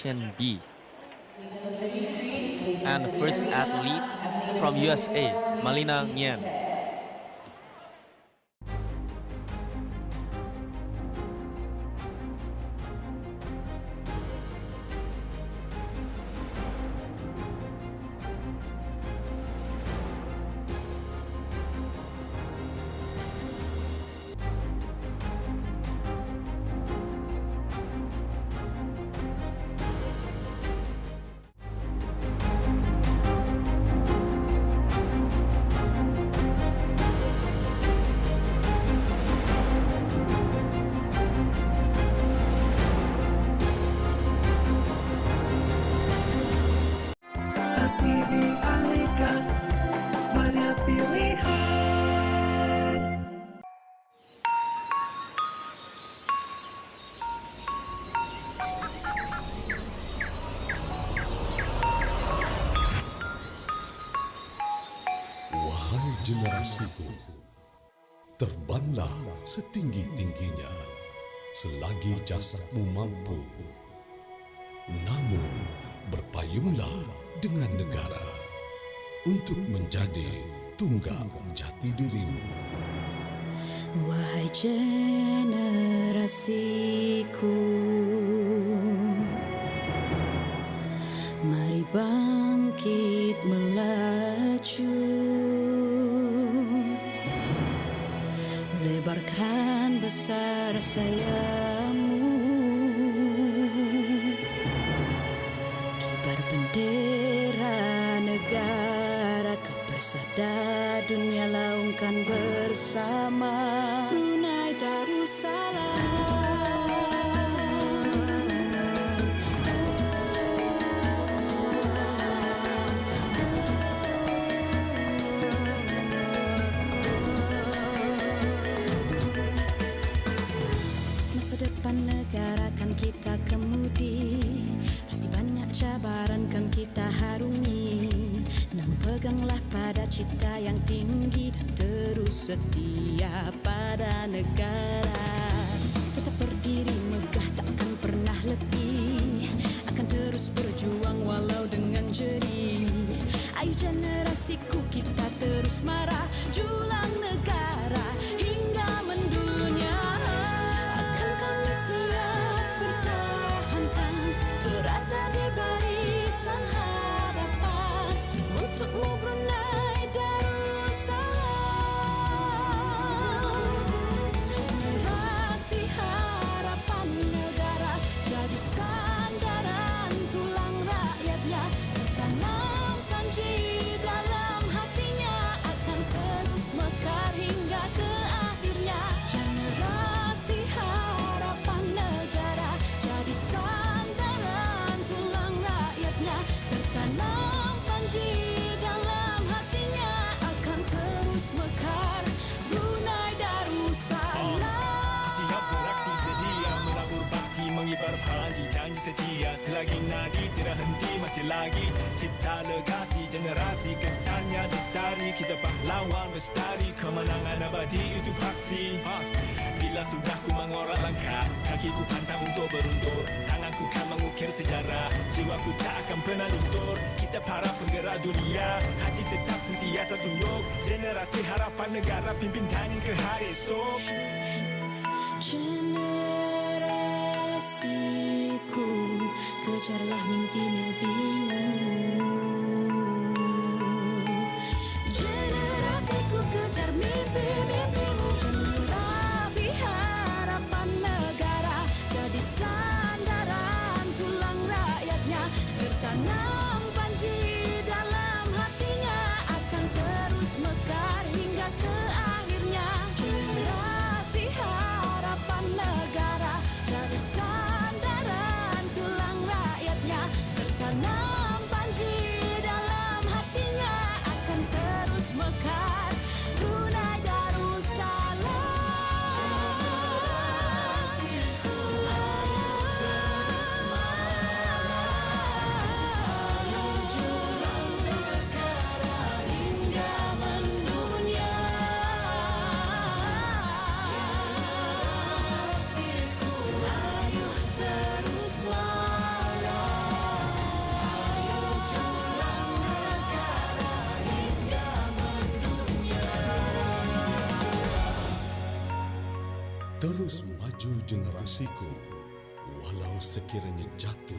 Generation B. And the first athlete from USA, Malina Nguyen. Wahai generasiku, terbanglah setinggi-tingginya selagi jasadmu mampu. Namun, berpayunglah dengan negara untuk menjadi tunggak jati dirimu. Wahai generasiku, mari bangkit melaju, lebarkan besar sayapmu, kibar bendera negara kepersada dunia laungkan bersama. Brunei Darussalam. Depan negara kan kita kemudi, pasti banyak cabaran kan kita harungi. Namun peganglah pada cita yang tinggi dan terus setia pada negara. Tetap berdiri megah takkan pernah letih, akan terus berjuang walau dengan jerih. Ayo generasiku kita terus marah, julang negara hingga mendunia. Berada di barisan hadapan untukmu Brunei Darussalam. Generasi harapan negara jadi sandaran tulang rakyatnya, tertanam panji dalam hatinya, akan terus mekar hingga ke akhirnya. Generasi harapan negara jadi sandaran tulang rakyatnya, tertanam panji dalam hatinya, akan terus mekar Brunei Darussalam. Siap beraksi sedia menabur bakti, mengibar janji, janji setia. Selagi nadi tidak henti, masih lagi cipta legasi. Generasi kesannya lestari, kita pahlawan bestari. Kemenangan abadi itu pasti. Bila sudah ku mengorak langkah, kakiku pantang untuk berundur, tanganku kan mengukir sejarah. Jiwaku tak akan pernah luntur, kita para penggerak dunia, hati tetap sentiasa tunduk. Generasi harapan negara pimpin tani ke hari esok. Generasiku, kejarlah mimpi-mimpimu. Generasiku, kejar mimpi-mimpimu. Generasi harapan negara jadi sandaran tulang rakyatnya, tertanam panji dalam hatinya, akan terus mekar hingga ke akhirnya. Generasi harapan negara jadi sandaran tulang rakyatnya, tertanam panji generasiku, walau sekiranya jatuh,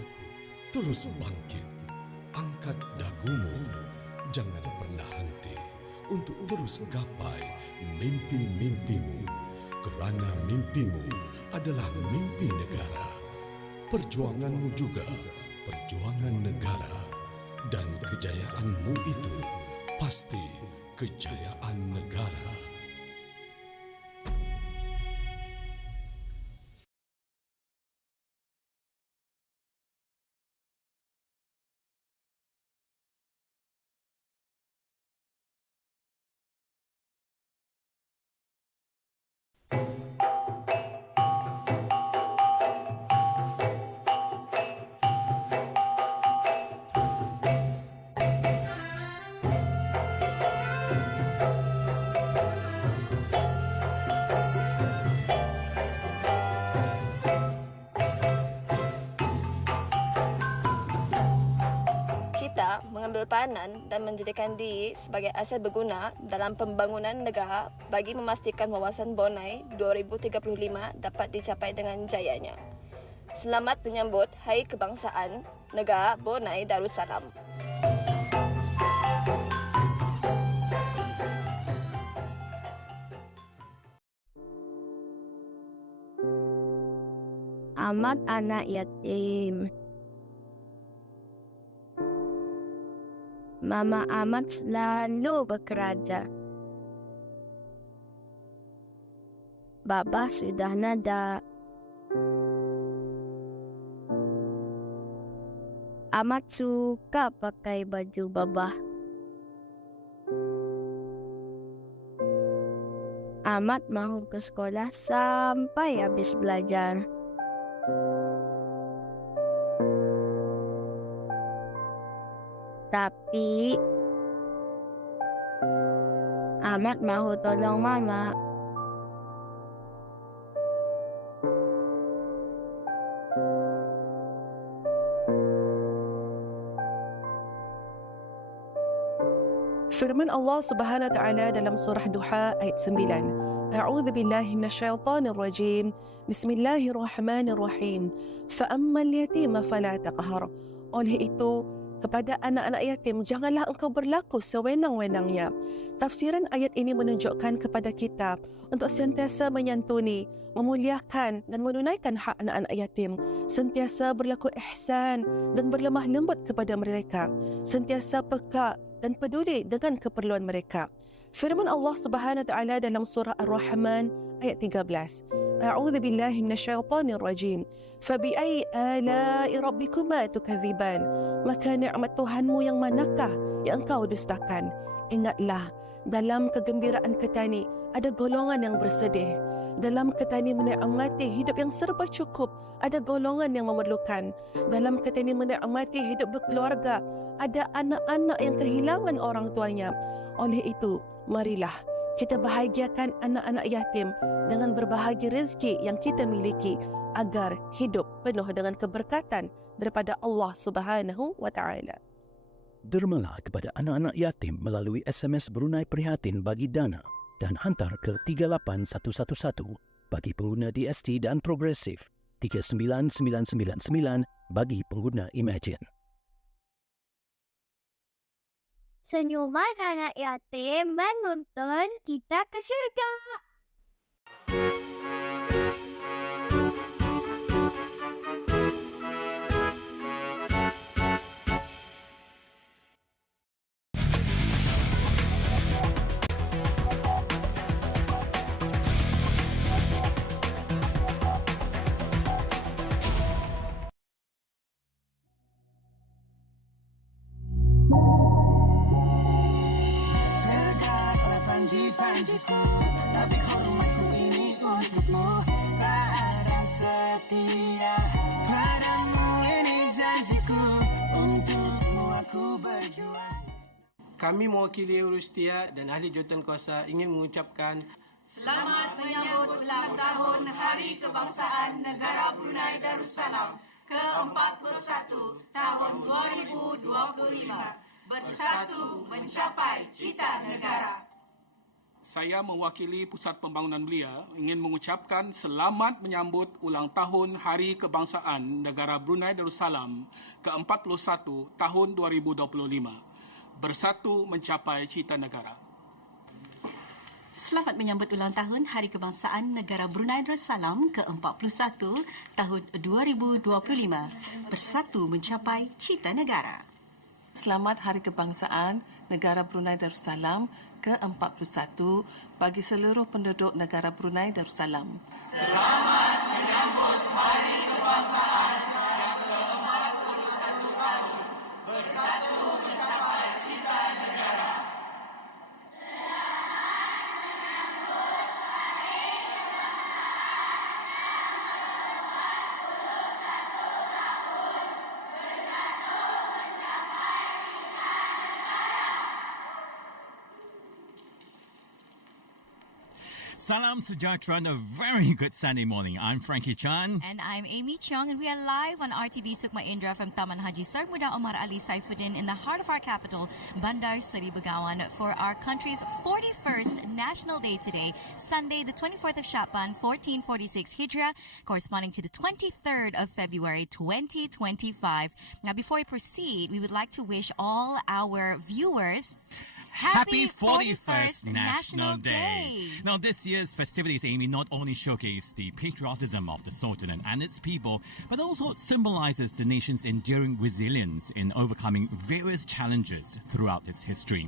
terus bangkit. Angkat dagumu, jangan pernah henti untuk terus gapai mimpi-mimpimu. Kerana mimpimu adalah mimpi negara. Perjuanganmu juga perjuangan negara. Dan kejayaanmu itu pasti kejayaan negara. Kita mengambil peranan dan menjadikan diri sebagai aset berguna dalam pembangunan negara bagi memastikan wawasan Brunei 2035 dapat dicapai dengan jayanya. Selamat menyambut Hari Kebangsaan Negara Brunei Darussalam. Amat anak yatim. Mama Amat selalu bekerja. Baba sudah nada. Amat suka pakai baju baba. Amat mahu ke sekolah sampai habis belajar. Tapi Amat mahu tolong mama. Firman Allah Subhanahu wa taala dalam surah Duha ayat 9. A'udzu billahi minasyaitonir rajim. Bismillahirrahmanirrahim. Fa ammal yatima fala taqhar. Oleh itu, kepada anak-anak yatim, janganlah engkau berlaku sewenang-wenangnya. Tafsiran ayat ini menunjukkan kepada kita untuk sentiasa menyantuni, memuliakan dan menunaikan hak anak-anak yatim. Sentiasa berlaku ihsan dan berlemah lembut kepada mereka. Sentiasa peka dan peduli dengan keperluan mereka. Firman Allah Subhanahu wa taala dalam surah Ar-Rahman ayat 13. A'udzu billahi minasyaitonir rajim. Fabi'ayyi ala'i rabbikuma tukadziban? Maka nikmat Tuhanmu yang manakah yang engkau dustakan? Ingatlah, dalam kegembiraan ketani ada golongan yang bersedih. Dalam ketani menikmati hidup yang serba cukup, ada golongan yang memerlukan. Dalam ketani menikmati hidup berkeluarga, ada anak-anak yang kehilangan orang tuanya. Oleh itu, marilah kita bahagiakan anak-anak yatim dengan berbahagi rezeki yang kita miliki agar hidup penuh dengan keberkatan daripada Allah Subhanahu wa taala. Dermalah kepada anak-anak yatim melalui SMS Brunei Prihatin bagi dana dan hantar ke 38111 bagi pengguna DST dan Progresif, 39999 bagi pengguna Imagine. Senyuman anak yatim menuntun kita ke syurga. Janjiku, tapi hormatku ini untukmu. Tak harap setia padamu, ini janjiku. Untukmu aku berjuang. Kami mewakili Eurostia dan ahli jawatankuasa ingin mengucapkan selamat menyambut ulang tahun Hari Kebangsaan Negara Brunei Darussalam Ke-41 tahun 2025. Bersatu mencapai cita negara. Saya mewakili Pusat Pembangunan Belia ingin mengucapkan selamat menyambut ulang tahun Hari Kebangsaan Negara Brunei Darussalam ke-41 tahun 2025. Bersatu mencapai cita negara. Selamat menyambut ulang tahun Hari Kebangsaan Negara Brunei Darussalam ke-41 tahun 2025. Bersatu mencapai cita negara. Selamat Hari Kebangsaan Negara Brunei Darussalam ke-41 bagi seluruh penduduk Negara Brunei Darussalam. Selamat menyambut Hari Kebangsaan yang ke-41 tahun. Bersatu mencapai cita negara. Salam sejahtera and a very good Sunday morning. I'm Frankie Chan. And I'm Amy Cheong, and we are live on RTV Sukma Indra from Taman Haji Sambutan Omar Ali Saifuddin in the heart of our capital, Bandar Seri Begawan, for our country's 41st National Day today, Sunday, the 24th of Sha'ban, 1446 Hijrah, corresponding to the 23rd of February, 2025. Now, before we proceed, we would like to wish all our viewers Happy 41st National Day! Now, this year's festivities, Amy, not only showcase the patriotism of the Sultanate and its people, but also symbolizes the nation's enduring resilience in overcoming various challenges throughout its history.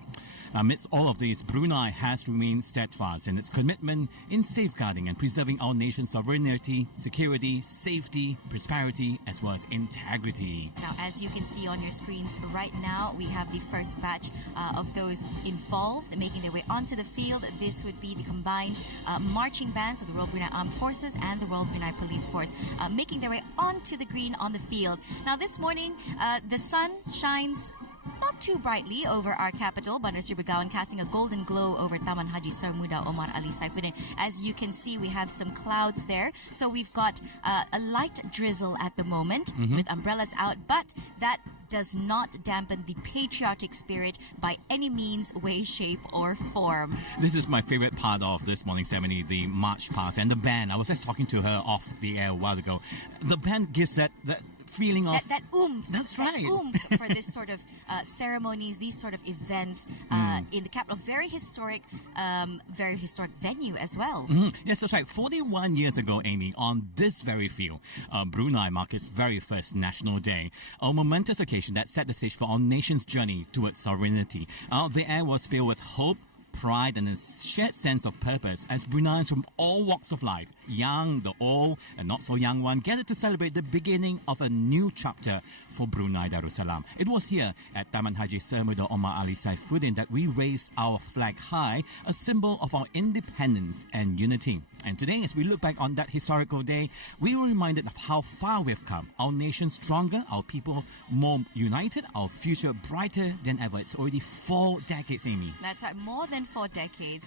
Amidst all of these, Brunei has remained steadfast in its commitment in safeguarding and preserving our nation's sovereignty, security, safety, prosperity, as well as integrity. Now, as you can see on your screens right now, we have the first batch of those involved making their way onto the field. This would be the combined marching bands of the Royal Brunei Armed Forces and the Royal Brunei Police Force making their way onto the green on the field. Now, this morning, the sun shines not too brightly over our capital, Bandar Seri Begawan, casting a golden glow over Taman Haji Sambutan Omar Ali Saifuddin. As you can see, we have some clouds there. So we've got a light drizzle at the moment with umbrellas out, but that does not dampen the patriotic spirit by any means, way, shape, or form. This is my favorite part of this morning's ceremony, the march past and the band. I was just talking to her off the air a while ago. The band gives that feeling of that oomph. That's right. That oomph for this sort of ceremonies, these sort of events in the capital. Very historic venue as well. Yes, that's right. 41 years ago, Amy, on this very field, Brunei marked its very first National Day, a momentous occasion that set the stage for our nation's journey towards sovereignty. The air was filled with hope, pride, and a shared sense of purpose as Bruneians from all walks of life, young, the old, and not so young one, gathered to celebrate the beginning of a new chapter for Brunei Darussalam. It was here at Taman Haji Sambutan Omar Ali Saifuddin that we raised our flag high, a symbol of our independence and unity. And today, as we look back on that historical day, we were reminded of how far we've come. Our nation stronger, our people more united, our future brighter than ever. It's already 4 decades, Amy. That's right, more than 4 decades.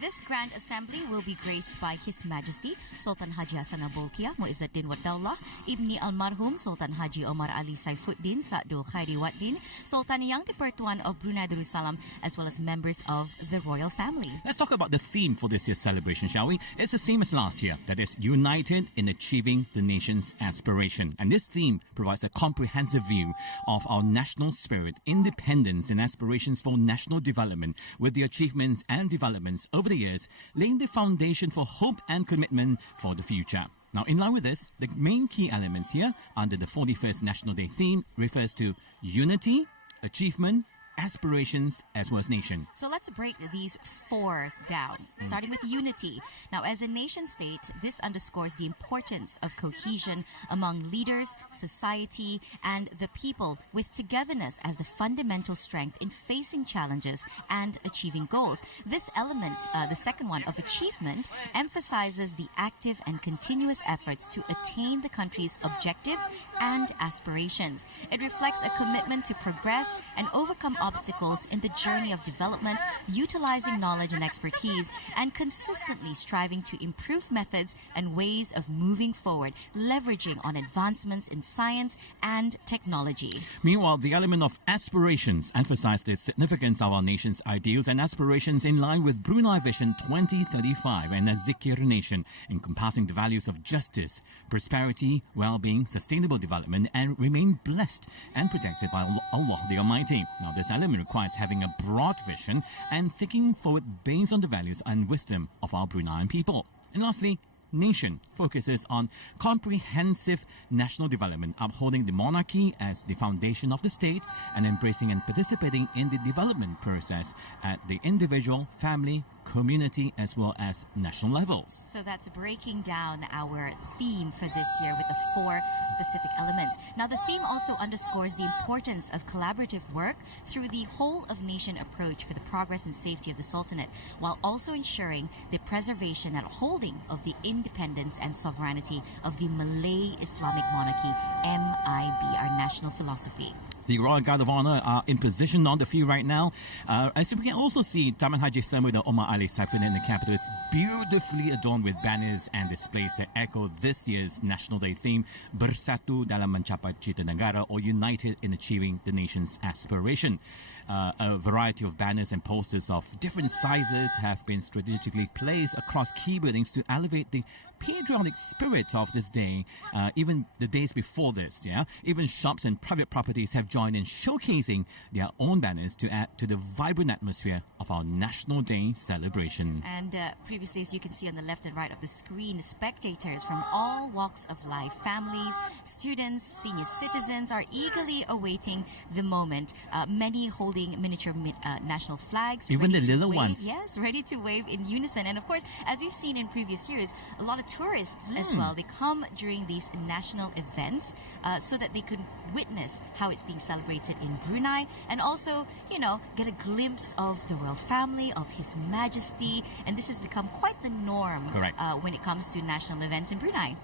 This Grand Assembly will be graced by His Majesty Sultan Haji Hassanal Bolkiah Muizzuddin Wad-Daulah, Ibni Almarhum Sultan Haji Omar Ali Saifuddin Sa'dul Khairi Waddin, Sultan Yang di-Pertuan of Brunei Darussalam, as well as members of the royal family. Let's talk about the theme for this year's celebration, shall we? It's the same as last year, that is, united in achieving the nation's aspiration. And this theme provides a comprehensive view of our national spirit, independence, and aspirations for national development, with the achievements and developments over the years laying the foundation for hope and commitment for the future. Now, in line with this, the main key elements here under the 41st National Day theme refers to unity, achievement, aspirations, as well as nation. So let's break these 4 down, starting with unity. Now, as a nation state, this underscores the importance of cohesion among leaders, society, and the people, with togetherness as the fundamental strength in facing challenges and achieving goals. This element, the second one of achievement, emphasizes the active and continuous efforts to attain the country's objectives and aspirations. It reflects a commitment to progress and overcome obstacles in the journey of development, utilizing knowledge and expertise, and consistently striving to improve methods and ways of moving forward, leveraging on advancements in science and technology. Meanwhile, the element of aspirations emphasized the significance of our nation's ideals and aspirations in line with Brunei Vision 2035 and a Zikir nation, encompassing the values of justice, prosperity, well-being, sustainable development, and remain blessed and protected by Allah the Almighty. Now, this element requires having a broad vision and thinking forward based on the values and wisdom of our Bruneian people. And lastly, nation focuses on comprehensive national development, upholding the monarchy as the foundation of the state and embracing and participating in the development process at the individual, family, community, as well as national levels. So that's breaking down our theme for this year with the 4 specific elements. Now, the theme also underscores the importance of collaborative work through the whole-of-nation approach for the progress and safety of the Sultanate, while also ensuring the preservation and holding of the independence and sovereignty of the Malay Islamic Monarchy, MIB, our national philosophy. The Royal Guard of Honor are in position on the field right now. As we can also see, Taman Haji Sambutan Omar Ali Saifuddin in the capital is beautifully adorned with banners and displays that echo this year's National Day theme, Bersatu dalam mencapai cita negara, or united in achieving the nation's aspiration. A variety of banners and posters of different sizes have been strategically placed across key buildings to elevate the patriotic spirit of this day, even the days before this. Even shops and private properties have joined in showcasing their own banners to add to the vibrant atmosphere of our National Day celebration. And previously, as you can see on the left and right of the screen, spectators from all walks of life, families, students, senior citizens are eagerly awaiting the moment. Many holding miniature national flags. Even the little ones. Yes, ready to wave in unison. And of course, as we've seen in previous years, a lot of tourists as well, they come during these national events so that they could witness how it's being celebrated in Brunei, and also, you know, get a glimpse of the royal family, of His Majesty. And this has become quite the norm when it comes to national events in Brunei.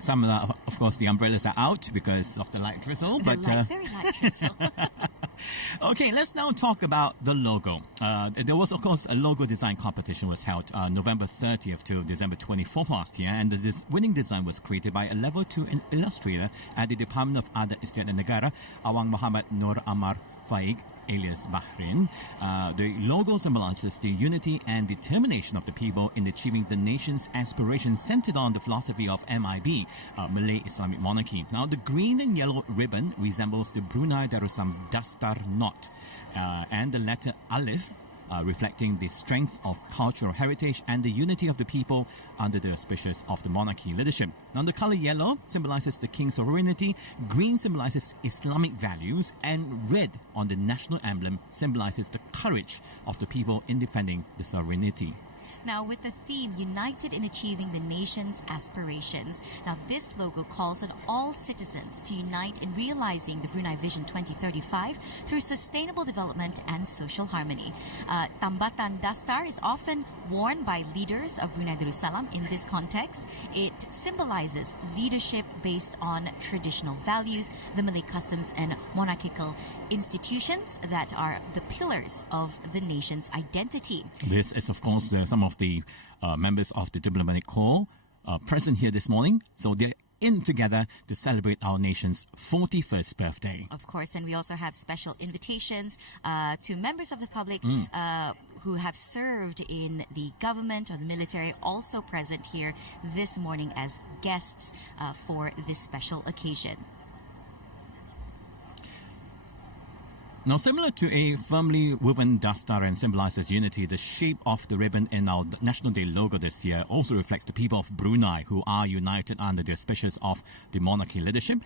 Some, of course, the umbrellas are out because of the light drizzle. Very light drizzle. Okay, let's now talk about the logo. There was, of course, a logo design competition was held November 30th to December 24th last year, and the winning design was created by a level 2 illustrator at the Department of Adat Istiadat Negara, Awang Muhammad Nur Amar Faik, alias Bahrain. The logo symbolizes the unity and determination of the people in achieving the nation's aspirations, centered on the philosophy of MIB, Malay Islamic Monarchy. Now, the green and yellow ribbon resembles the Brunei Darussalam's Dastar knot, and the letter Alif, reflecting the strength of cultural heritage and the unity of the people under the auspices of the monarchy leadership. Now, the color yellow symbolizes the king's sovereignty, green symbolizes Islamic values, and red on the national emblem symbolizes the courage of the people in defending the sovereignty. Now, with the theme United in Achieving the Nation's Aspirations, now this logo calls on all citizens to unite in realizing the Brunei Vision 2035 through sustainable development and social harmony. Tambatan Dastar is often worn by leaders of Brunei Darussalam. In this context, it symbolizes leadership based on traditional values, the Malay customs and monarchical institutions that are the pillars of the nation's identity. This is, of course, some of the members of the diplomatic corps present here this morning. So they're in together to celebrate our nation's 41st birthday. Of course, and we also have special invitations to members of the public who have served in the government or the military, also present here this morning as guests for this special occasion. Now, similar to a firmly woven dastar and symbolizes unity, the shape of the ribbon in our National Day logo this year also reflects the people of Brunei, who are united under the auspices of the monarchy leadership.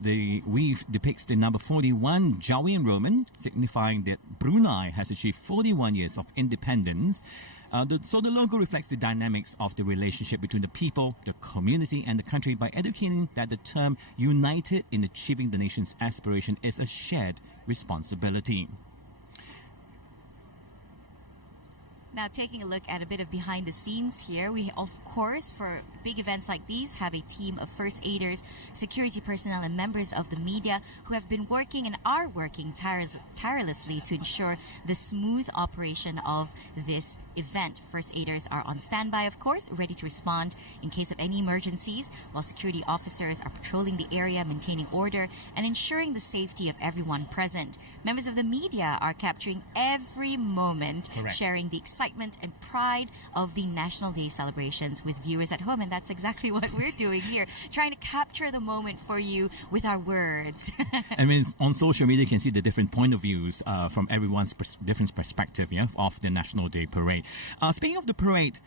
The weave depicts the number 41 Jawi in Roman, signifying that Brunei has achieved 41 years of independence. So the logo reflects the dynamics of the relationship between the people, the community, and the country by educating that the term united in achieving the nation's aspiration is a shared responsibility. Now, taking a look at a bit of behind the scenes here, we, of course, for big events like these, have a team of first aiders, security personnel, and members of the media who have been working and are working tirelessly to ensure the smooth operation of this event. First aiders are on standby, of course, ready to respond in case of any emergencies, while security officers are patrolling the area, maintaining order, and ensuring the safety of everyone present. Members of the media are capturing every moment, Correct. sharing the excitement and pride of the National Day celebrations with viewers at home, and that's exactly what we're doing here, trying to capture the moment for you with our words. I mean, on social media, you can see the different point of views from everyone's different perspective, of the National Day Parade. Speaking of the parade,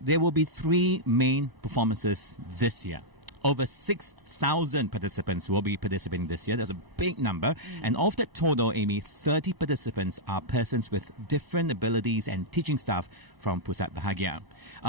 there will be 3 main performances this year. Over 6,000 participants will be participating this year. That's a big number. And of that total, Amy, 30 participants are persons with different abilities and teaching staff from Pusat Bahagia.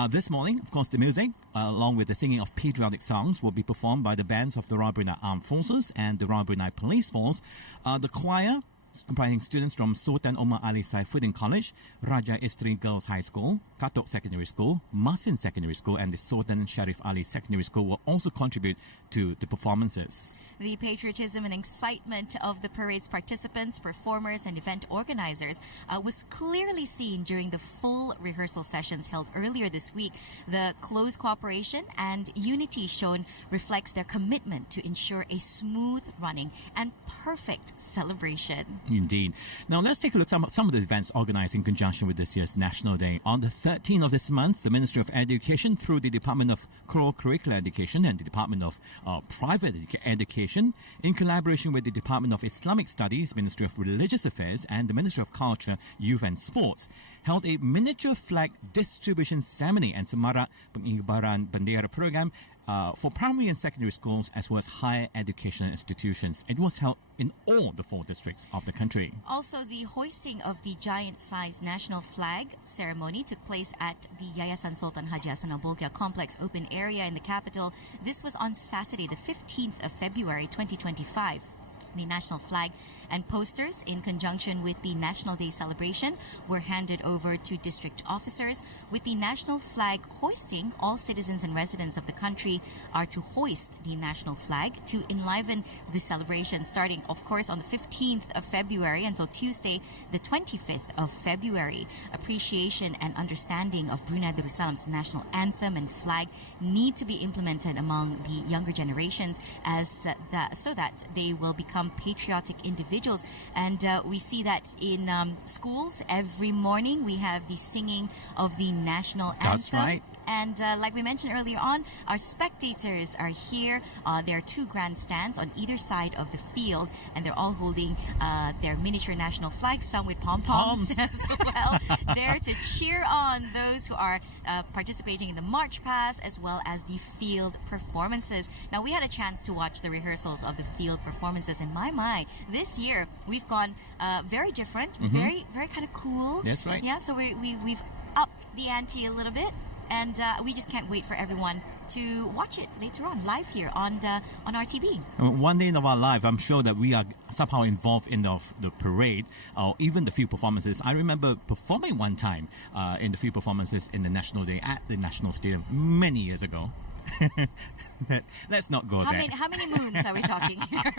This morning, of course, the music, along with the singing of patriotic songs, will be performed by the bands of the Royal Brunei Armed Forces and the Royal Brunei Police Force. The choir, comprising students from Sultan Omar Ali Saifuddin College, Raja Istri Girls High School, Katok Secondary School, Masin Secondary School, and the Sultan Sharif Ali Secondary School will also contribute to the performances. The patriotism and excitement of the parade's participants, performers, and event organizers was clearly seen during the full rehearsal sessions held earlier this week. The close cooperation and unity shown reflects their commitment to ensure a smooth running and perfect celebration. Indeed. Now, let's take a look at some of the events organized in conjunction with this year's National Day. On the 13th of this month, the Ministry of Education, through the Department of Core Curricular Education and the Department of Private Education, in collaboration with the Department of Islamic Studies, Ministry of Religious Affairs, and the Ministry of Culture, Youth and Sports, held a miniature flag distribution ceremony and semarak pengibaran bendera program for primary and secondary schools as well as higher educational institutions. It was held in all the 4 districts of the country. Also, the hoisting of the giant-sized national flag ceremony took place at the Yayasan Sultan Haji Hassan Al Bolkiah Complex open area in the capital. This was on Saturday, the 15th of February 2025. The national flag and posters in conjunction with the National Day celebration were handed over to district officers. With the national flag hoisting, all citizens and residents of the country are to hoist the national flag to enliven the celebration, starting, of course, on the 15th of February until Tuesday, the 25th of February. Appreciation and understanding of Brunei Darussalam's national anthem and flag need to be implemented among the younger generations so that they will become patriotic individuals. And we see that in schools every morning we have the singing of the national anthem. That's right. And like we mentioned earlier on, our spectators are here. There are 2 grandstands on either side of the field, and they're all holding their miniature national flags, some with pom-poms as well, there to cheer on those who are participating in the march past as well as the field performances. Now, we had a chance to watch the rehearsals of the field performances, and my this year we've gone very different, very kind of cool. That's right. Yeah, so we've upped the ante a little bit. And we just can't wait for everyone to watch it later on, live here on RTB. One day of our life, I'm sure that we are somehow involved in the parade or even the field performances. I remember performing one time in the field performances in the National Day at the National Stadium many years ago. Let's not go there. How many moons are we talking here?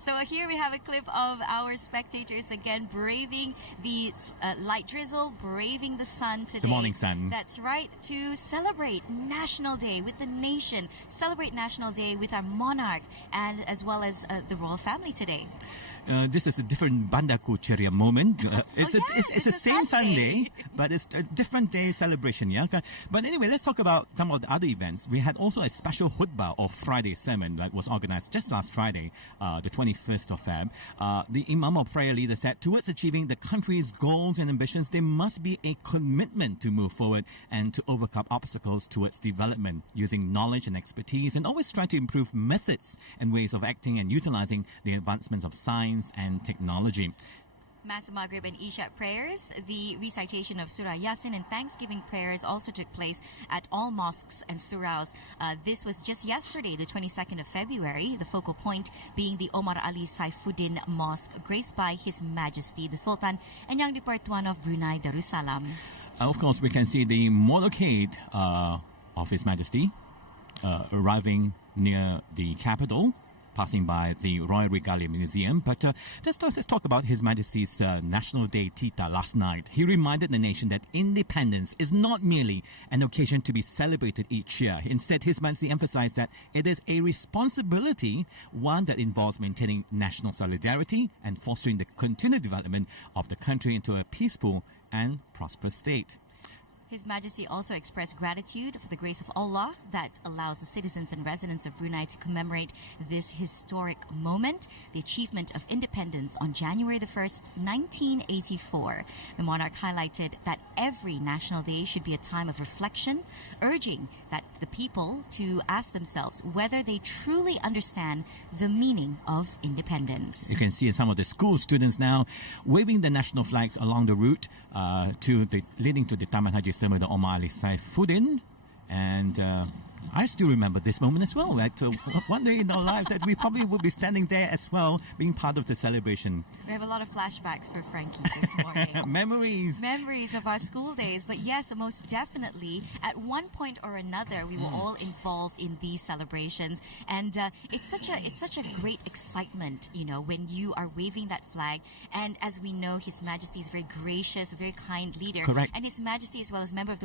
So here we have a clip of our spectators again braving the light drizzle, braving the sun today. The morning sun. That's right, to celebrate National Day with the nation, celebrate National Day with our monarch, and as well as the royal family today. This is a different Bandaku Ceria moment. It's the same Sunday, but it's a different day celebration. Yeah. But anyway, let's talk about some of the other events. We had also a special khutbah or Friday sermon that was organized just last Friday, the 21st of Feb. The Imam or prayer leader said, towards achieving the country's goals and ambitions, there must be a commitment to move forward and to overcome obstacles towards development, using knowledge and expertise, and always try to improve methods and ways of acting and utilizing the advancements of science and technology. Mass Maghrib and Isha prayers, the recitation of Surah Yasin and Thanksgiving prayers also took place at all mosques and suraus. This was just yesterday, the 22nd of February, the focal point being the Omar Ali Saifuddin Mosque, graced by His Majesty the Sultan and Yang di-Pertuan of Brunei Darussalam. Of course, we can see the motorcade of His Majesty arriving near the capital, passing by the Royal Regalia Museum. But let's talk about His Majesty's National Day Tita last night. He reminded the nation that independence is not merely an occasion to be celebrated each year. Instead, His Majesty emphasized that it is a responsibility, one that involves maintaining national solidarity and fostering the continued development of the country into a peaceful and prosperous state. His Majesty also expressed gratitude for the grace of Allah that allows the citizens and residents of Brunei to commemorate this historic moment, the achievement of independence on January the 1st, 1984. The monarch highlighted that every national day should be a time of reflection, urging that the people to ask themselves whether they truly understand the meaning of independence. You can see some of the school students now waving the national flags along the route leading to the Taman Haji Samudra Omar Ali Saifuddin, and I still remember this moment as well. That one day in our life that we probably would be standing there as well, being part of the celebration. We have a lot of flashbacks for Frankie this morning. Memories of our school days. But yes, most definitely, at one point or another, we were all involved in these celebrations, and it's such a great excitement, you know, when you are waving that flag. And as we know, His Majesty is very gracious, very kind leader. Correct. And His Majesty, as well as members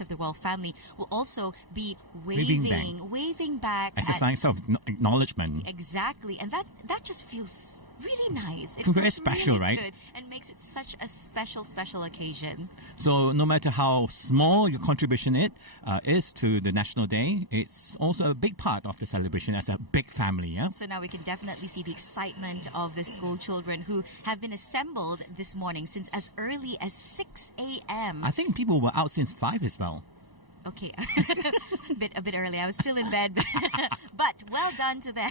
of the royal family, will also be waving back as a sign of acknowledgement. Exactly, and that just feels really nice. It Very feels special, really right? Good and makes it such a special occasion. So no matter how small your contribution is to the National Day, it's also a big part of the celebration as a big family. Yeah. So now we can definitely see the excitement of the school children who have been assembled this morning since as early as 6 a.m. I think people were out since 5 as well. Okay, a bit early. I was still in bed, but well done to them.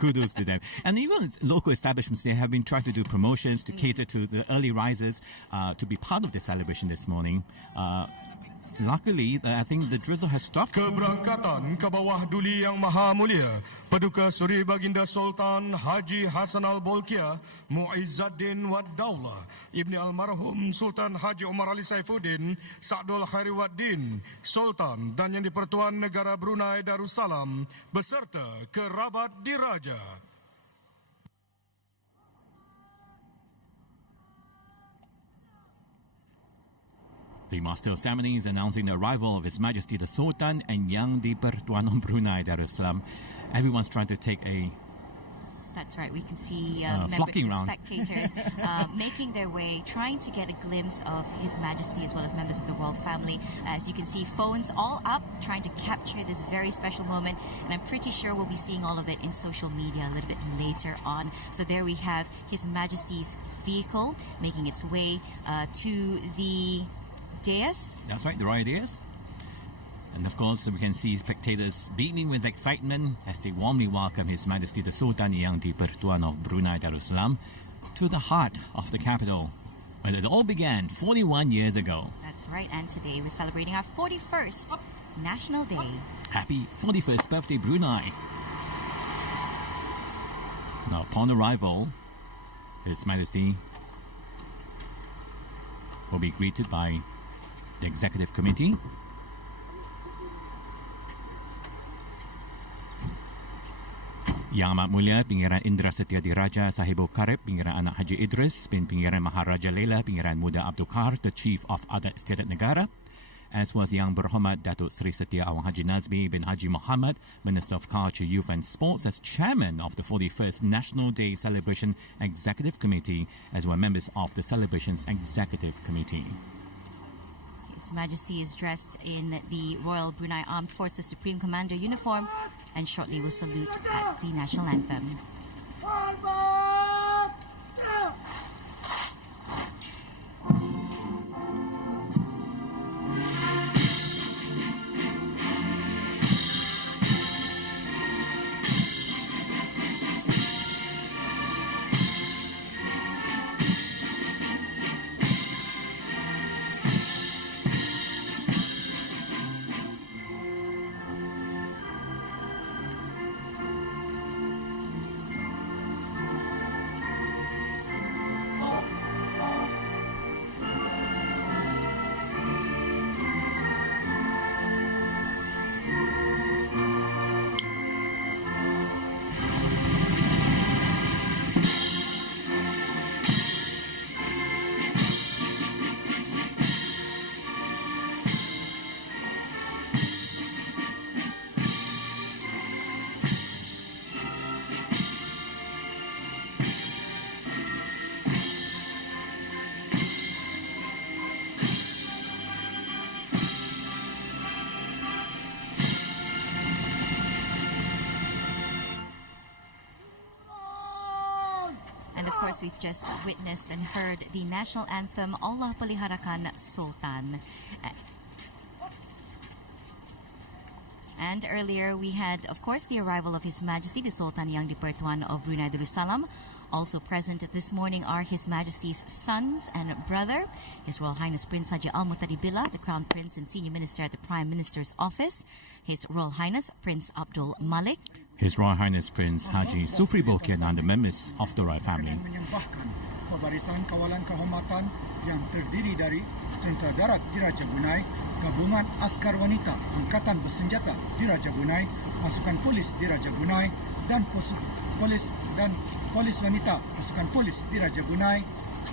Kudos to them. And even local establishments, they have been trying to do promotions to cater to the early risers to be part of the celebration this morning. Luckily, I think the drizzle has stopped. Keberangkatan ke bawah Duli Yang Maha Mulia, Paduka Suri Baginda Sultan Haji Hasan Al-Bolkiah Muizzaddin Wad Daulah Ibni Almarhum Sultan Haji Omar Ali Saifuddin Sa'dul Khairuddin Sultan dan Yang di-Pertuan Negara Brunei Darussalam beserta kerabat diraja. The Master of Ceremonies announcing the arrival of His Majesty the Sultan and Yang di-Pertuan of Brunei Darussalam. Everyone's trying to take a... That's right. We can see spectators making their way, trying to get a glimpse of His Majesty as well as members of the royal family. As you can see, phones all up, trying to capture this very special moment. And I'm pretty sure we'll be seeing all of it in social media a little bit later on. So there we have His Majesty's vehicle making its way to the dais. That's right, the royal dais. And of course, we can see spectators beaming with excitement as they warmly welcome His Majesty the Sultan Yang di-Pertuan of Brunei Darussalam to the heart of the capital, where it all began 41 years ago. That's right, and today we're celebrating our 41st National Day. Happy 41st birthday, Brunei. Now, upon arrival, His Majesty will be greeted by the Executive Committee. Yang Amat Mulia Pangeran Indra Setia Diraja Sahibu Karib Pangeran Anak Haji Idris bin Pangeran Maharaja Laila Pangeran Muda Abdul Kahar, the Chief of Adat Istiadat Negara, as was Yang Berhormat Datuk Seri Setia Awang Haji Nazmi bin Haji Muhammad, Minister of Culture, Youth and Sports, as Chairman of the 41st National Day Celebration Executive Committee, as were members of the celebration's Executive Committee. His Majesty is dressed in the Royal Brunei Armed Forces Supreme Commander uniform and shortly will salute at the national anthem. of course, we've just witnessed and heard the national anthem, Allah Peliharakan Sultan. And earlier, we had, of course, the arrival of His Majesty, the Sultan Yang di-Pertuan of Brunei Darussalam. Also present this morning are His Majesty's sons and brother, His Royal Highness Prince Haji Al-Muhtadi Billah, the Crown Prince and Senior Minister at the Prime Minister's Office, His Royal Highness Prince Abdul Malik, His Royal Highness Prince Haji Sufri Bolkiah and the members of the royal family. Menyembahkan Pembarisan Kawalan Kehormatan yang terdiri dari Tentera Darat Diraja Brunei, Gabungan Askar Wanita Angkatan Bersenjata Diraja Brunei, Pasukan Polis Diraja Brunei dan Polis Wanita Pasukan Polis Diraja Brunei,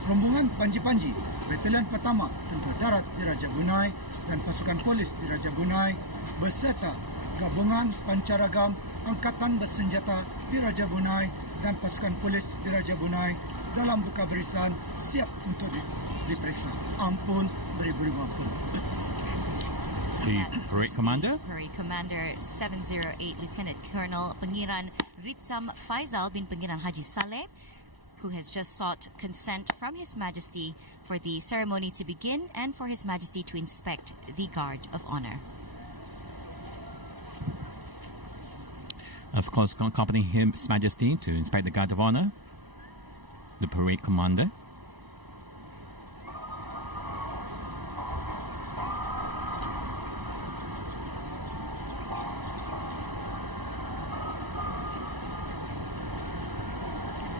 Rombongan Panji-Panji Batalion Pertama Tentera Darat Diraja Brunei dan Pasukan Polis Diraja Brunei beserta Gabungan Pancaragam Angkatan Bersenjata Diraja Brunei dan Pasukan Polis Diraja Brunei dalam buka barisan siap untuk diperiksa. Ampun, beribu-ribu ampun. The Parade Commander? Parade Commander 708 Lieutenant Colonel Pengiran Ritsam Faizal bin Pengiran Haji Saleh, who has just sought consent from His Majesty for the ceremony to begin and for His Majesty to inspect the Guard of Honor. Of course, accompanying His Majesty to inspect the Guard of Honor, the Parade Commander.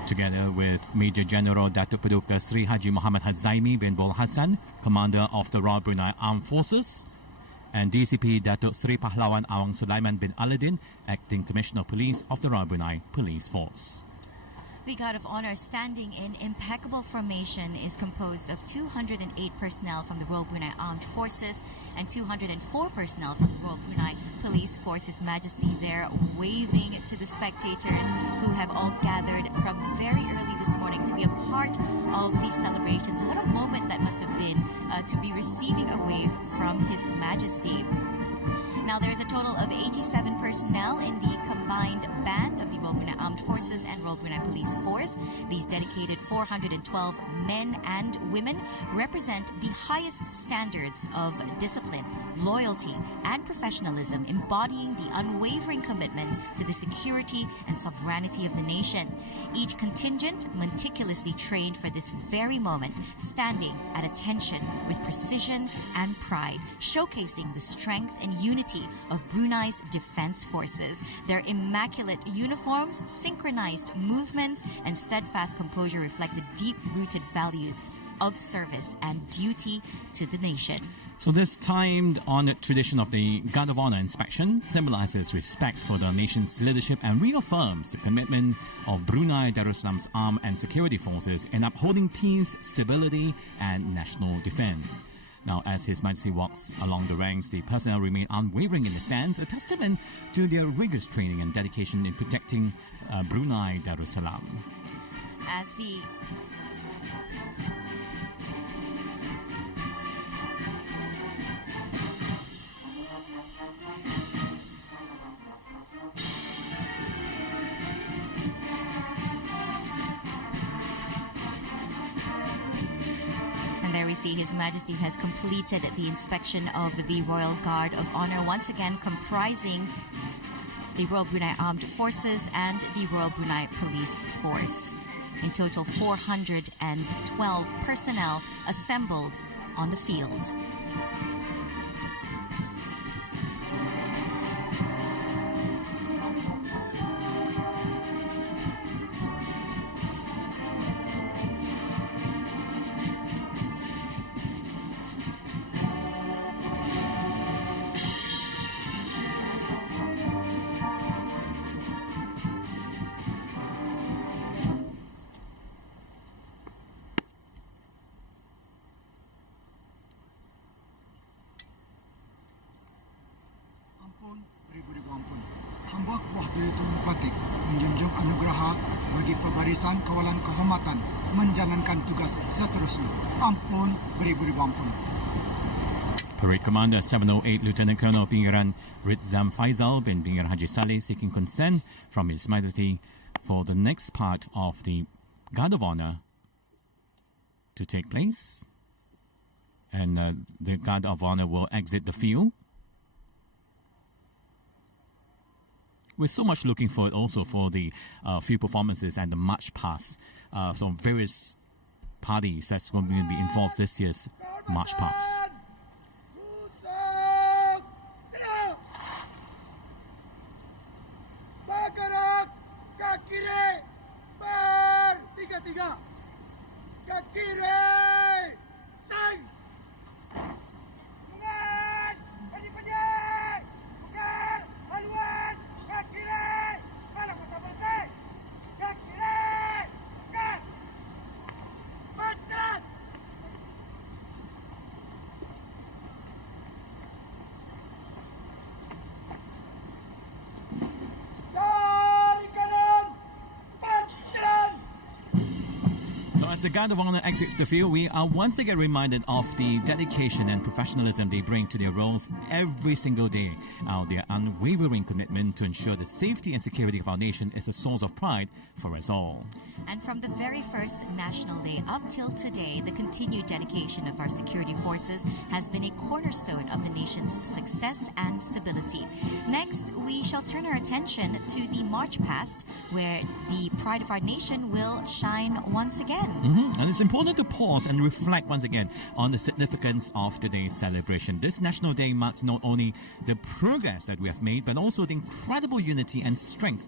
Together with Major General Datuk Paduka Sri Haji Muhammad Hazaimi bin Bol Hassan, Commander of the Royal Brunei Armed Forces, and DCP Datuk Sri Pahlawan Awang Sulaiman bin Aladdin, Acting Commissioner of Police of the Royal Brunei Police Force. The Guard of Honor, standing in impeccable formation, is composed of 208 personnel from the Royal Brunei Armed Forces and 204 personnel from the Royal Brunei Police Force. His Majesty there waving to the spectators who have all gathered from very early this morning to be a part of these celebrations. What a moment that must have been to be receiving a wave from His Majesty. Now, there is a total of 87 personnel in the combined band of the Royal Brunei Armed Forces and Royal Brunei Police Force. These dedicated 412 men and women represent the highest standards of discipline, loyalty, and professionalism, embodying the unwavering commitment to the security and sovereignty of the nation. Each contingent meticulously trained for this very moment, standing at attention with precision and pride, showcasing the strength and unity of Brunei's defense forces. Their immaculate uniforms, synchronized movements, and steadfast composure reflect the deep-rooted values of service and duty to the nation. So this timed-honored tradition of the Guard of Honor inspection symbolizes respect for the nation's leadership and reaffirms the commitment of Brunei Darussalam's armed and security forces in upholding peace, stability, and national defense. Now, as His Majesty walks along the ranks, the personnel remain unwavering in their stance, a testament to their rigorous training and dedication in protecting Brunei Darussalam. As the His Majesty has completed the inspection of the Royal Guard of Honor, once again comprising the Royal Brunei Armed Forces and the Royal Brunei Police Force. In total, 412 personnel assembled on the field. menjunjung anugerah bagi Pembarisan Kawalan Kehormatan menjalankan tugas seterusnya. Ampun, beribu-ribu ampun. Parade Commander 708 Lieutenant Colonel Pengiran Ritsam Faizal bin Pengiran Haji Saleh seeking consent from His Majesty for the next part of the Guard of Honor to take place. And the Guard of Honor will exit the field. We're so much looking forward also for the field performances and the march past from various parties that's going to be involved this year's march past. Bergerak ke kiri, ber-tiga-tiga. Ke kiri, sing. Mungan, pendek-pendek. Bukan, haluan, ke kiri. Malah mata bersih. Ke kiri, bukan. Betul. So as the Guard of Honor exits the field, we are once again reminded of the dedication and professionalism they bring to their roles every single day. Their unwavering commitment to ensure the safety and security of our nation is a source of pride for us all. And from the very first National Day up till today, the continued dedication of our security forces has been a cornerstone of the nation's success and stability. Next, we shall turn our attention to the March Past, where the pride of our nation will shine once again. And it's important to pause and reflect once again on the significance of today's celebration. This National Day marks not only the progress that we have made, but also the incredible unity and strength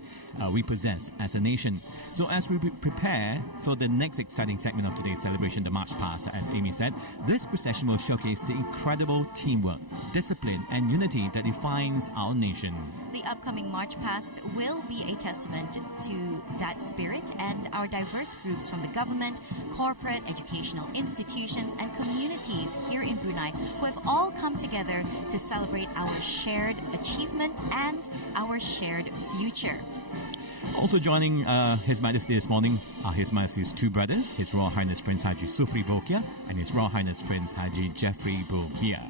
we possess as a nation. So as we prepare for the next exciting segment of today's celebration, the March Past, as Amy said, this procession will showcase the incredible teamwork, discipline and unity that defines our nation. The upcoming March Past will be a testament to that spirit, and our diverse groups from the government, corporate, educational institutions and communities here in Brunei who have all come together to celebrate our shared achievement and our shared future. Also joining His Majesty this morning are His Majesty's two brothers, His Royal Highness Prince Haji Sufri Bokia and His Royal Highness Prince Haji Jeffrey Bokia.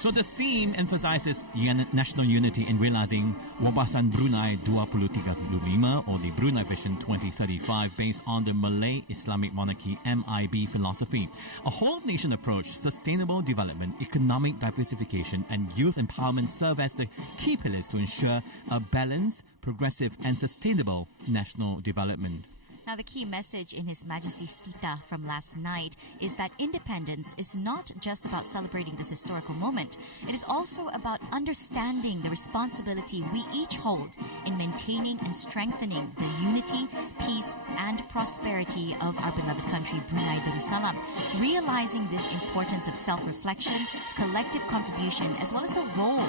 So the theme emphasizes national unity in realizing Wawasan Brunei 2035 or the Brunei Vision 2035 based on the Malay Islamic Monarchy MIB philosophy. A whole-of-nation approach, sustainable development, economic diversification and youth empowerment serve as the key pillars to ensure a balanced, progressive and sustainable national development. Now, the key message in His Majesty's Tita from last night is that independence is not just about celebrating this historical moment. It is also about understanding the responsibility we each hold in maintaining and strengthening the unity, peace, and prosperity of our beloved country, Brunei Darussalam. Realizing this importance of self-reflection, collective contribution, as well as the role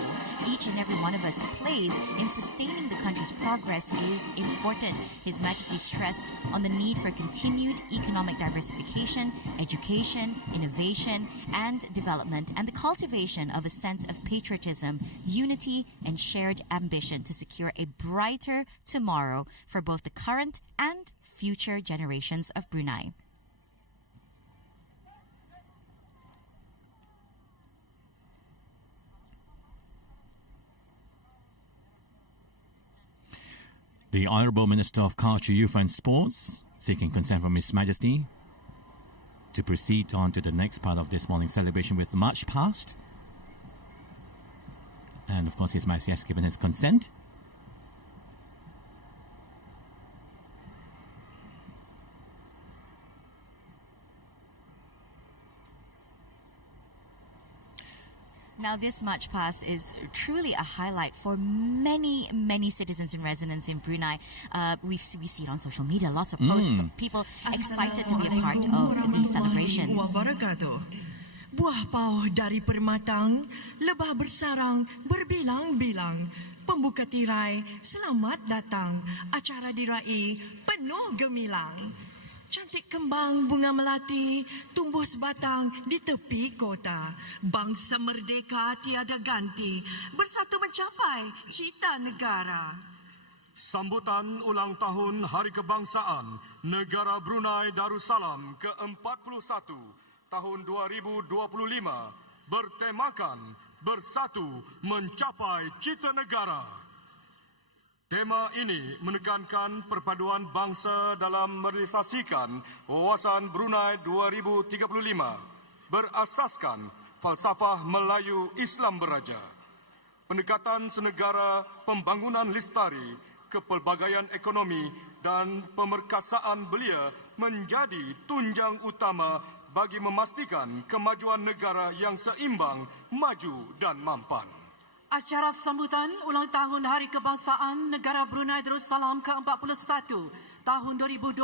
each and every one of us plays in sustaining the country's progress is important. His Majesty stressed on the need for continued economic diversification, education, innovation, and development, and the cultivation of a sense of patriotism, unity, and shared ambition to secure a brighter tomorrow for both the current and future generations of Brunei. The Honourable Minister of Culture, Youth and Sports, seeking consent from His Majesty to proceed on to the next part of this morning's celebration with March Past. And of course, His Majesty has given his consent. Now, this March Past is truly a highlight for many, many citizens and residents in Brunei. We see it on social media, lots of posts of people excited to be a part of these celebrations. Buah pauh dari permatang, lebah bersarang berbilang-bilang. Pembuka tirai, selamat datang. Acara diraih penuh gemilang. Cantik kembang bunga melati tumbuh sebatang di tepi kota. Bangsa merdeka tiada ganti, bersatu mencapai cita negara. Sambutan Ulang Tahun Hari Kebangsaan Negara Brunei Darussalam Ke-41 tahun 2025 bertemakan Bersatu Mencapai Cita Negara. Tema ini menekankan perpaduan bangsa dalam merealisasikan wawasan Brunei 2035 berasaskan falsafah Melayu Islam Beraja. Pendekatan senegara, pembangunan lestari, kepelbagaian ekonomi dan pemerkasaan belia menjadi tunjang utama bagi memastikan kemajuan negara yang seimbang, maju dan mampan. Acara sambutan ulang tahun Hari Kebangsaan Negara Brunei Darussalam Ke-41 tahun 2025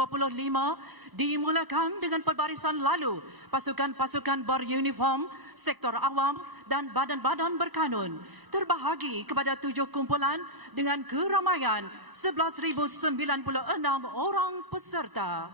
dimulakan dengan perbarisan lalu pasukan-pasukan beruniform, sektor awam dan badan-badan berkanun terbahagi kepada 7 kumpulan dengan keramaian 11,096 orang peserta.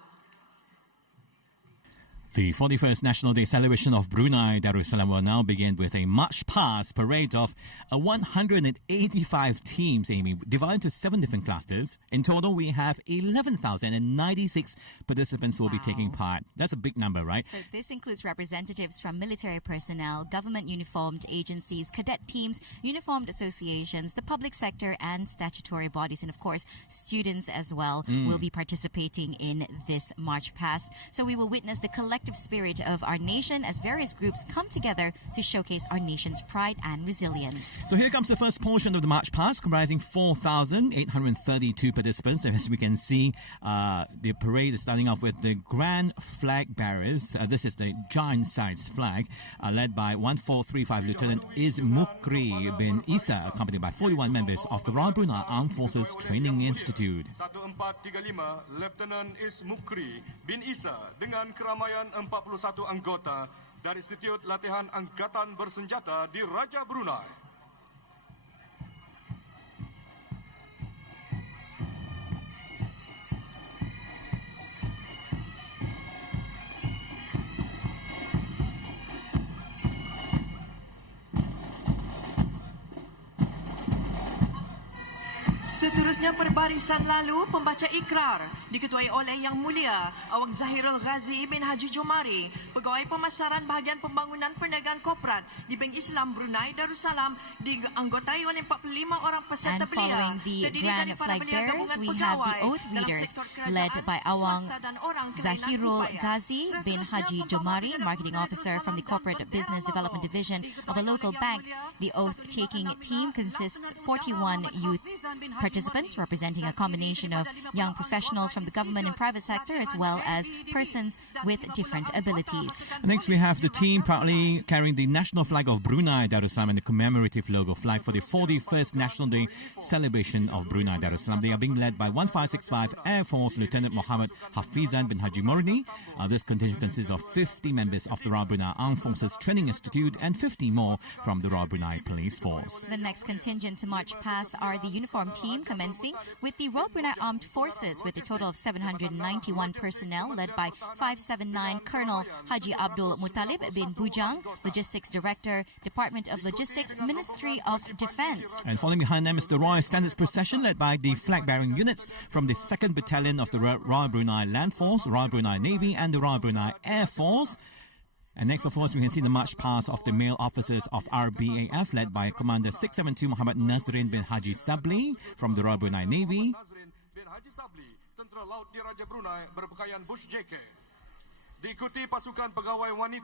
The 41st National Day celebration of Brunei Darussalam will now begin with a march past parade of 185 teams, Amy, divided into 7 different clusters. In total, we have 11,096 participants who will be taking part. That's a big number, right? So this includes representatives from military personnel, government uniformed agencies, cadet teams, uniformed associations, the public sector and statutory bodies, and of course, students as well will be participating in this march past. So we will witness the collective spirit of our nation as various groups come together to showcase our nation's pride and resilience. So here comes the first portion of the march past, comprising 4,832 participants. As we can see, the parade is starting off with the Grand Flag Bearers. This is the giant-sized flag, led by 1435 Lieutenant Is Mukri bin Isa, accompanied by 41 members of the Royal Brunei Armed Forces Training Institute. 1435 Lieutenant Is Mukri bin Isa dengan keramaian 41 anggota dari Institut Latihan Angkatan Bersenjata di Raja Brunei. Seterusnya perbarisan lalu pembaca ikrar diketuai oleh Yang Mulia Awang Zahirul Ghazi bin Haji Jomari, Pegawai Pemasaran Bahagian Pembangunan Perniagaan Korporat di Bank Islam Brunei Darussalam, dianggotai oleh 45 orang peserta And belia. following the Grand Flag Bearers, we have the oath readers led by Awang Zahirul Ghazi bin Haji Jomari, Marketing Officer from the Corporate Business Development Division of a local bank. The oath-taking team consists of 41 youth participants representing a combination of young professionals from the government and private sector as well as persons with different abilities. Next, we have the team proudly carrying the national flag of Brunei Darussalam and the commemorative logo flag for the 41st National Day celebration of Brunei Darussalam. They are being led by 1565 Air Force Lieutenant Muhammad Hafizan bin Haji Murni. This contingent consists of 50 members of the Royal Brunei Armed Forces Training Institute and 50 more from the Royal Brunei Police Force. The next contingent to march past are the uniform team, commencing with the Royal Brunei Armed Forces with a total of 791 personnel led by 579 Colonel Haji Abdul Muttalib bin Bujang, Logistics Director, Department of Logistics, Ministry of Defence. And following behind them is the Royal Standards Procession led by the flag-bearing units from the 2nd Battalion of the Royal Brunei Land Force, Royal Brunei Navy and the Royal Brunei Air Force. And next, of course, we can see the march past of the male officers of RBAF led by Commander 672 Muhammad Nazrin bin Haji Sabli from the Royal Brunei Navy.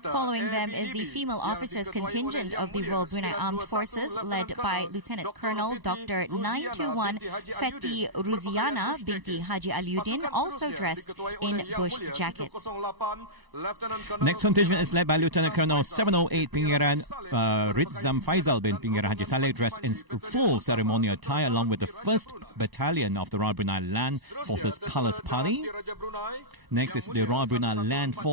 Following them is the female officers contingent of the Royal Brunei Armed Forces led by Lieutenant Colonel Dr. 921 Feti Ruziana binti Haji Aliuddin, also dressed in bush jackets. Next contingent is led by Lieutenant Colonel 708 Pingiran Ritzam Faisal bin Pingiran Haji Saleh, dressed in full ceremonial attire along with the 1st Battalion of the Royal Brunei Land Forces Colours Party. Next is the Royal Brunei Land Force.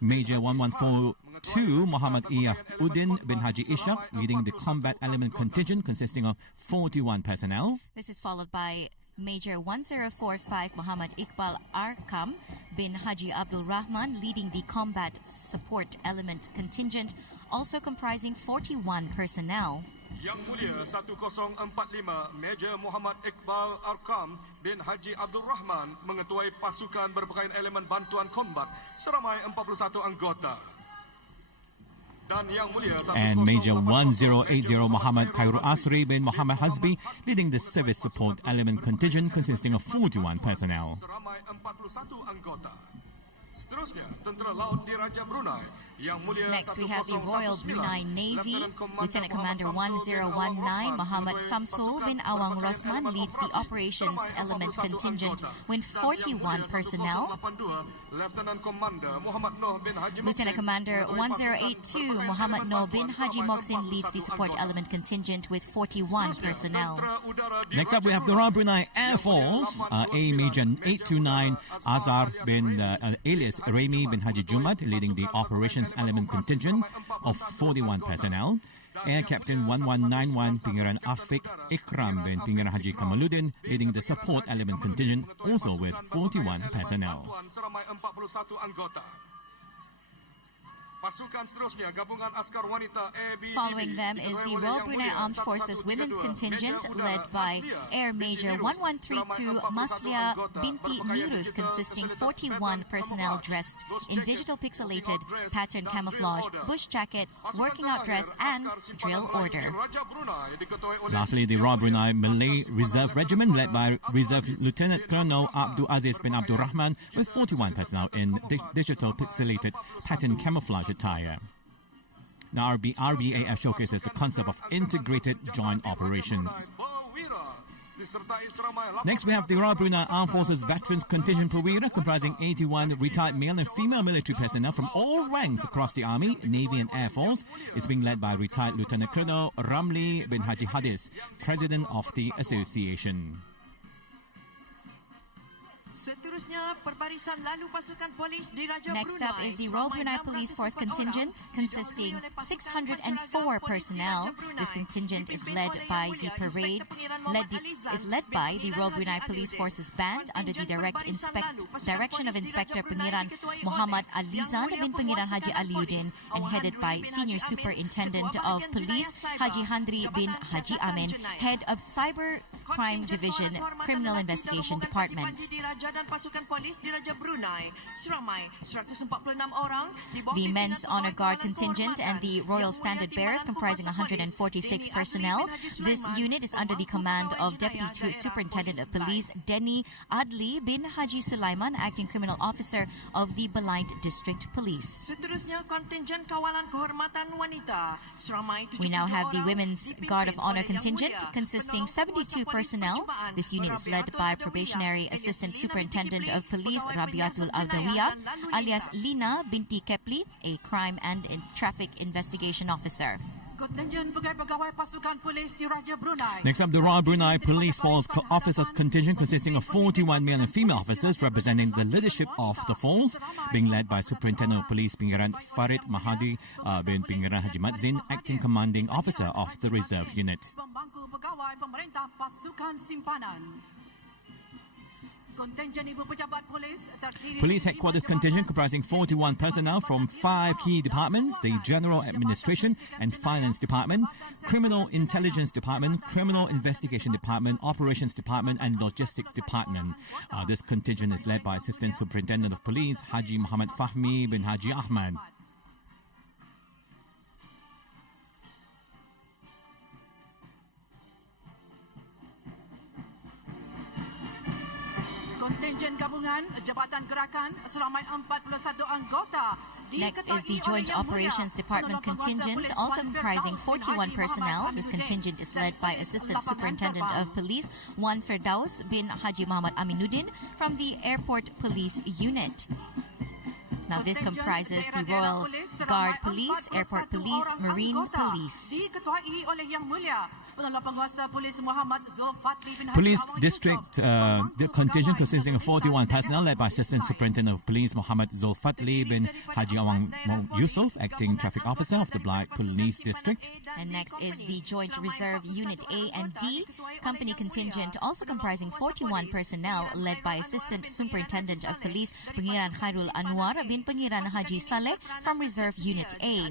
Major 1142 Muhammad Iyahuddin bin Haji Ishaq leading the combat element contingent consisting of 41 personnel. This is followed by Major 1045 Muhammad Iqbal Arkam bin Haji Abdul Rahman leading the combat support element contingent, also comprising 41 personnel. Yang Mulia 1045 Major Muhammad Iqbal Arkam bin Haji Abdul Rahman mengetuai pasukan berpakaian elemen bantuan kombat seramai 41 anggota. And Major 1080 Muhammad Khairul Asri bin Muhammad Hasbi leading the service support element contingent consisting of 41 personnel. Seramai 41 anggota. Seterusnya, Tentera Laut Diraja Brunei Yang Mulia Next, we have the Royal Brunei Navy. Lieutenant Commander 1019 Muhammad Samsul bin Awang Rosman leads the operations element contingent with 41 personnel. Lieutenant Commander Muhammad Noh bin Haji Lieutenant Commander 1082 Muhammad Noh bin Haji Moksin leads the support element contingent with 41 personnel. Next up, we have the Royal Brunei Air Force. A Major 829 Azhar bin alias Remy bin Haji Jumat leading the operations element contingent of 41 personnel. Air Captain 1191 Pangeran Afiq Ikram bin Pangeran Haji Kamaluddin leading the support element contingent also with 41 personnel. Seramai 41 anggota. Pasukan seterusnya gabungan askar wanita ABDB. Following them is the Royal Brunei Armed Forces Women's Contingent led by Air Major 1132 Maslia Binti Mirus consisting 41 personnel dressed in digital pixelated pattern camouflage, bush jacket, working out dress and drill order. Lastly, the Royal Brunei Malay Reserve Regiment led by Reserve Lieutenant Colonel Abdul Aziz bin Abdul Rahman with 41 personnel in digital pixelated pattern camouflage attire. Now, RBAF showcases the concept of integrated joint operations. Next, we have the Royal Brunei Armed Forces Veterans Contingent Perwira, comprising 81 retired male and female military personnel from all ranks across the Army, Navy and Air Force. It's being led by retired Lieutenant Colonel Ramli bin Haji Hadis, President of the Association. Seterusnya, Perbarisan Lalu Pasukan Polis Diraja Brunei. Next up is the Royal Brunei Police Force contingent consisting 604 personnel. This contingent is led by the Royal Brunei Police Forces Band under the direction of Inspector Pengiran Muhammad Alizan bin Pengiran Haji Aliuddin and headed by Senior Superintendent of Police Haji Handri bin Haji Amin, Head of Cyber Crime Division, Criminal Investigation Department. Dan pasukan polis Diraja Brunei seramai 146 orang di bawah the Men's Honor Guard contingent and the Royal Standard Bearers comprising 146 personnel. This unit is under the command of Deputy Superintendent of Police Denny Adli bin Haji Sulaiman, Acting Criminal Officer of the Belind District Police. Seterusnya, kontinjen kawalan kehormatan wanita seramai 70 We now have the Women's Guard of Honor contingent consisting 72 personnel. This unit is led by Probationary Assistant Superintendent of Police Rabiatul Aldawiyah, alias Lina binti Kepli, a crime and traffic investigation officer. Next up, the Royal Brunei Police Force Officers Contingent consisting of 41 male and female officers representing the leadership of the force, being led by Superintendent of Police Pangeran Farid Mahadi bin Pangeran Haji Madzin, Acting Commanding Officer of the Reserve Unit. Police Headquarters Contingent comprising 41 personnel from 5 key departments: the General Administration and Finance Department, Criminal Intelligence Department, Criminal Investigation Department, Operations Department and Logistics Department. This contingent is led by Assistant Superintendent of Police Haji Muhammad Fahmi bin Haji Ahmad. Kontinjen Gabungan Jabatan Gerakan seramai 41 anggota. Next is the Joint Operations Department contingent, also comprising 41 personnel. This contingent is led by Assistant Superintendent of Police Wan Firdaus bin Haji Muhammad Aminuddin from the Airport Police Unit. Now this comprises the Royal Guard Police, Airport Police, Marine Police. Police District contingent consisting of 41 personnel led by Assistant Superintendent of Police Muhammad Zulfatli bin Haji Awang Yusuf, Acting Traffic Officer of the Black Police District. And next is the Joint Reserve Unit A and D Company contingent, also comprising 41 personnel led by Assistant Superintendent of Police Pangeran Khairul Anwar bin Pangeran Haji Saleh from Reserve Unit A.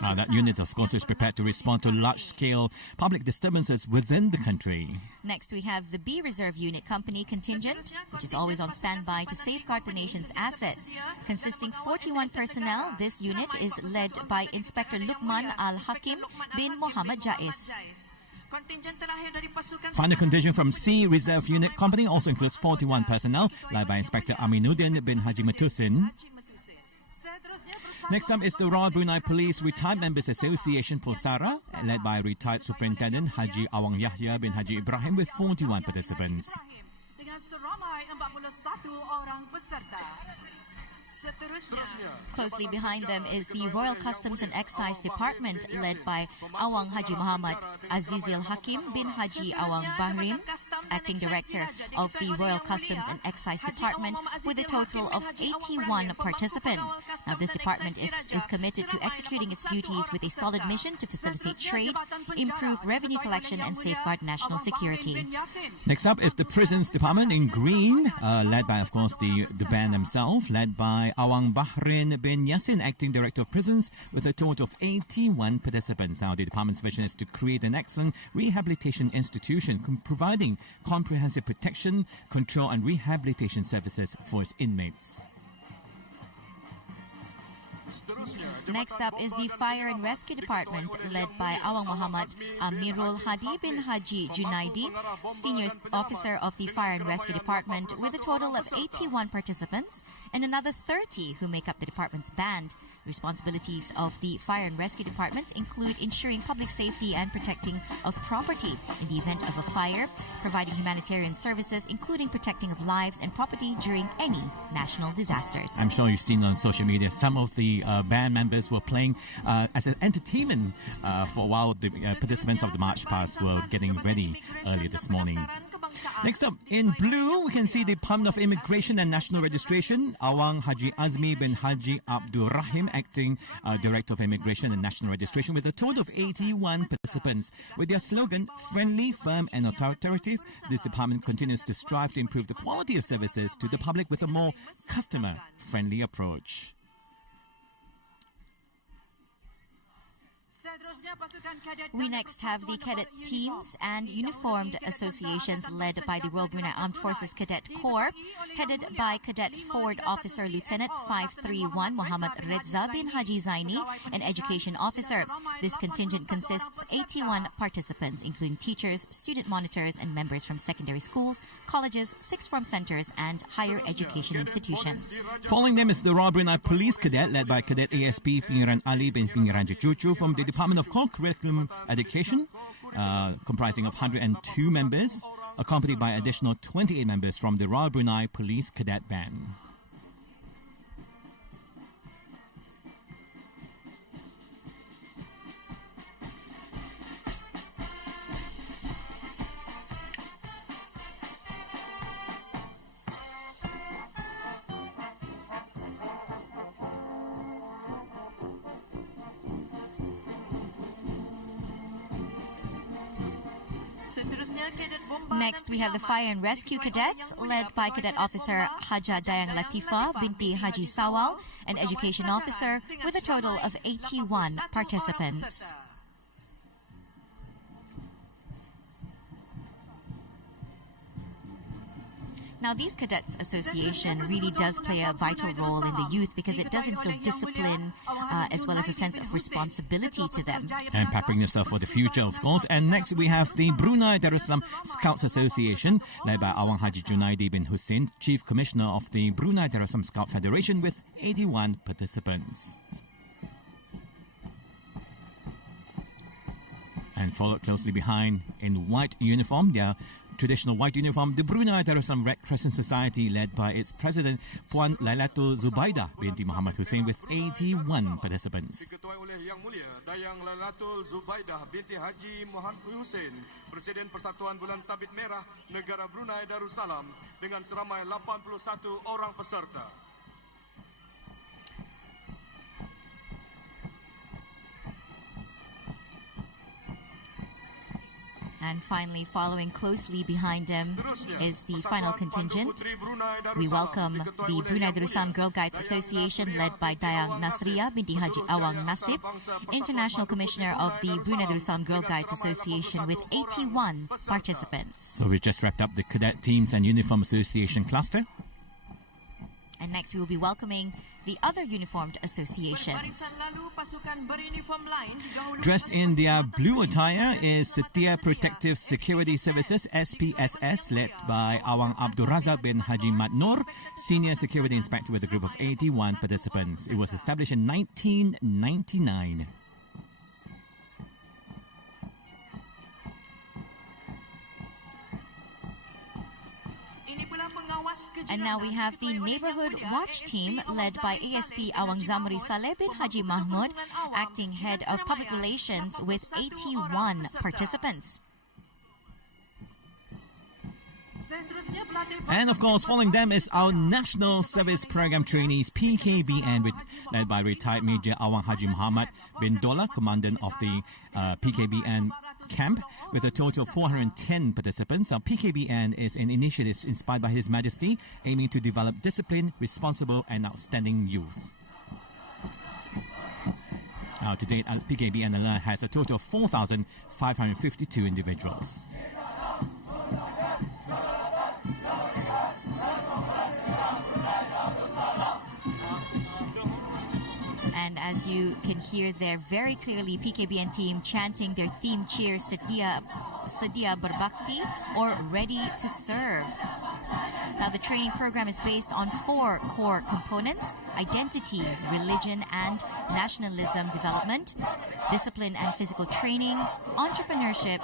That unit, of course, is prepared to respond to large-scale public disturbances within the country. Next, we have the B Reserve Unit Company Contingent, which is always on standby to safeguard the nation's assets. Consisting 41 personnel, this unit is led by Inspector Luqman Al-Hakim bin Muhammad Jais. Final contingent from C Reserve Unit Company also includes 41 personnel, led by Inspector Aminuddin bin Haji Matusin. Next up is the Royal Brunei Police Retired Members Association Pusara, led by retired Superintendent Haji Awang Yahya bin Haji Ibrahim with 41 participants. Dengan seramai 41 orang peserta. Closely behind them is the Royal Customs and Excise Department, led by Awang Haji Muhammad Azizil Hakim bin Haji Awang Bahrim, Acting Director of the Royal Customs and Excise Department, with a total of 81 participants. Now, this department is committed to executing its duties with a solid mission to facilitate trade, improve revenue collection and safeguard national security. Next up is the Prisons Department in green, led by, of course, the band themselves, led by Awang Bahrain bin Yassin, Acting Director of Prisons, with a total of 81 participants. Now, the department's vision is to create an excellent rehabilitation institution providing comprehensive protection, control and rehabilitation services for its inmates. Next up is the Fire and Rescue Department, led by Awang Muhammad Amirul Hadi bin Haji Junaidi, Senior Officer of the Fire and Rescue Department, with a total of 81 participants and another 30 who make up the department's band. The responsibilities of the Fire and Rescue Department include ensuring public safety and protecting of property in the event of a fire, providing humanitarian services, including protecting of lives and property during any national disasters. I'm sure you've seen on social media some of the band members were playing as an entertainment for a while. The participants of the March Past were getting ready earlier this morning. Next up, in blue, we can see the Department of Immigration and National Registration, Awang Haji Azmi bin Haji Abdul Rahim, Acting Director of Immigration and National Registration, with a total of 81 participants. With their slogan, friendly, firm and authoritative, this department continues to strive to improve the quality of services to the public with a more customer-friendly approach. We next have the cadet teams and uniformed associations led by the Royal Brunei Armed Forces Cadet Corps, headed by Cadet Forward Officer Lieutenant 531 Muhammad Reza bin Haji Zaini, an education officer. This contingent consists 81 participants, including teachers, student monitors, and members from secondary schools, colleges, sixth form centres, and higher education institutions. Following them is the Royal Brunei Police Cadet, led by Cadet ASP Pengiran Ali bin Pengiran Cucu from the Department of Core Curriculum Education, comprising of 102 members, accompanied by additional 28 members from the Royal Brunei Police Cadet Band. Next, we have the Fire and Rescue Cadets, led by Cadet Officer Haja Dayang Latifah binti Haji Sawal, an education officer, with a total of 81 participants. Now, these Cadets Association really does play a vital role in the youth because it does instill discipline as well as a sense of responsibility to them. And preparing yourself for the future, of course. And next we have the Brunei Darussalam Scouts Association, led by Awang Haji Junaidi bin Hussein, Chief Commissioner of the Brunei Darussalam Scout Federation, with 81 participants. And followed closely behind in white uniform, their traditional white uniform, the Brunei Darussalam Red Crescent Society, led by its president Puan Lailatul Zubaidah binti Muhammad Hussein, with 81 participants. Diketuai oleh Yang Mulia Dayang Lailatul Zubaidah binti Haji Muhammad Hussein, Presiden Persatuan Bulan Sabit Merah Negara Brunei Darussalam, dengan seramai 81 orang peserta. And finally, following closely behind them is the final contingent. We welcome the Brunei Darussalam Girl Guides Association led by Dayang Nasriah binti Haji Awang Nasib, International Commissioner of the Brunei Darussalam Girl Guides Association with 81 participants. So we just wrapped up the Cadet Teams and Uniform Association cluster. And next we will be welcoming the other uniformed associations. Dressed in their blue attire is Setia Protective Security Services SPSS, led by Awang Abdul Razak bin Haji Mat Nur, Senior Security Inspector with a group of 81 participants. It was established in 1999. And now we have the Neighbourhood Watch Team led by ASP Awang Zamri Saleh bin Haji Mahmud, acting head of public relations with 81 participants. And of course, following them is our National Service Program Trainees PKBN, led by retired Major Awang Haji Muhammad bin Dola, Commandant of the PKBN camp, with a total of 410 participants. Our PKBN is an initiative inspired by His Majesty, aiming to develop disciplined, responsible and outstanding youth. Now, to date, PKBN alone has a total of 4,552 individuals. And as you can hear there very clearly, PKBN team chanting their theme cheer, Sedia Berbakti, or Ready to Serve. Now, the training program is based on 4 core components: identity, religion and nationalism development, discipline and physical training, entrepreneurship,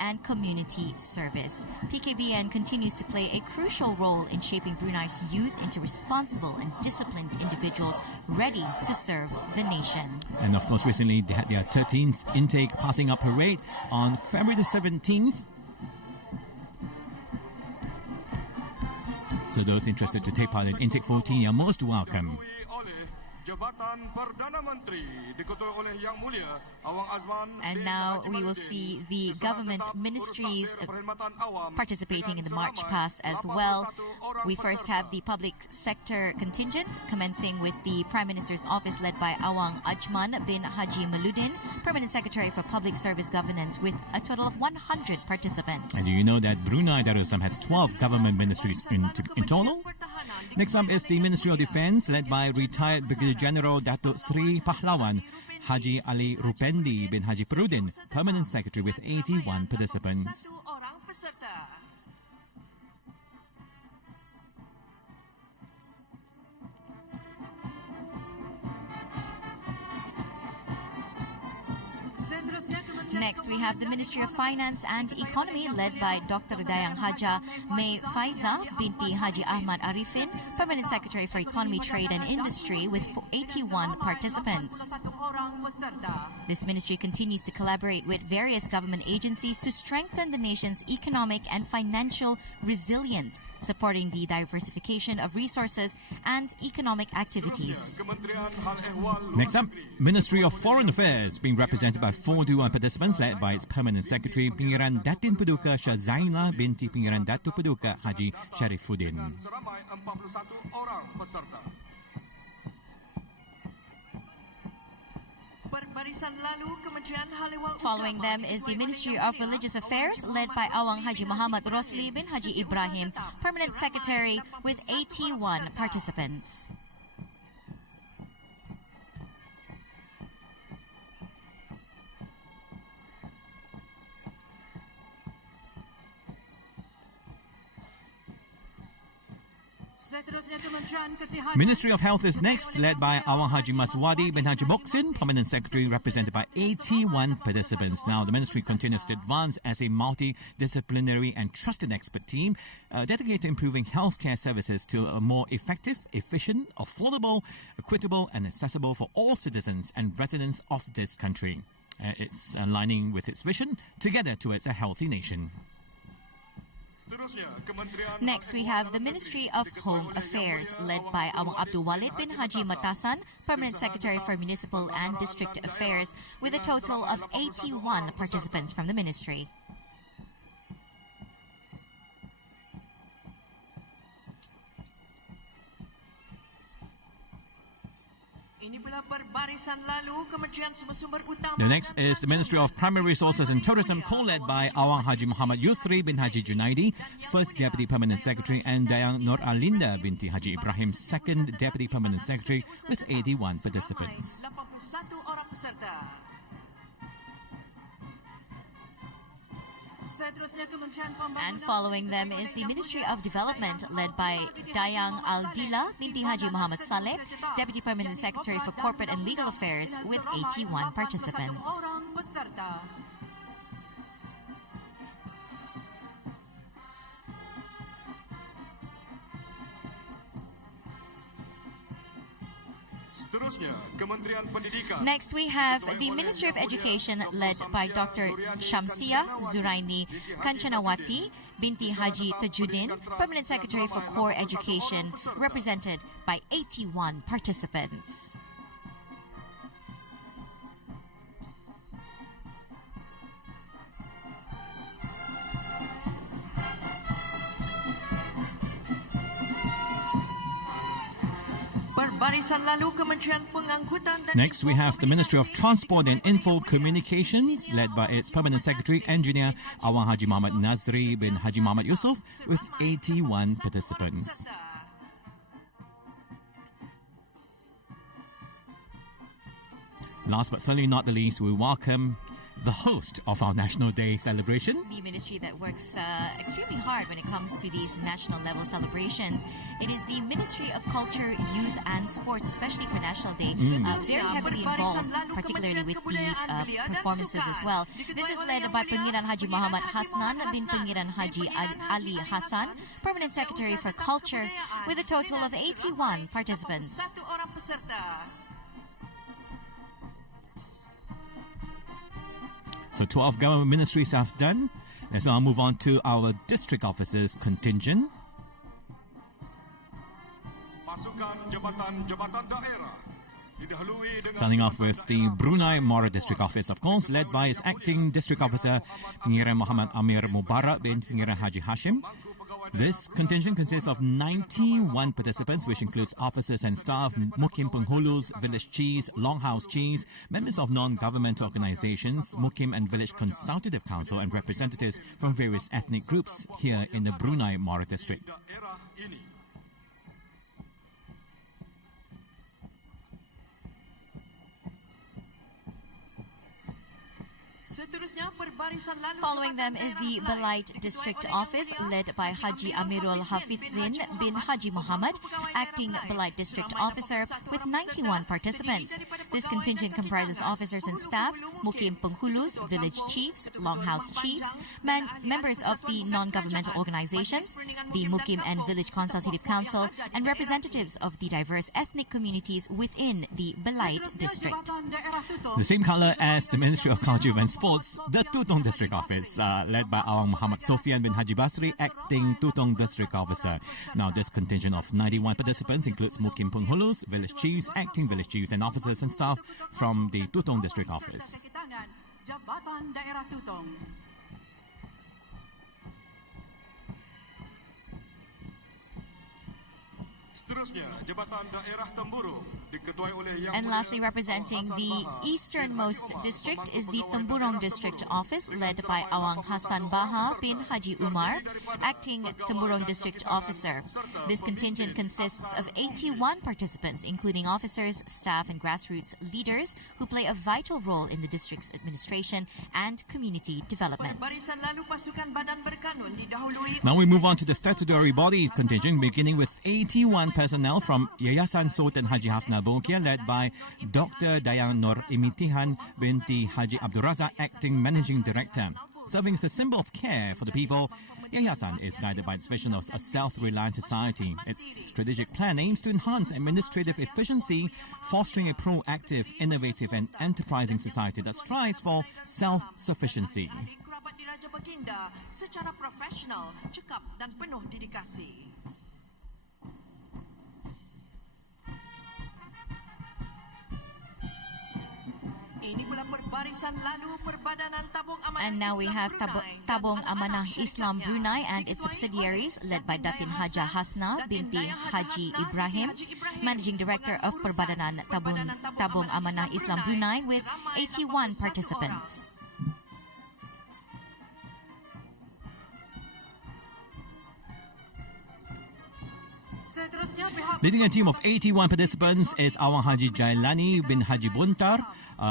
and community service. PKBN continues to play a crucial role in shaping Brunei's youth into responsible and disciplined individuals ready to serve the nation. And of course, recently they had their 13th intake passing up parade on February the 17th. So those interested to take part in Intake 14 are most welcome. And now we will see the government ministries participating in the march past as well. We first have the public sector contingent, commencing with the Prime Minister's office led by Awang Ajman bin Haji Maludin, Permanent Secretary for Public Service Governance, with a total of 100 participants. And do you know that Brunei Darussalam has 12 government ministries in total? Next up is the Ministry of Defence, led by retired Brigadier General Datuk Sri Pahlawan Haji Ali Rupendi bin Haji Perudin, Permanent Secretary with 81 participants. Next, we have the Ministry of Finance and Economy, led by Dr. Dayang Haja May Faiza binti Haji Ahmad Arifin, Permanent Secretary for Economy, Trade and Industry, with 81 participants. This ministry continues to collaborate with various government agencies to strengthen the nation's economic and financial resilience, supporting the diversification of resources and economic activities. Next up, Ministry of Foreign Affairs, being represented by 41 participants, led by its Permanent Secretary Pengiran Datin Paduka Syazaina binti Pengiran Datu Paduka Haji Sharifuddin. Following them is the Ministry of Religious Affairs, led by Awang Haji Muhammad Rosli bin Haji Ibrahim, Permanent Secretary, with 81 participants. Ministry of Health is next, led by Awang Haji Maswadi bin Haji Moksin, Permanent Secretary, represented by 81 participants. Now, the ministry continues to advance as a multidisciplinary and trusted expert team dedicated to improving healthcare services to a more effective, efficient, affordable, equitable and accessible for all citizens and residents of this country. It's aligning with its vision, together towards a healthy nation. Next, we have the Ministry of Home Affairs, led by Awang Abdul Walid bin Haji Matasan, Permanent Secretary for Municipal and District Affairs, with a total of 81 participants from the ministry. Ini pula perbarisan lalu Kementerian Sumber-Sumber Utama. The next is the Ministry of Primary Resources and Tourism, co-led by Awang Haji Muhammad Yusri bin Haji Junaidi, First Deputy Permanent Secretary, and Dayang Nur Alinda binti Haji Ibrahim, Second Deputy Permanent Secretary, with 81 participants. 81 orang peserta. And following them is the Ministry of Development, led by Dayang Aldila binti Haji Muhammad Saleh, Deputy Permanent Secretary for Corporate and Legal Affairs, with 81 participants. Next, we have the Ministry of Education, led by Dr. Shamsia Zuraini Kanchanawati binti Haji Tajuddin, Permanent Secretary for Core Education, represented by 81 participants. Next, we have the Ministry of Transport and Info Communications, led by its Permanent Secretary, Engineer Awang Haji Muhammad Nazri bin Haji Muhammad Yusof, with 81 participants. Last but certainly not the least, we welcome the host of our National Day celebration. The ministry that works extremely hard when it comes to these national level celebrations. It is the Ministry of Culture, Youth and Sports, especially for National Day. Very heavily involved, particularly with the performances as well. This is led by Pengiran Haji Muhammad Hasnan bin Pengiran Haji Ali Hassan, Permanent Secretary for Culture, with a total of 81 participants. So 12 government ministries have done. Let's now move on to our district officers contingent. Starting off with the Brunei Mora District Office, of course, led by its acting district officer, Pengiran Muhammad Amir Mubarak bin Pengiran Haji Hashim. This contingent consists of 91 participants, which includes officers and staff, Mukim Penghulus, village chiefs, longhouse chiefs, members of non-governmental organizations, Mukim and Village Consultative Council, and representatives from various ethnic groups here in the Brunei Mora District. Following them is the Belait District Office, led by Haji Amirul Hafizin bin Haji Muhammad, acting Belait District Officer, with 91 participants. This contingent comprises officers and staff, Mukim Penghulus, village chiefs, longhouse chiefs, members of the non-governmental organizations, the Mukim and Village Consultative Council, and representatives of the diverse ethnic communities within the Belait District. The same color as the Ministry of Culture and Sports, the Tutong District Office, led by Awang Muhammad Sofian bin Haji Basri, acting Tutong District Officer. Now, this contingent of 91 participants includes Mukim Penghulus, village chiefs, acting village chiefs, and officers and staff from the Tutong District Office. Jabatan Daerah Tutong. And lastly, representing the easternmost district is the Temburong District Office, led by Awang Hassan Baha bin Haji Umar, acting Temburong District Officer. This contingent consists of 81 participants, including officers, staff, and grassroots leaders who play a vital role in the district's administration and community development. Now we move on to the statutory bodies contingent, beginning with 81 personnel from Yayasan Sultan Haji Hassan Al-Bolkiah, led by Dr. Dayang Nur Imitihan binti Haji Abdul Razak, acting Managing Director. Serving as a symbol of care for the people, Yayasan is guided by its vision of a self-reliant society. Its strategic plan aims to enhance administrative efficiency, fostering a proactive, innovative and enterprising society that strives for self-sufficiency. And now we have Tabung Amanah Islam Brunei and its subsidiaries, led by Datin Haja Hasna binti Haji Ibrahim, Managing Director of Perbadanan Tabung Amanah Islam Brunei, with 81 participants. Leading a team of 81 participants is Awang Haji Jailani bin Haji Buntar,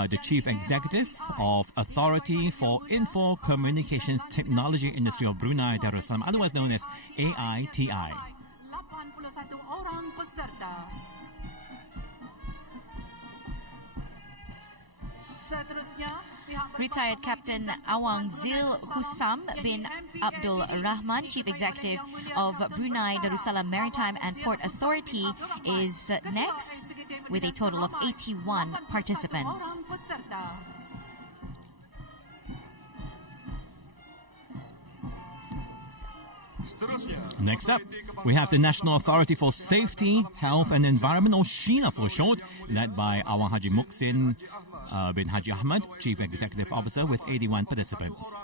the Chief Executive of Authority for Info Communications Technology Industry of Brunei Darussalam, otherwise known as AITI. 81 orang peserta. Seterusnya, Retired Captain Awang Zil Hussam bin Abdul Rahman, Chief Executive of Brunei Darussalam Maritime and Port Authority, is next with a total of 81 participants. Next up, we have the National Authority for Safety, Health and Environment, or SHINA for short, led by Awang Haji Muksin bin Haji Ahmad, Chief Executive Officer, with 81 participants.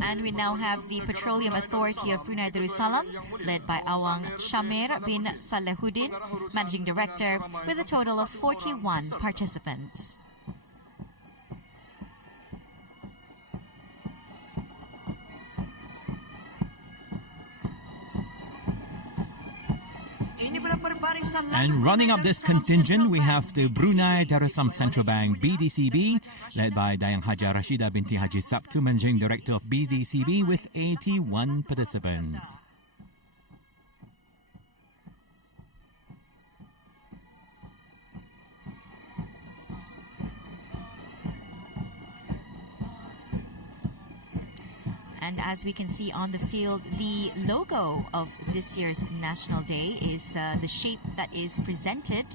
And we now have the Petroleum Authority of Brunei Darussalam, led by Awang Shamir bin Salahuddin, Managing Director, with a total of 41 participants. And running up this contingent, we have the Brunei Darussalam Central Bank BDCB, led by Dayang Haja Rashida binti Haji Sabtu, Managing Director of BDCB, with 81 participants. And as we can see on the field, the logo of this year's National Day is the shape that is presented.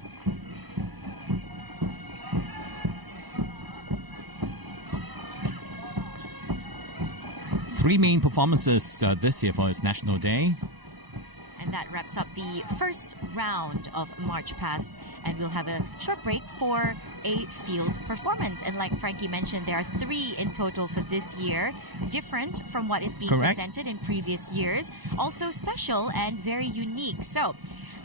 Three main performances this year for its National Day. And that wraps up the first round of March Past. And we'll have a short break for a field performance. And like Frankie mentioned, there are 3 in total for this year, different from what is being presented in previous years. Also special and very unique. So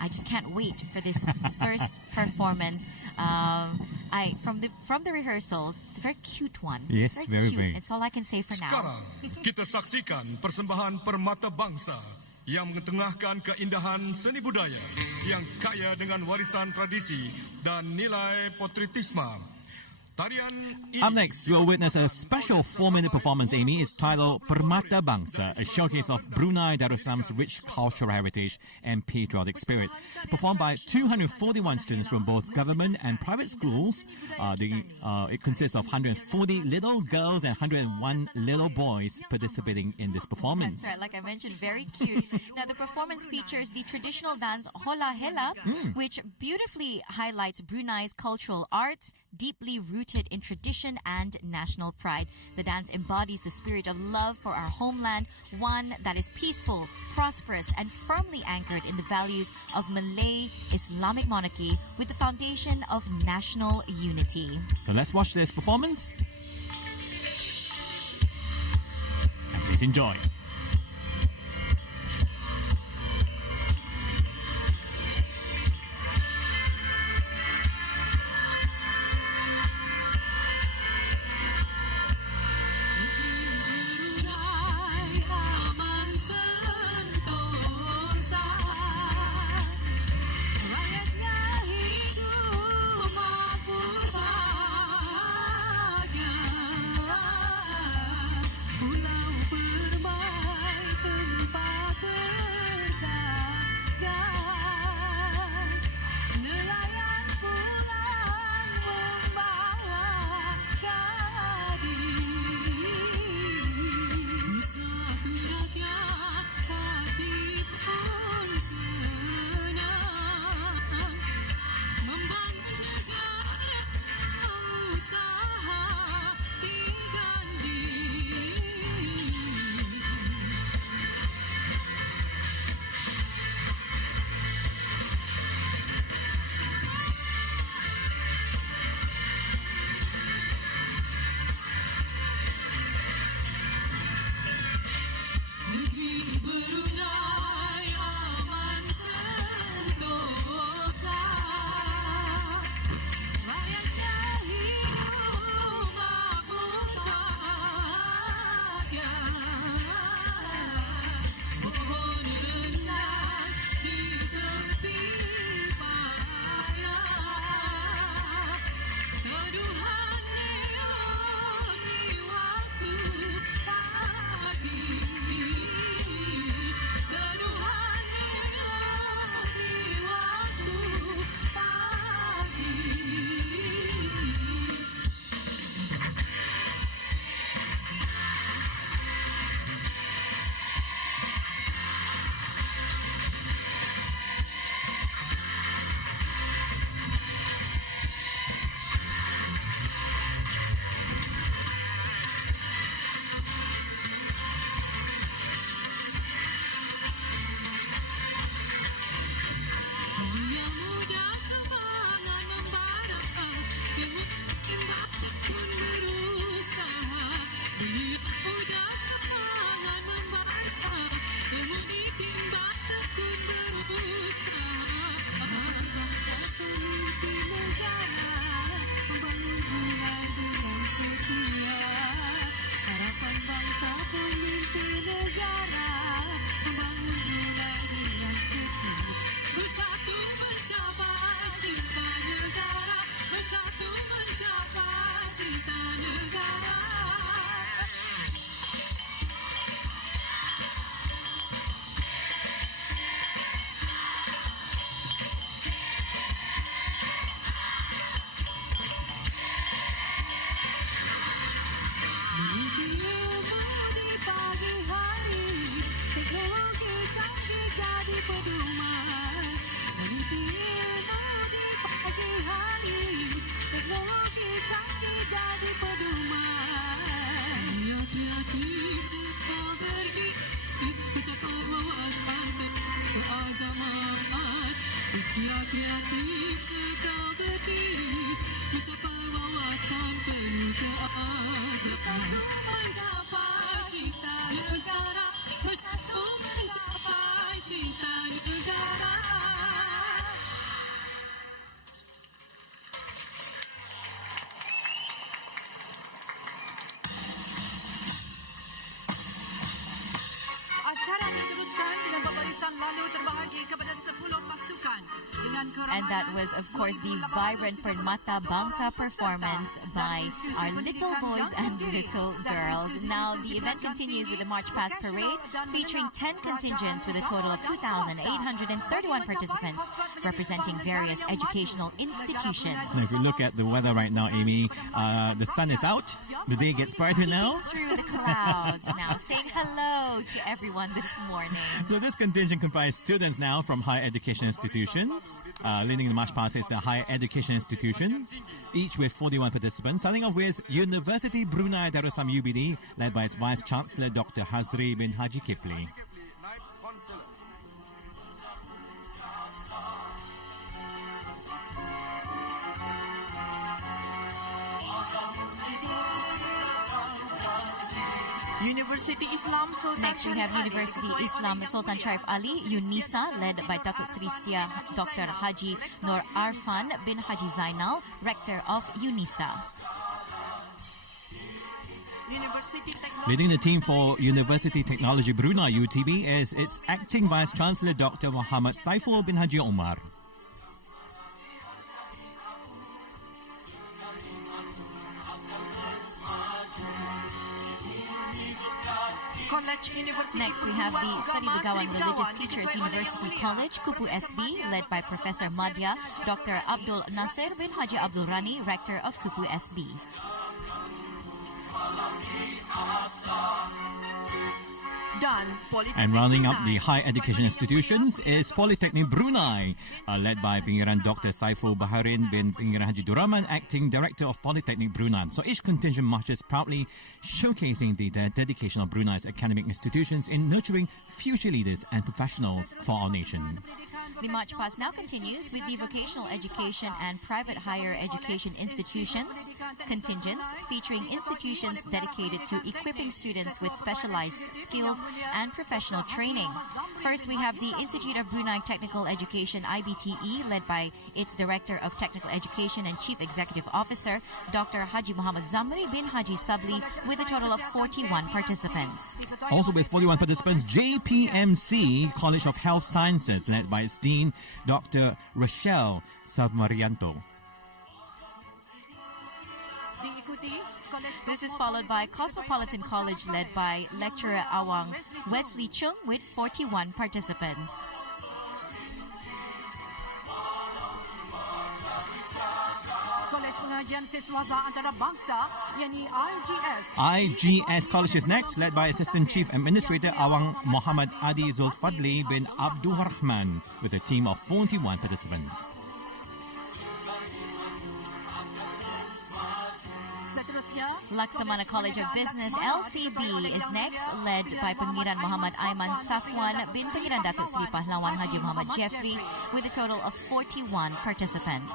I just can't wait for this first performance. From the rehearsals, it's a very cute one. Yes, it's very cute. very. It's all I can say for now. Sekarang kita saksikan persembahan permata bangsa yang mengetengahkan keindahan seni budaya yang kaya dengan warisan tradisi dan nilai patriotisme. Up next, we'll witness a special 4-minute performance, Amy. It's titled Permata Bangsa, a showcase of Brunei Darussalam's rich cultural heritage and patriotic spirit. Performed by 241 students from both government and private schools. It consists of 140 little girls and 101 little boys participating in this performance. That's right, like I mentioned, very cute. Now, the performance features the traditional dance Hola Hela, which beautifully highlights Brunei's cultural arts, deeply rooted in tradition and national pride. The dance embodies the spirit of love for our homeland, one that is peaceful, prosperous, and firmly anchored in the values of Malay Islamic monarchy with the foundation of national unity. So let's watch this performance. And please enjoy. Pulau Permata kepada 10 pasukan dengan And that was, of course, the vibrant Permata Bangsa performance by our little boys and little girls. Now, the event continues with the March Past Parade, featuring 10 contingents with a total of 2,831 participants, representing various educational institutions. Now, if you look at the weather right now, Amy, the sun is out. The day gets brighter now. Through the clouds now, saying hello to everyone this morning. So this contingent comprises students now from higher education institutions. Leading the march past is the higher education institutions, each with 41 participants, starting off with University Brunei Darussalam UBD, led by its Vice Chancellor Dr. Hazri bin Haji Kipli. University Islam Sultan Next, we have University Islam Sultan Sharif Ali, UNISA, led by Datuk Seri Setia Dr. Haji Nur Arfan bin Haji Zainal, Rector of UNISA. Leading the team for University Technology Brunei UTB is its Acting Vice Chancellor Dr. Muhammad Saiful bin Haji Omar. Next, we have the Seri Begawan Religious Teachers University College, Kupu SB, led by Professor Madya Dr. Abdul Nasir bin Haji Abdul Rani, Rector of Kupu SB. And rounding up the higher education institutions is Polytechnic Brunei, led by Pengiran Dr. Saiful Baharin bin Pengiran Haji Duraman, Acting Director of Polytechnic Brunei. So each contingent marches proudly, showcasing the dedication of Brunei's academic institutions in nurturing future leaders and professionals for our nation. The March Past now continues with the vocational education and private higher education institutions, contingents featuring institutions dedicated to equipping students with specialized skills and professional training. First, we have the Institute of Brunei Technical Education, IBTE, led by its Director of Technical Education and Chief Executive Officer, Dr. Haji Muhammad Zamri bin Haji Sabli, with a total of 41 participants. Also with 41 participants, JPMC, College of Health Sciences, led by its Dean, Dr. Rochelle Sabmarianto. This is followed by Cosmopolitan College, led by Lecturer Awang Wesley Chung, with 41 participants. IGS College is next, led by Assistant Chief Administrator Awang Muhammad Adi Zulfadli bin Abdul Rahman, with a team of 41 participants. Laksamana College of Business, LCB, is next, led by Pengiran Muhammad Aiman Safwan bin Pengiran Datuk Seri Pahlawan Haji Muhammad Jeffrey, with a total of 41 participants.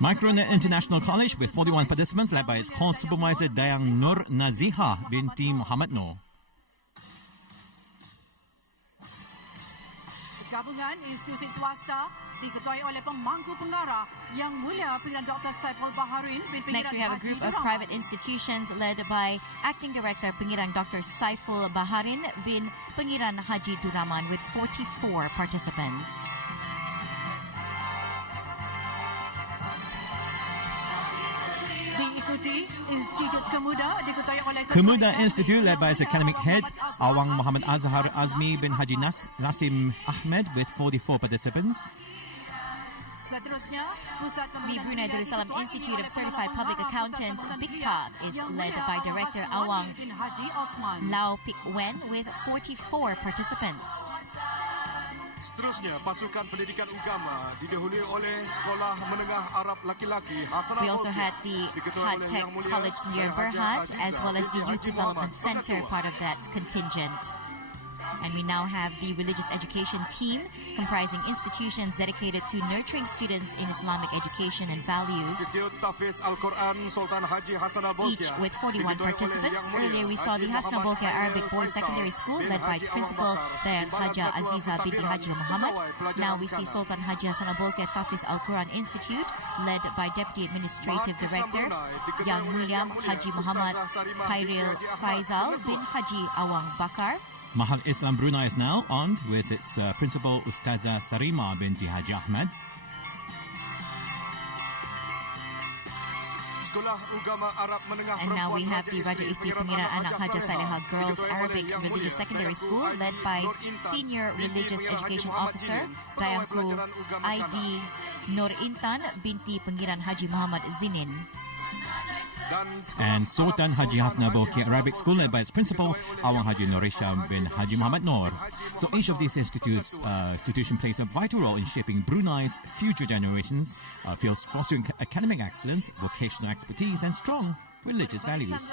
Micronet International College, with 41 participants, led by its course supervisor Dayang Nur Naziha binti Muhammad Noor. Gabungan institusi swasta diketuai oleh pemangku pengarah Yang Mulia Pengiran Dr. Saiful Baharin bin Pengiran. Next, we have a group of private institutions led by Acting Director Pengiran Dr. Saiful Baharin bin Pengiran Haji Duraman, with 44 participants. Kemuda Institute, led by its academic head Awang Muhammad Azhar Azmi bin Haji Nasim Ahmed, with 44 participants. The Brunei Darussalam Institute of Certified Public Accountants, BICPA, is led by Director Awang Lau Pik Wen, with 44 participants. Seterusnya, pasukan pendidikan agama didahului oleh Sekolah Menengah Arab Laki-Laki Hasanah. We also had the High Tech College near Berhad, as well as the Youth Development Center, part of that contingent. And we now have the religious education team, comprising institutions dedicated to nurturing students in Islamic education and values. Each with 41 participants. Earlier we saw the Hasna Bolkiah Arabic Boys Secondary School led by its principal, Dayan Haja Aziza binti Haji Muhammad. Now we see Sultan Haji Hassan Bolkiah Tafiz Al-Quran Institute led by Deputy Administrative Director Yang Mulia Haji Muhammad Khairil Faizal bin Haji Awang Bakar. Mahal Islam Brunei is now armed with its principal Ustazah Sarima binti Haji Ahmad. And now we have the Raja Istri Pengiran Anak Haja Salehah Girls Arabic Religious Secondary School led by Senior Religious Education Officer Dayangku ID Nur Intan binti Pengiran Haji Muhammad Zinin. And Sultan Haji Hasna Bolkiah Arabic School led by its principal Awang Haji Norisha bin Haji Muhammad Noor. So each of these institution plays a vital role in shaping Brunei's future generations, fostering academic excellence, vocational expertise and strong religious values.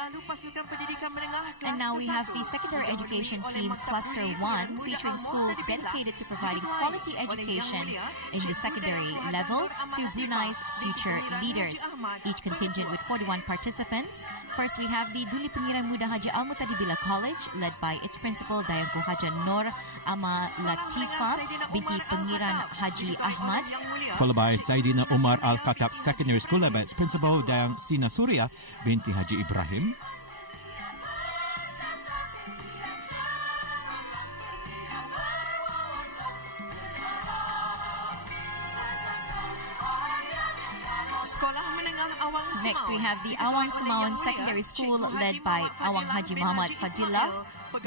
And now we have the secondary education team Cluster 1 featuring schools dedicated to providing quality education in the secondary level to Brunei's future leaders. Each contingent with 41 participants. First we have the Duli Pengiran Muda Haji Al-Mutadibila College led by its principal Dayangku Haja Nur Ama Latifa binti Pengiran Haji Ahmad. Followed by Saidina Umar Al-Khattab Secondary School led by its principal Dayang Sina Surya binti Haji Ibrahim. Next we have the Awang Semawan Secondary School led by Awang Haji Muhammad Fadillah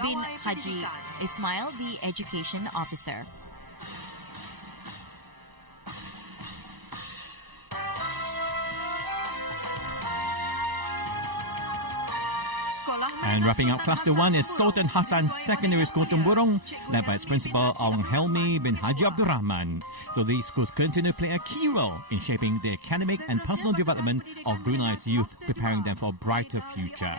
bin Haji Ismail, the Education Officer. And wrapping up Cluster 1 is Sultan Hassan Secondary School Temburong, led by its principal Awang Helmi bin Haji Abdul Rahman. So these schools continue to play a key role in shaping the academic and personal development of Brunei's youth, preparing them for a brighter future.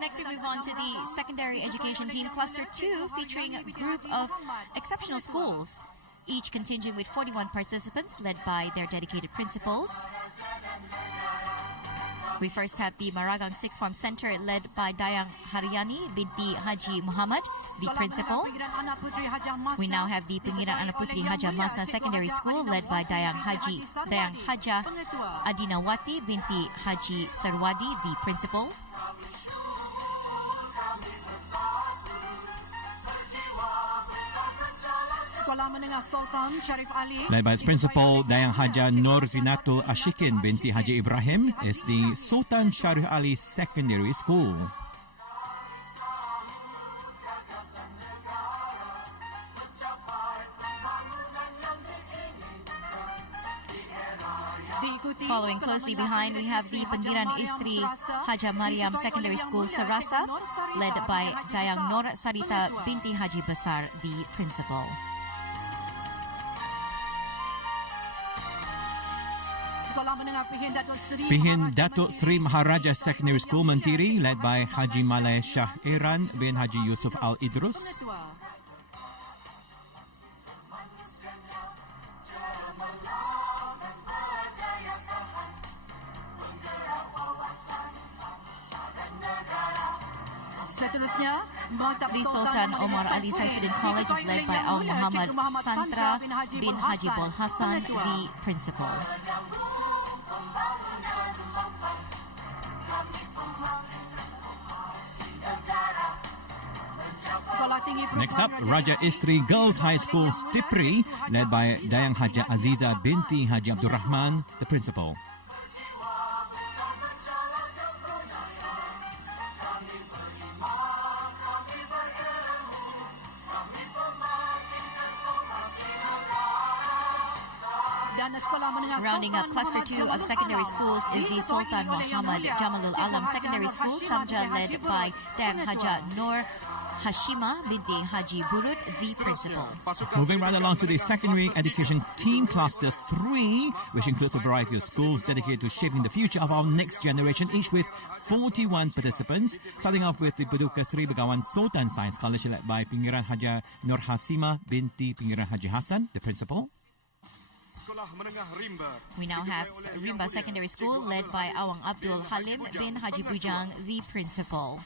Next we move on to the secondary education team Cluster 2, featuring a group of exceptional schools. Each contingent with 41 participants, led by their dedicated principals. We first have the Maragang Sixth Form Center led by Dayang Haryani binti Haji Muhammad, the principal. We now have the Pengiran Anak Putri Haja Masna Secondary School led by Dayang Haja Adinawati binti Haji Sarwadi, the principal. Led by its principal, Dayang Haja Nur Zinatul Ashikin binti Haji Ibrahim, is the Sultan Sharif Ali Secondary School. Following closely behind, we have the Pengiran Istri Haja Mariam Secondary School Sarasa, led by Dayang Nur Sarita binti Haji Besar, the principal. Pihin Datuk Sri Maharaja Secondary School Mentiri, led by Haji Malay Shah Iran bin Haji Yusuf Al Idrus. The Sultan Omar Ali Saifuddin College is led by Awang Muhammad Santra bin Haji Bol Hassan, the principal. Next up, Raja Istri Girls High School Stipri, led by Dayang Haja Aziza binti Haji Abdul Rahman, the principal. Rounding up Cluster 2 of secondary schools is the Sultan Muhammad Jamalul Alam Secondary School, Samja, led by Dayang Haja Nur Hashima binti Haji Burut, the principal. Moving right along to the secondary education team cluster 3, which includes a variety of schools dedicated to shaping the future of our next generation, each with 41 participants. Starting off with the Paduka Sri Begawan Sultan Science College, led by Pengiran Haja Nur Hasima binti Pengiran Haji Hassan, the principal. We now have Rimba Secondary School, led by Awang Abdul Halim bin Haji Bujang, the principal.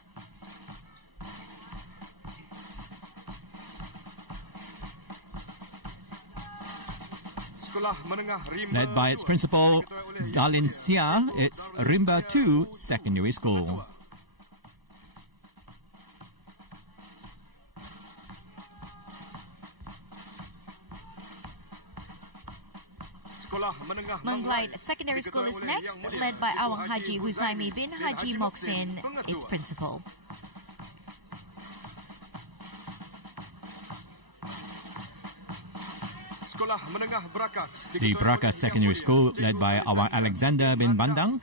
Led by its principal, Dalin Sia, it's Rimba 2 Secondary School. Menglait Secondary School is next, led by Awang Haji Huzaimi bin Haji Moksin, its principal. The Brakas Secondary School, led by Awang Alexander bin Bandang,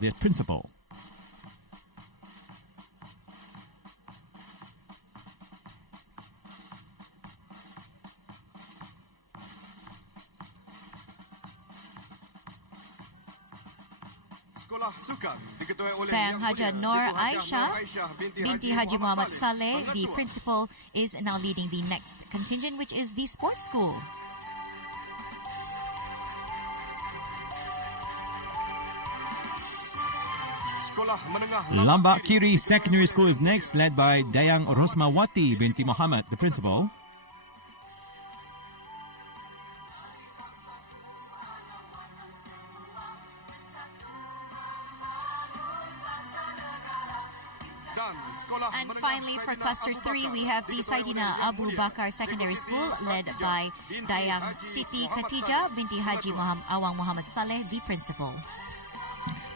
the principal. Dayang Haja Nur Aisyah binti Haji Muhammad Saleh, the principal, is now leading the next contingent, which is the sports school. Lambak Kiri Secondary School is next, led by Dayang Rosmawati binti Muhammad, the principal. And finally, for Cluster 3, we have the Saidina Abu Bakar Secondary School, led by Dayang Siti Khatijah binti Haji Awang Muhammad Saleh, the principal.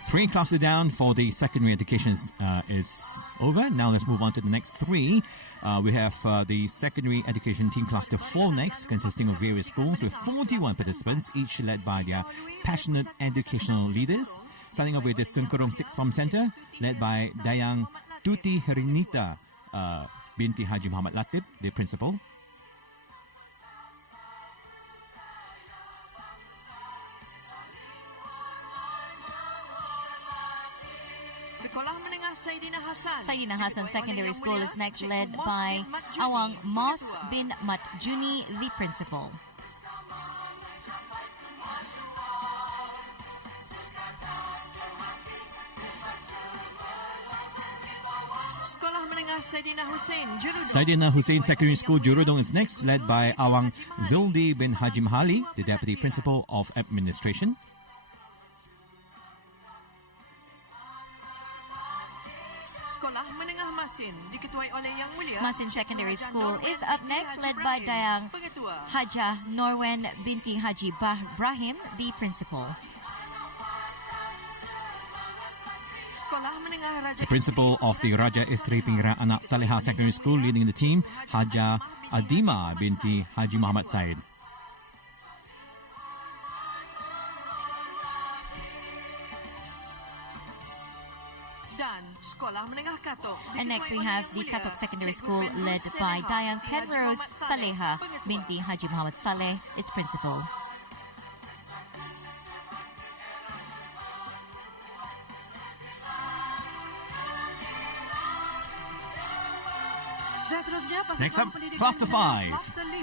3 classes down for the secondary education is over. Now let's move on to the next 3. We have the secondary education team cluster 4 next, consisting of various schools with 41 participants, each led by their passionate educational leaders. Starting off with the Sengkurung Sixth Form Centre, led by Dayang Tuti Herinita binti Haji Muhammad Latif, the principal. Saidina Hassan Secondary School is next, led by Awang Mos bin Mat Juni, the principal. Saidina Hussein Secondary School Jurudong is next, led by Awang Zuldi bin Haji Mahali, the Deputy Principal of Administration. Masin Secondary School is up next, led by Dayang Haja Norwen binti Haji Brahim, the principal. The principal of the Raja Istri Pengiran Anak Saleha Secondary School, leading the team, Haja Adima binti Haji Muhammad Said. And next we have the Katok Secondary School, led by Dayang Penrose Saleha binti Haji Muhammad Saleh, its principal. Next up, Cluster 5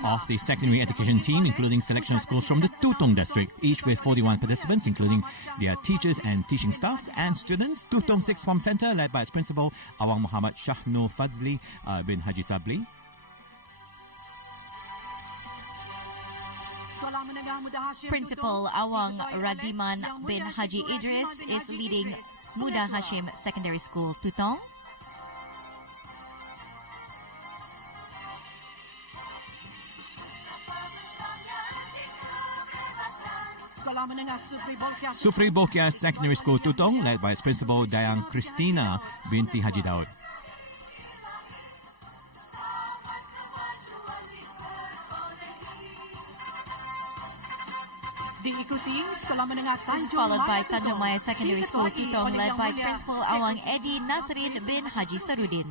of the secondary education team, including selection of schools from the Tutong district, each with 41 participants, including their teachers and teaching staff and students. Tutong Sixth Form Centre, led by its principal, Awang Muhammad Shahno Fadzli bin Haji Sabli. Principal Awang Radiman bin Haji Idris is leading Muda Hashim Secondary School, Tutong. Supri Bokia Secondary School Tutong, led by its principal Dayang Christina binti Haji Daud. Followed by Tanjung Maya Secondary School Tutong, led by its principal Awang Edi Nasrin bin Haji Sarudin.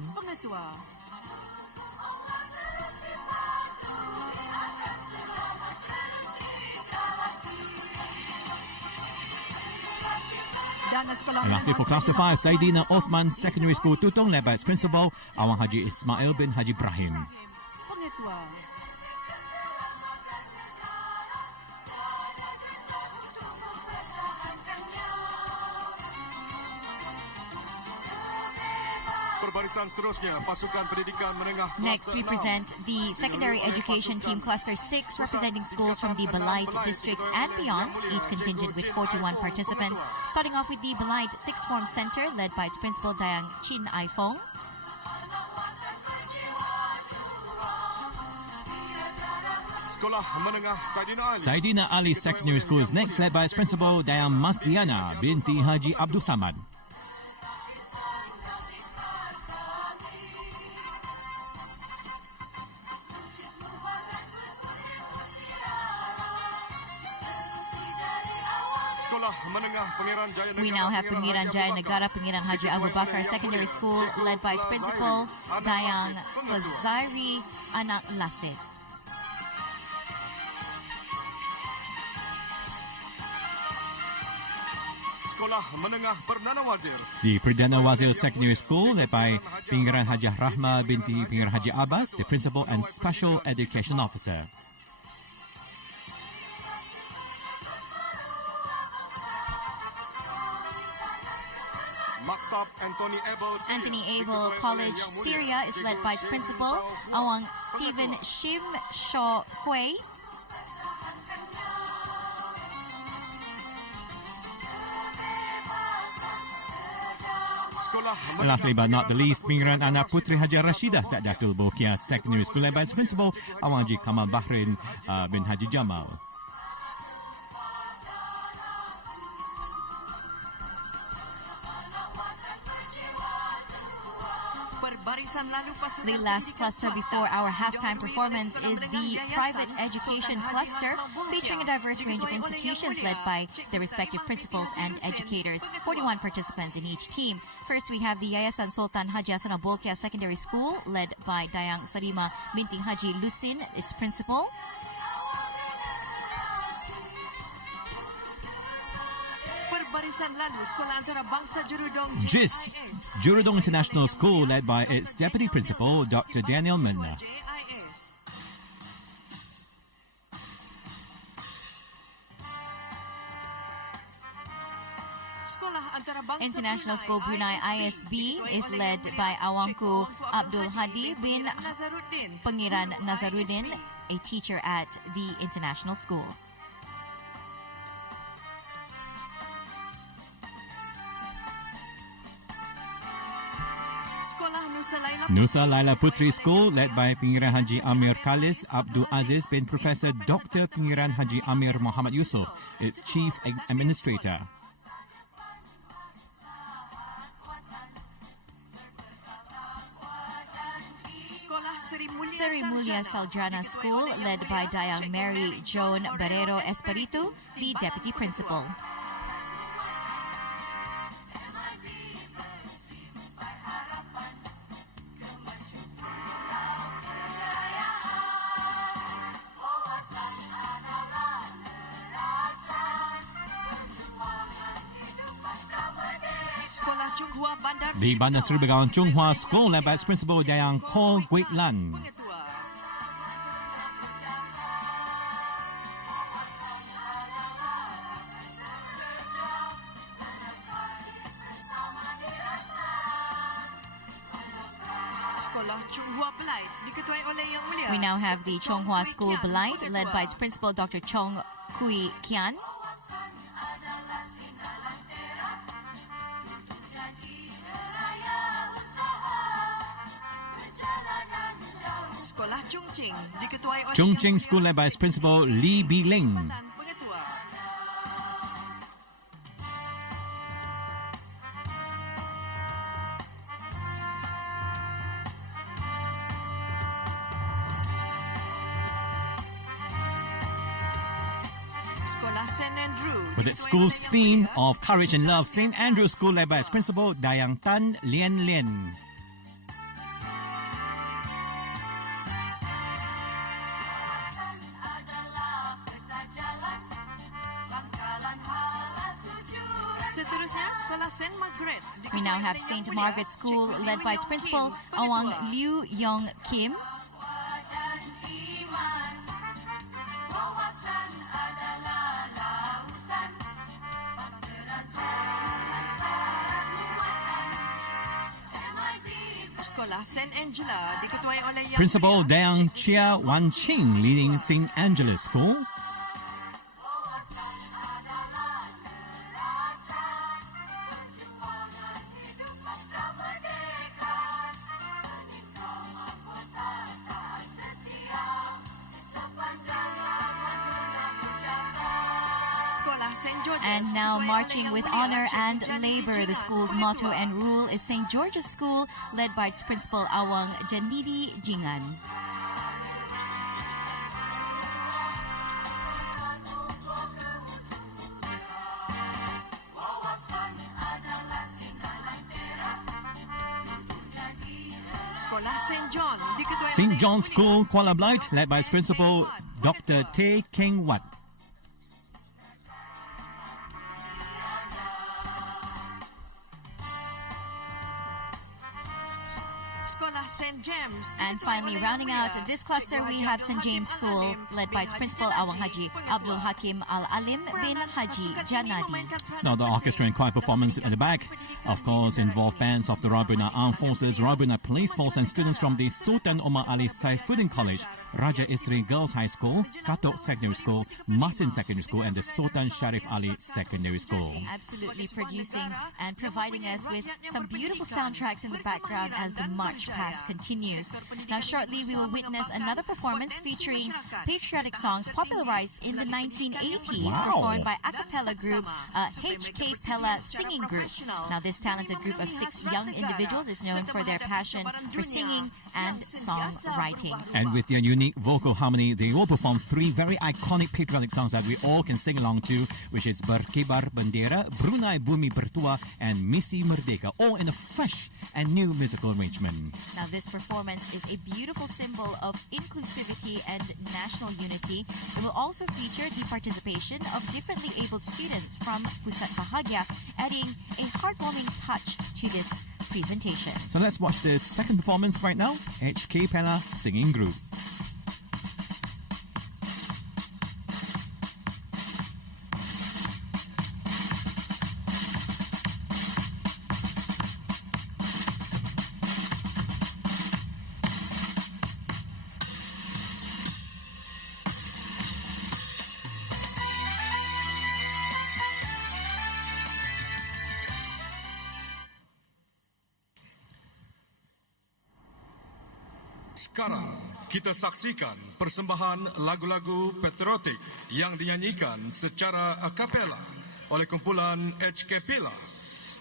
dan sekolah And lastly, for Cluster 5, Saidina Othman Secondary School Tutong, led by its principal, Awang Haji Ismail bin Haji Ibrahim. Pengetua. Perbarisan seterusnya, pasukan pendidikan menengah Next, Kluster we 6. present the Secondary Education Team Cluster 6, representing schools from the Belait District and beyond, each contingent with 41 participants. Starting off with the Belait Sixth Form Center, led by its principal, Dayang Chin Ai Fong. Sekolah menengah Saidina Ali. Saidina Ali Secondary School is next, led by its principal, Dayang Masdiana binti Haji Abdul Samad. Sekolah menengah Pengiran Jaya Negara. We now have Pengiran Jaya Negara Pengiran Haji Abu Bakar Secondary School, led by its principal, Dayang Fazairi Anak Lasid. Sekolah menengah Perdana Wazir. The Perdana Wazir Secondary School, led by Pengiran Hajah Rahma binti Pengiran Haji Abbas, the principal and special education officer. Maktab Anthony Abel College, Syria, is led by its principal, Awang Stephen Shim Shaw Hui. And lastly but not the least, Pengiran Anak Putri Haji Rashidah Sa'datul Bokia Secondary School, led by its principal, Awang Haji Kamal Bahrin bin Haji Jamal. The last cluster before our halftime performance is the Private Education Cluster, featuring a diverse range of institutions led by their respective principals and educators. 41 participants in each team. First, we have the Yayasan Sultan Haji Hasanah Bolkiah Secondary School, led by Dayang Sarima binti Haji Lusin, its principal. JIS, Jurudong International School, led by its deputy principal, Dr. Daniel Minna. International School Brunei ISB is led by Awangku Abdul Hadi bin Pengiran Nazaruddin, a teacher at the international school. Nusa Laila Putri School, led by Pengiran Haji Amir Khalis Abdul Aziz bin Professor Dr. Pengiran Haji Amir Muhammad Yusof, its Chief Administrator. Seri Mulia Saldrana School, led by Dayang Mary Joan Barrero Espiritu, the Deputy Principal. The Bandar Seri Begawan Chonghua School, led by its principal, Dayang Ko Guit Lan. We now have the Chonghua School Belait, led by its principal, Dr. Chong Kui Kian. Chongqing School, led by its principal, Lee Bi Ling. With its school's theme of courage and love, St. Andrew's School, led by its principal, Dayang Tan Lien Lien. Seterusnya, Sekolah St. Margaret. We now have St. Margaret School, led by its principal, Awang Liu Yong Kim. Sekolah St. Angela diketuai oleh Yang Principal Mulia Dayang Chia Wan Ching leading St. Angela School. Sekolah St. George's. And now marching with honor and labor, the school's motto and rule is St. George's School, led by its principal Awang Janidi Jingan. Sekolah St. John diketuai St. oleh John's Yang School, Mulia Kuala Blight, led by its principal Dr. Tay Keng Wat. Sekolah St. James. And finally, rounding out this cluster, we have St. James School, led by its principal Awang Haji Abdul Hakim Al-Alim bin Haji Janadi. Now, the orchestra and choir performance at the back, of course, involved bands of the Royal Brunei Armed Forces, Royal Brunei Police Force, and students from the Sultan Omar Ali Saifuddin College, Raja Istri Girls High School, Katok Secondary School, Masin Secondary School, and the Sultan Sharif Ali Secondary School. Absolutely producing and providing us with some beautiful soundtracks in the background as the march past continues. Now, shortly we will witness another performance featuring patriotic songs popularized in the 1980s, performed by a cappella group HK Pella Singing Group. Now, this talented group of 6 young individuals is known for their passion for singing and songwriting. And with their unique vocal harmony, they will perform 3 very iconic patriotic songs that we all can sing along to, which is Berkibar Bendera, Brunei Bumi Bertua, and Misi Merdeka, all in a fresh and new musical arrangement. Now, this performance is a beautiful symbol of inclusivity and national unity. It will also feature the participation of differently abled students from Pusat Bahagia, adding a heartwarming touch to this presentation. So let's watch the second performance right now, HK Pella Singing Group. Sekarang kita saksikan persembahan lagu-lagu patriotik yang dinyanyikan secara a cappella oleh kumpulan HK Pella.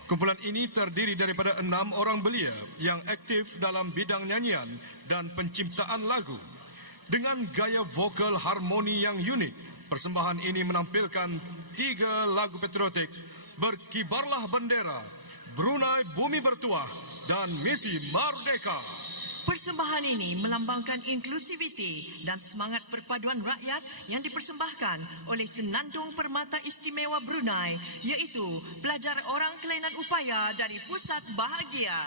Kumpulan ini terdiri daripada 6 orang belia yang aktif dalam bidang nyanyian dan penciptaan lagu. Dengan gaya vokal harmoni yang unik, persembahan ini menampilkan 3 lagu patriotik, Berkibarlah Bendera, Brunei Bumi Bertuah, dan Misi Merdeka. Persembahan ini melambangkan inklusiviti dan semangat perpaduan rakyat yang dipersembahkan oleh Senandung Permata Istimewa Brunei, iaitu pelajar orang kelainan upaya dari Pusat Bahagia.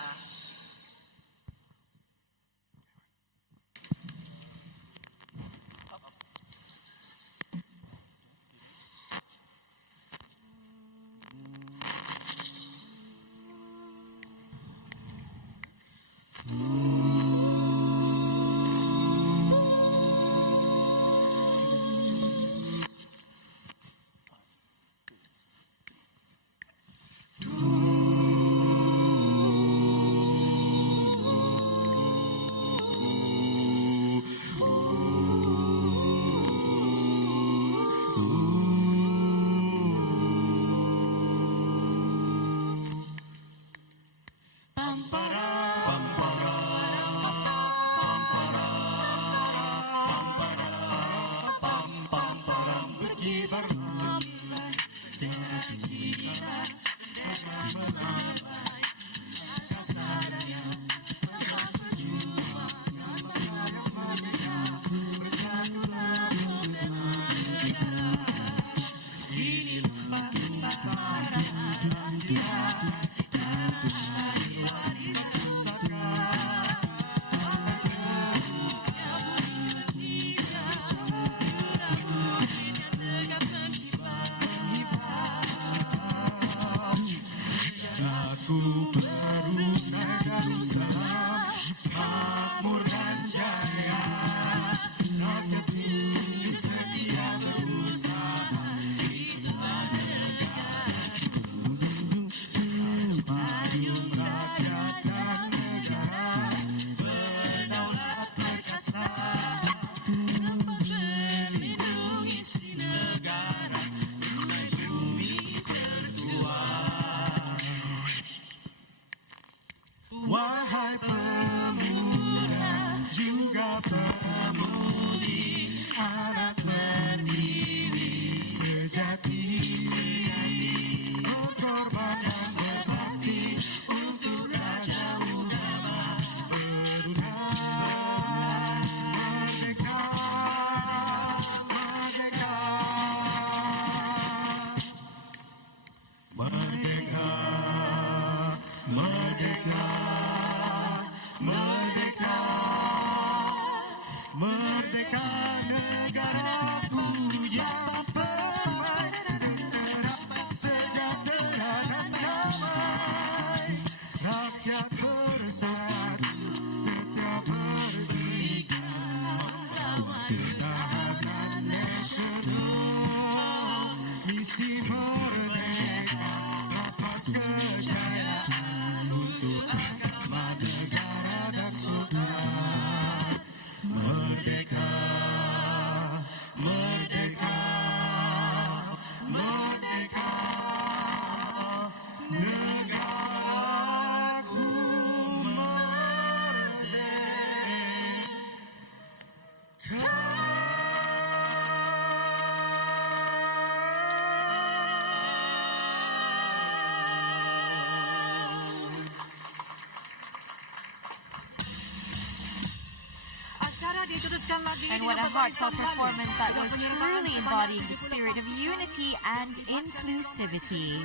And what a heartfelt performance that was, truly embodying the spirit of unity and inclusivity.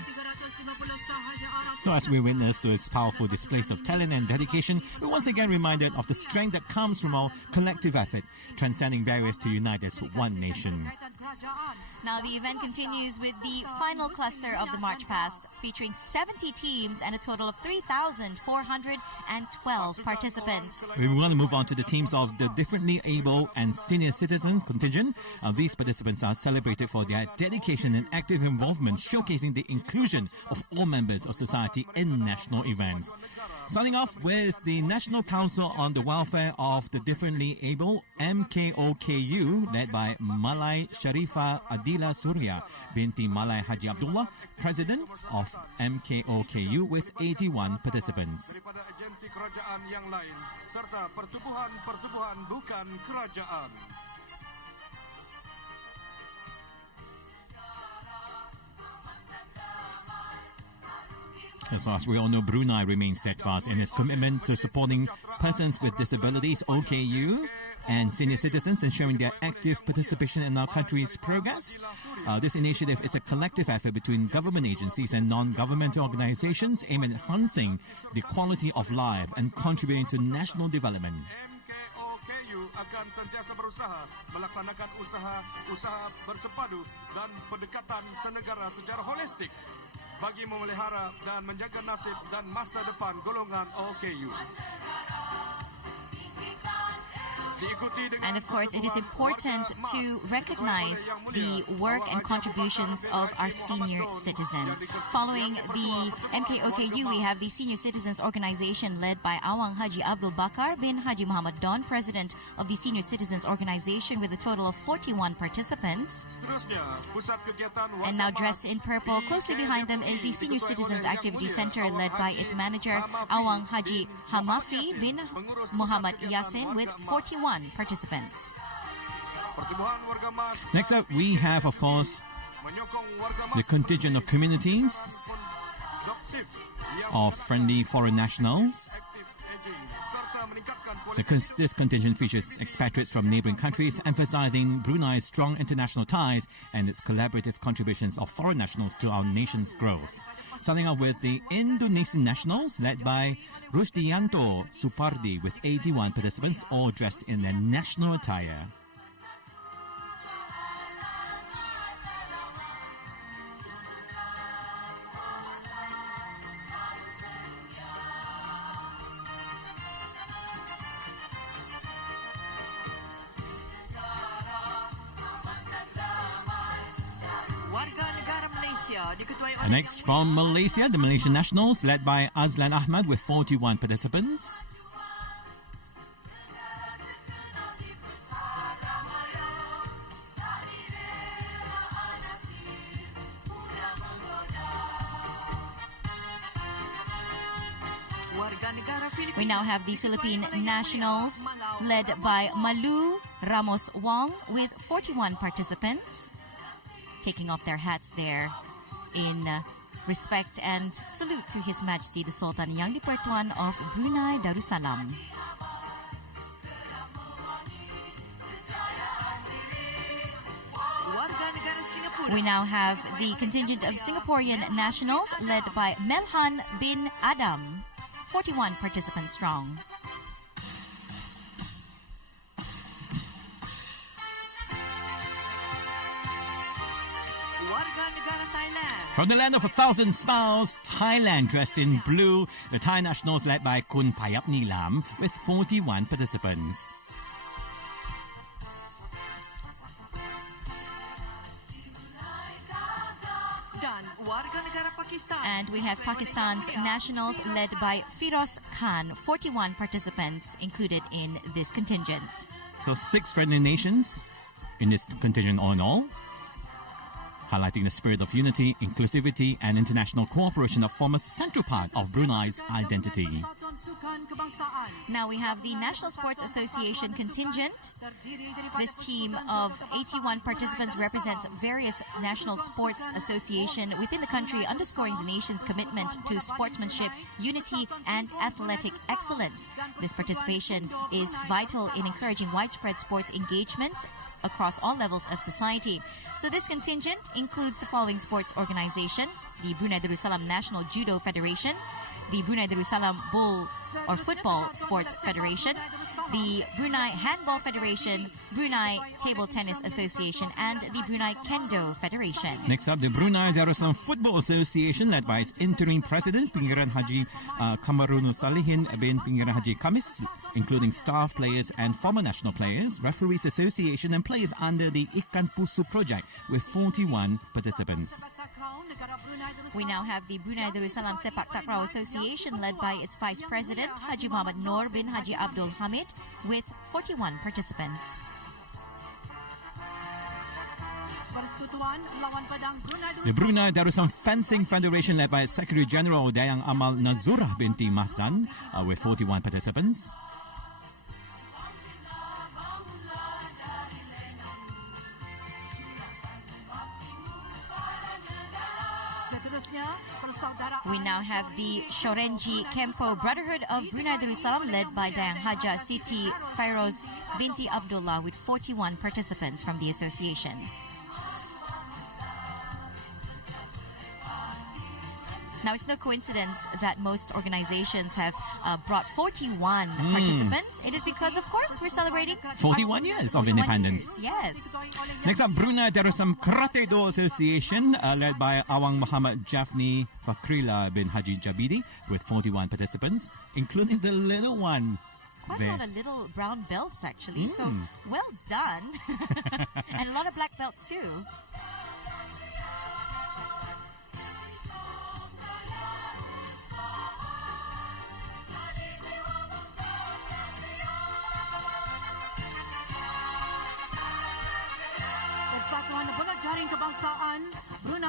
So as we witness those powerful displays of talent and dedication, we're once again reminded of the strength that comes from our collective effort, transcending barriers to unite as one nation. Now the event continues with the final cluster of the March Past, featuring 70 teams and a total of 3,412 participants. We want to move on to the teams of the differently able and senior citizens contingent. These participants are celebrated for their dedication and active involvement, showcasing the inclusion of all members of society in national events. Starting off with the National Council on the Welfare of the Differently Able, MKOKU, led by Malai Sharifah Adila Surya binti Malai Haji Abdullah, President of MKOKU, with 81 participants. Daripada agensi kerajaan yang lain serta pertubuhan-pertubuhan bukan kerajaan. As we all know, Brunei remains steadfast in its commitment to supporting persons with disabilities, OKU, and senior citizens, ensuring their active participation in our country's progress. This initiative is a collective effort between government agencies and non-governmental organizations aimed at enhancing the quality of life and contributing to national development. MKOKU akan sentiasa berusaha melaksanakan usaha bersepadu dan pendekatan senegara secara holistik bagi memelihara dan menjaga nasib dan masa depan golongan OKU. And of course, it is important to recognize the work and contributions of our senior citizens. Following the MKOKU, we have the Senior Citizens Organization led by Awang Haji Abdul Bakar bin Haji Muhammad Don, President of the Senior Citizens Organization, with a total of 41 participants. And now dressed in purple, closely behind them is the Senior Citizens Activity Center led by its manager, Awang Haji Hamafi bin Muhammad Yasin, with 41 participants. Next up, we have, of course, the contingent of communities of friendly foreign nationals. This contingent features expatriates from neighboring countries, emphasizing Brunei's strong international ties and its collaborative contributions of foreign nationals to our nation's growth. Starting off with the Indonesian nationals, led by Rusdianto Supardi, with 81 participants, all dressed in their national attire. Next, from Malaysia, the Malaysian nationals, led by Azlan Ahmad, with 41 participants. We now have the Philippine nationals, led by Malu Ramos Wong, with 41 participants, taking off their hats there in respect and salute to His Majesty the Sultan Yang di-Pertuan of Brunei Darussalam. We now have the contingent of Singaporean nationals led by Melhan bin Adam, 41 participants strong. From the land of 1,000 smiles, Thailand, dressed in blue, the Thai nationals led by Kun Payap Nilam, with 41 participants. And we have Pakistan's nationals led by Firoz Khan, 41 participants included in this contingent. So 6 friendly nations in this contingent all in all. highlighting the spirit of unity, inclusivity and international cooperation that form a central part of Brunei's identity. Now we have the National Sports Association contingent. This team of 81 participants represents various national sports associations within the country, underscoring the nation's commitment to sportsmanship, unity and athletic excellence. This participation is vital in encouraging widespread sports engagement across all levels of society. So this contingent includes the following sports organization: the Brunei Darussalam National Judo Federation, the Brunei Darussalam Bull or Football Sports Federation, the Brunei Handball Federation, Brunei Table Tennis Association and the Brunei Kendo Federation. Next up, the Brunei Darussalam Football Association, led by its interim president, Pengiran Haji Kamarunul Salihin bin Pengiran Haji Kamis, including staff players and former national players, Referees Association and players under the Ikan Pusu project with 41 participants. We now have the Brunei Darussalam Sepak Takraw Association, led by its Vice President, Haji Muhammad Noor bin Haji Abdul Hamid, with 41 participants. The Brunei Darussalam Fencing Federation, led by its Secretary General Dayang Amal Nazurah binti Mahsan, with 41 participants. We now have the Shorenji Kempo Brotherhood of Brunei Darussalam, led by Dayang Haja Siti Fairoz binti Abdullah, with 41 participants from the association. Now, it's no coincidence that most organizations have brought 41 participants. It is because, of course, we're celebrating 41 years of independence. Yes. Next up, Brunei Darussalam Karate Do Association, led by Awang Muhammad Jafni Fakrila bin Haji Jabidi, with 41 participants, including the little one. Quite a lot of little brown belts, actually. So, well done. And a lot of black belts, too.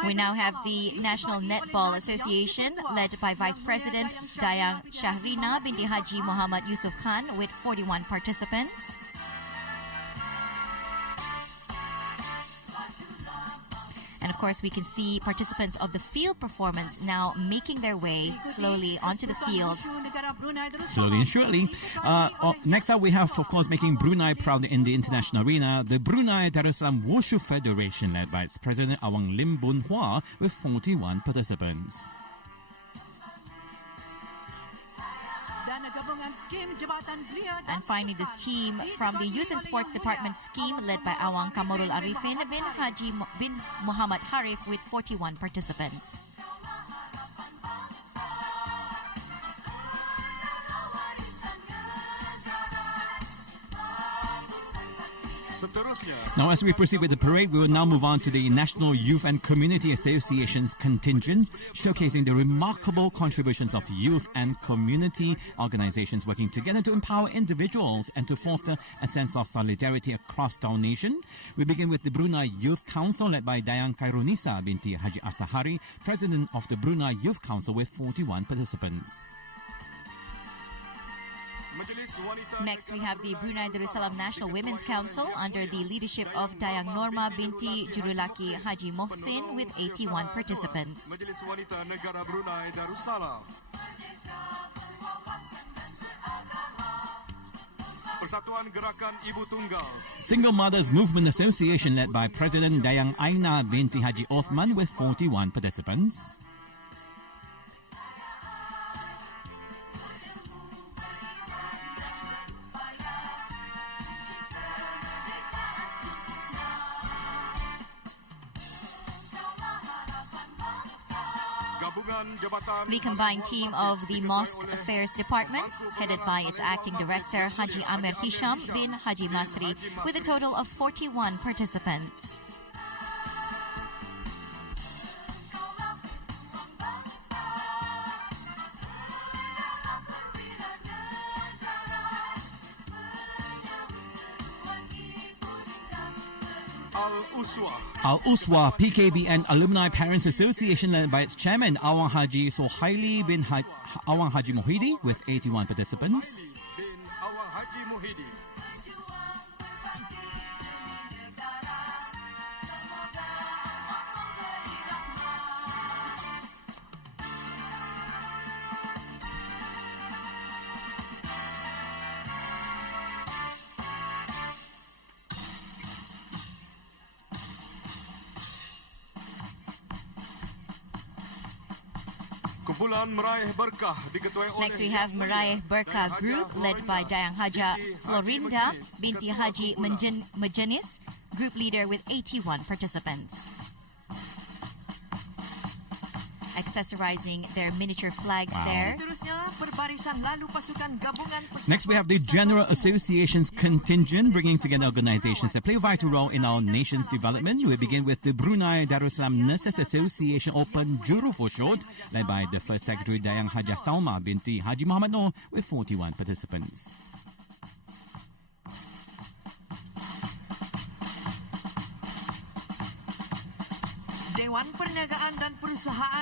We now have the National Netball Association, led by Vice President Dayang Shahrina binti Haji Muhammad Yusuf Khan, with 41 participants. And of course, we can see participants of the field performance now making their way slowly onto the field. Slowly and surely. Next up, we have, of course, making Brunei proud in the international arena, the Brunei Darussalam Wushu Federation, led by its president Awang Lim Bun Hua, with 41 participants. And finally, the team from the Youth and Sports Department scheme, led by Awang Kamarul Arifin bin Haji bin Muhammad Harif, with 41 participants. Now, as we proceed with the parade, we will now move on to the National Youth and Community Association's contingent, showcasing the remarkable contributions of youth and community organizations working together to empower individuals and to foster a sense of solidarity across our nation. We begin with the Brunei Youth Council, led by Dayang Khairunisa binti Haji Asahari, President of the Brunei Youth Council, with 41 participants. Next, we have the Brunei Darussalam National Women's Council under the leadership of Dayang Norma binti Jurulaki Haji Mohsin, with 81 participants. Majlis Wanita Negara Brunei Darussalam. Persatuan Gerakan Ibu Tunggal. Single Mothers Movement Association, led by President Dayang Aina binti Haji Othman, with 41 participants. The combined team of the Mosque Affairs Department, headed by its acting director Haji Amir Hisham bin Haji Masri, with a total of 41 participants. Al-Uswa PKBN Alumni Parents Association, led by its chairman Awang Haji Sohaili bin Awang Haji Muhidi, with 81 participants. Next we have Meraih Berkah Group, led by Dayang Haja Florinda binti Haji Mejenis, group leader with 81 participants. Accessorizing their miniature flags there. Next, we have the General Association's contingent, bringing together organizations that play a vital role in our nation's development. We begin with the Brunei Darussalam Nurses Association Open Juru for short, led by the First Secretary Dayang Haja Salma binti Haji Muhammad Noor, with 41 participants.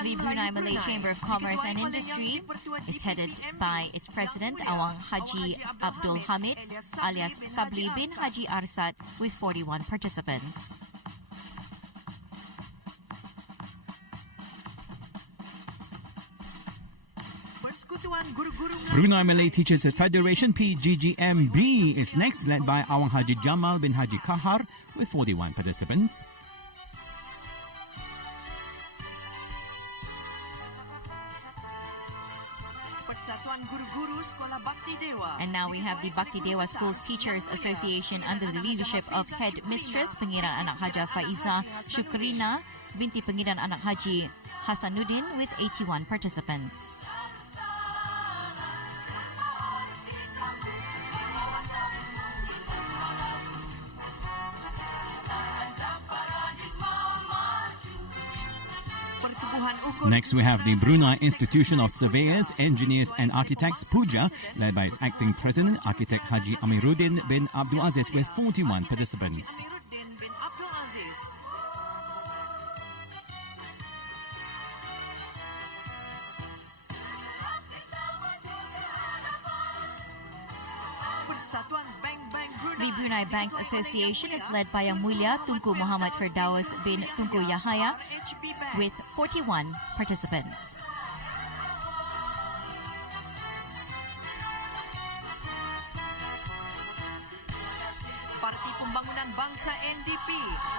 The Brunei Malay Chamber of Commerce and Industry is headed by its president, Awang Haji Abdul Hamid, alias Sabli bin Haji Arsad, with 41 participants. Brunei Malay Teachers Federation PGGMB is next, led by Awang Haji Jamal bin Haji Kahar, with 41 participants. And now we have the Bhakti Dewa Schools Teachers Association under the leadership of Head Mistress Pengiran Anak Haja Faiza Syukrina binti Pengiran Anak Haji Hasanuddin, with 81 participants. Next, we have the Brunei Institution of Surveyors, Engineers and Architects, Puja, led by its acting president, Architect Haji Amiruddin bin Abdul Aziz, with 41 participants. The Brunei Banks Association is led by Yang Mulia Tunku Muhammad Firdaus bin Tunku Yahaya, with 41 participants.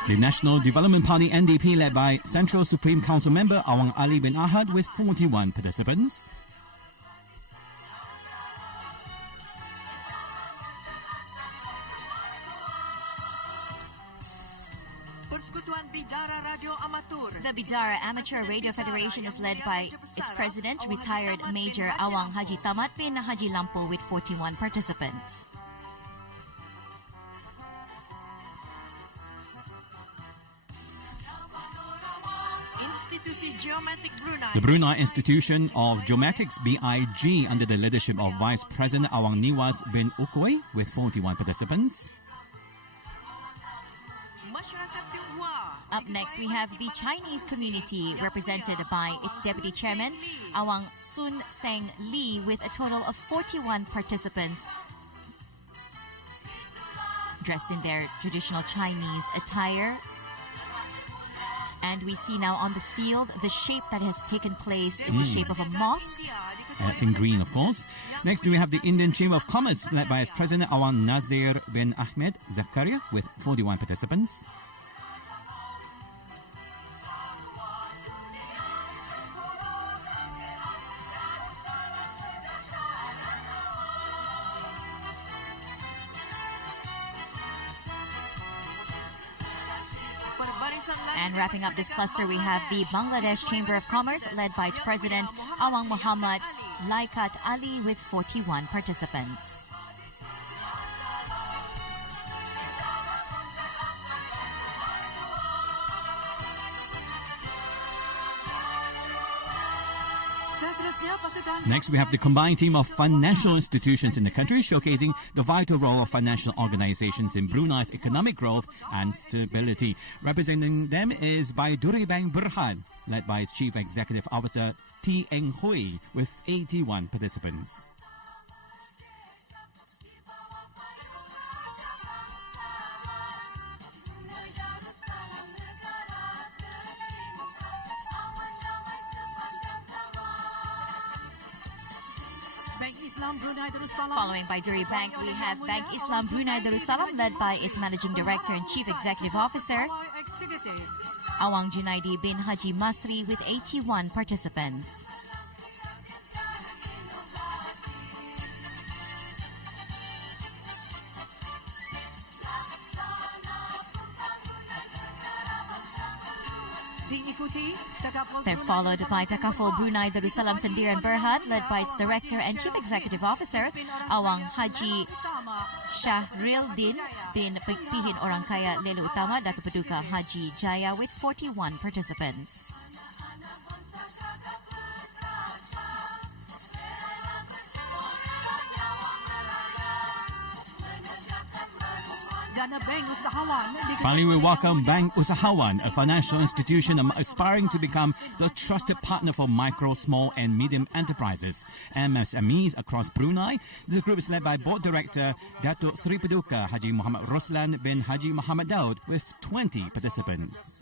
The National Development Party NDP, led by Central Supreme Council member Awang Ali bin Ahad, with 41 participants. The Bidara Amateur Radio Federation is led by its president, retired Major Awang Haji Tamat bin Haji Lampu, with 41 participants. The Brunei Institution of Geomatics BIG, under the leadership of Vice President Awang Niwas bin Ukoi, with 41 participants. Up next, we have the Chinese community, represented by its deputy chairman, Awang Sun Seng Lee, with a total of 41 participants, dressed in their traditional Chinese attire. And we see now on the field, the shape that has taken place is the shape of a mosque. That's in green, of course. Next, we have the Indian Chamber of Commerce, led by its president, Awang Nazir bin Ahmed Zakaria, with 41 participants. And wrapping up this cluster, we have the Bangladesh Chamber of Commerce, led by its president, Awang Muhammad Laikat Ali, with 41 participants. Next, we have the combined team of financial institutions in the country, showcasing the vital role of financial organizations in Brunei's economic growth and stability. Representing them is by Duri Bank Berhad, led by its Chief Executive Officer T. Eng Hui, with 81 participants. Following by Duri Bank, we have Bank Islam Brunei Darussalam, led by its Managing Director and Chief Executive Officer, Awang Junaidi bin Haji Masri, with 81 participants. They're followed by Takaful Brunei Darussalam Sendirian Berhad, led by its Director and Chief Executive Officer, Awang Haji Shahrildin bin Pihin Orang Kaya Lelu Utama Datuk Paduka Haji Jaya, with 41 participants. Finally, we welcome Bank Usahawan, a financial institution aspiring to become the trusted partner for micro, small and medium enterprises, MSMEs across Brunei. The group is led by Board Director Datuk Seri Paduka Haji Muhammad Roslan bin Haji Muhammad Daud, with 20 participants.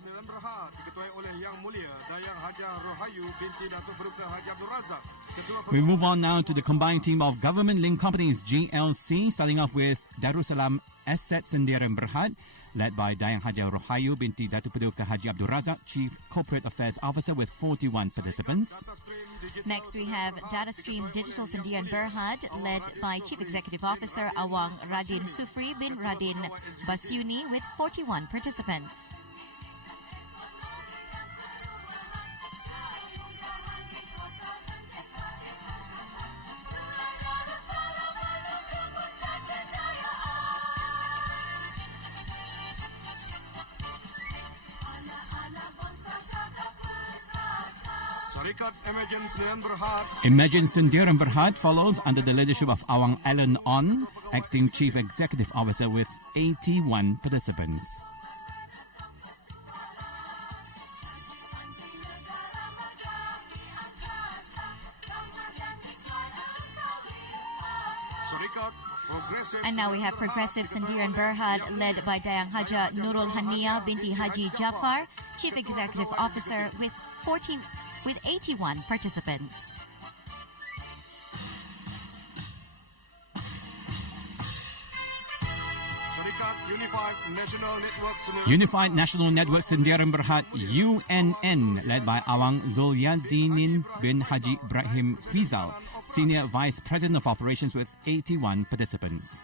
We move on now to the combined team of government-linked companies, GLC, starting off with Darussalam Asset Sendirian Berhad, led by Dayang Haja Rohayu binti Datuk Paduka Haji Abdul Razak, Chief Corporate Affairs Officer, with 41 participants. Next, we have DataStream Digital Sendirian Berhad, led by Chief Executive Officer Awang Radin Sufri bin Radin Basyuni, with 41 participants. Imagine Sendirian Berhad follows under the leadership of Awang Alan On, Acting Chief Executive Officer, with 81 participants. And now we have Progressive Sendirian Berhad, led by Dayang Haja Nurul Hania binti Haji Jafar, Chief Executive Officer, with 81 participants. Unified National Network Sendirian Berhad, UNN, led by Awang Zulyadinin bin Haji Ibrahim Fizal, Senior Vice President of Operations, with 81 participants.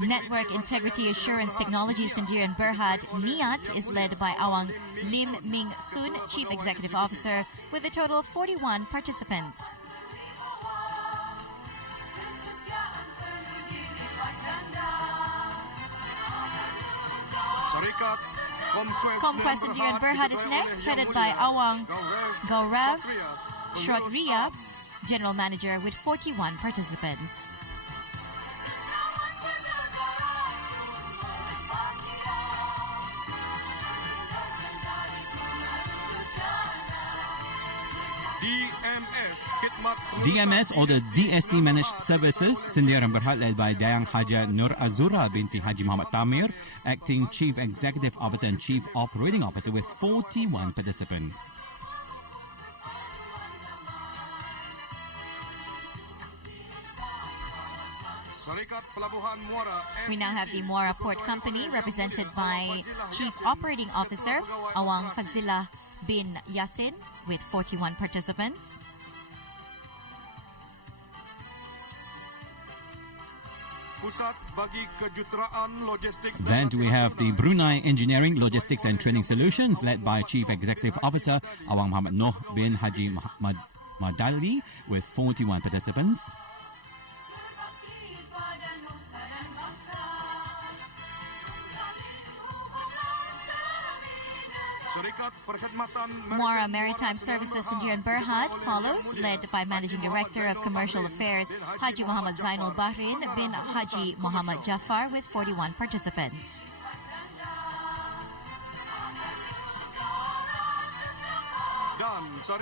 Network Integrity Assurance Technology Sendirian Berhad, NIAT, is led by Awang Lim Ming Sun, Chief Executive Officer, with a total of 41 participants. Conquest Sendirian Berhad is next, headed by Awang Gaurav Shrodriya, General Manager, with 41 participants. DMS, or the DST Managed Services Sendirian Berhad, led by Dayang Haja Nur Azura binti Haji Muhammad Tamir, Acting Chief Executive Officer and Chief Operating Officer, with 41 participants. We now have the Muara Port Company, represented by Chief Operating Officer Awang Fazila bin Yasin, with 41 participants. Then we have the Brunei Engineering, Logistics and Training Solutions, led by Chief Executive Officer Awang Muhammad Noh bin Haji Muhammad Madali, with 41 participants. Syarikat Perkhidmatan Muara Maritime Services Sendirian Berhad follows, led by Managing Director of Commercial Affairs Haji Muhammad Zainul Bahrin bin Haji Muhammad Jafar with 41 participants.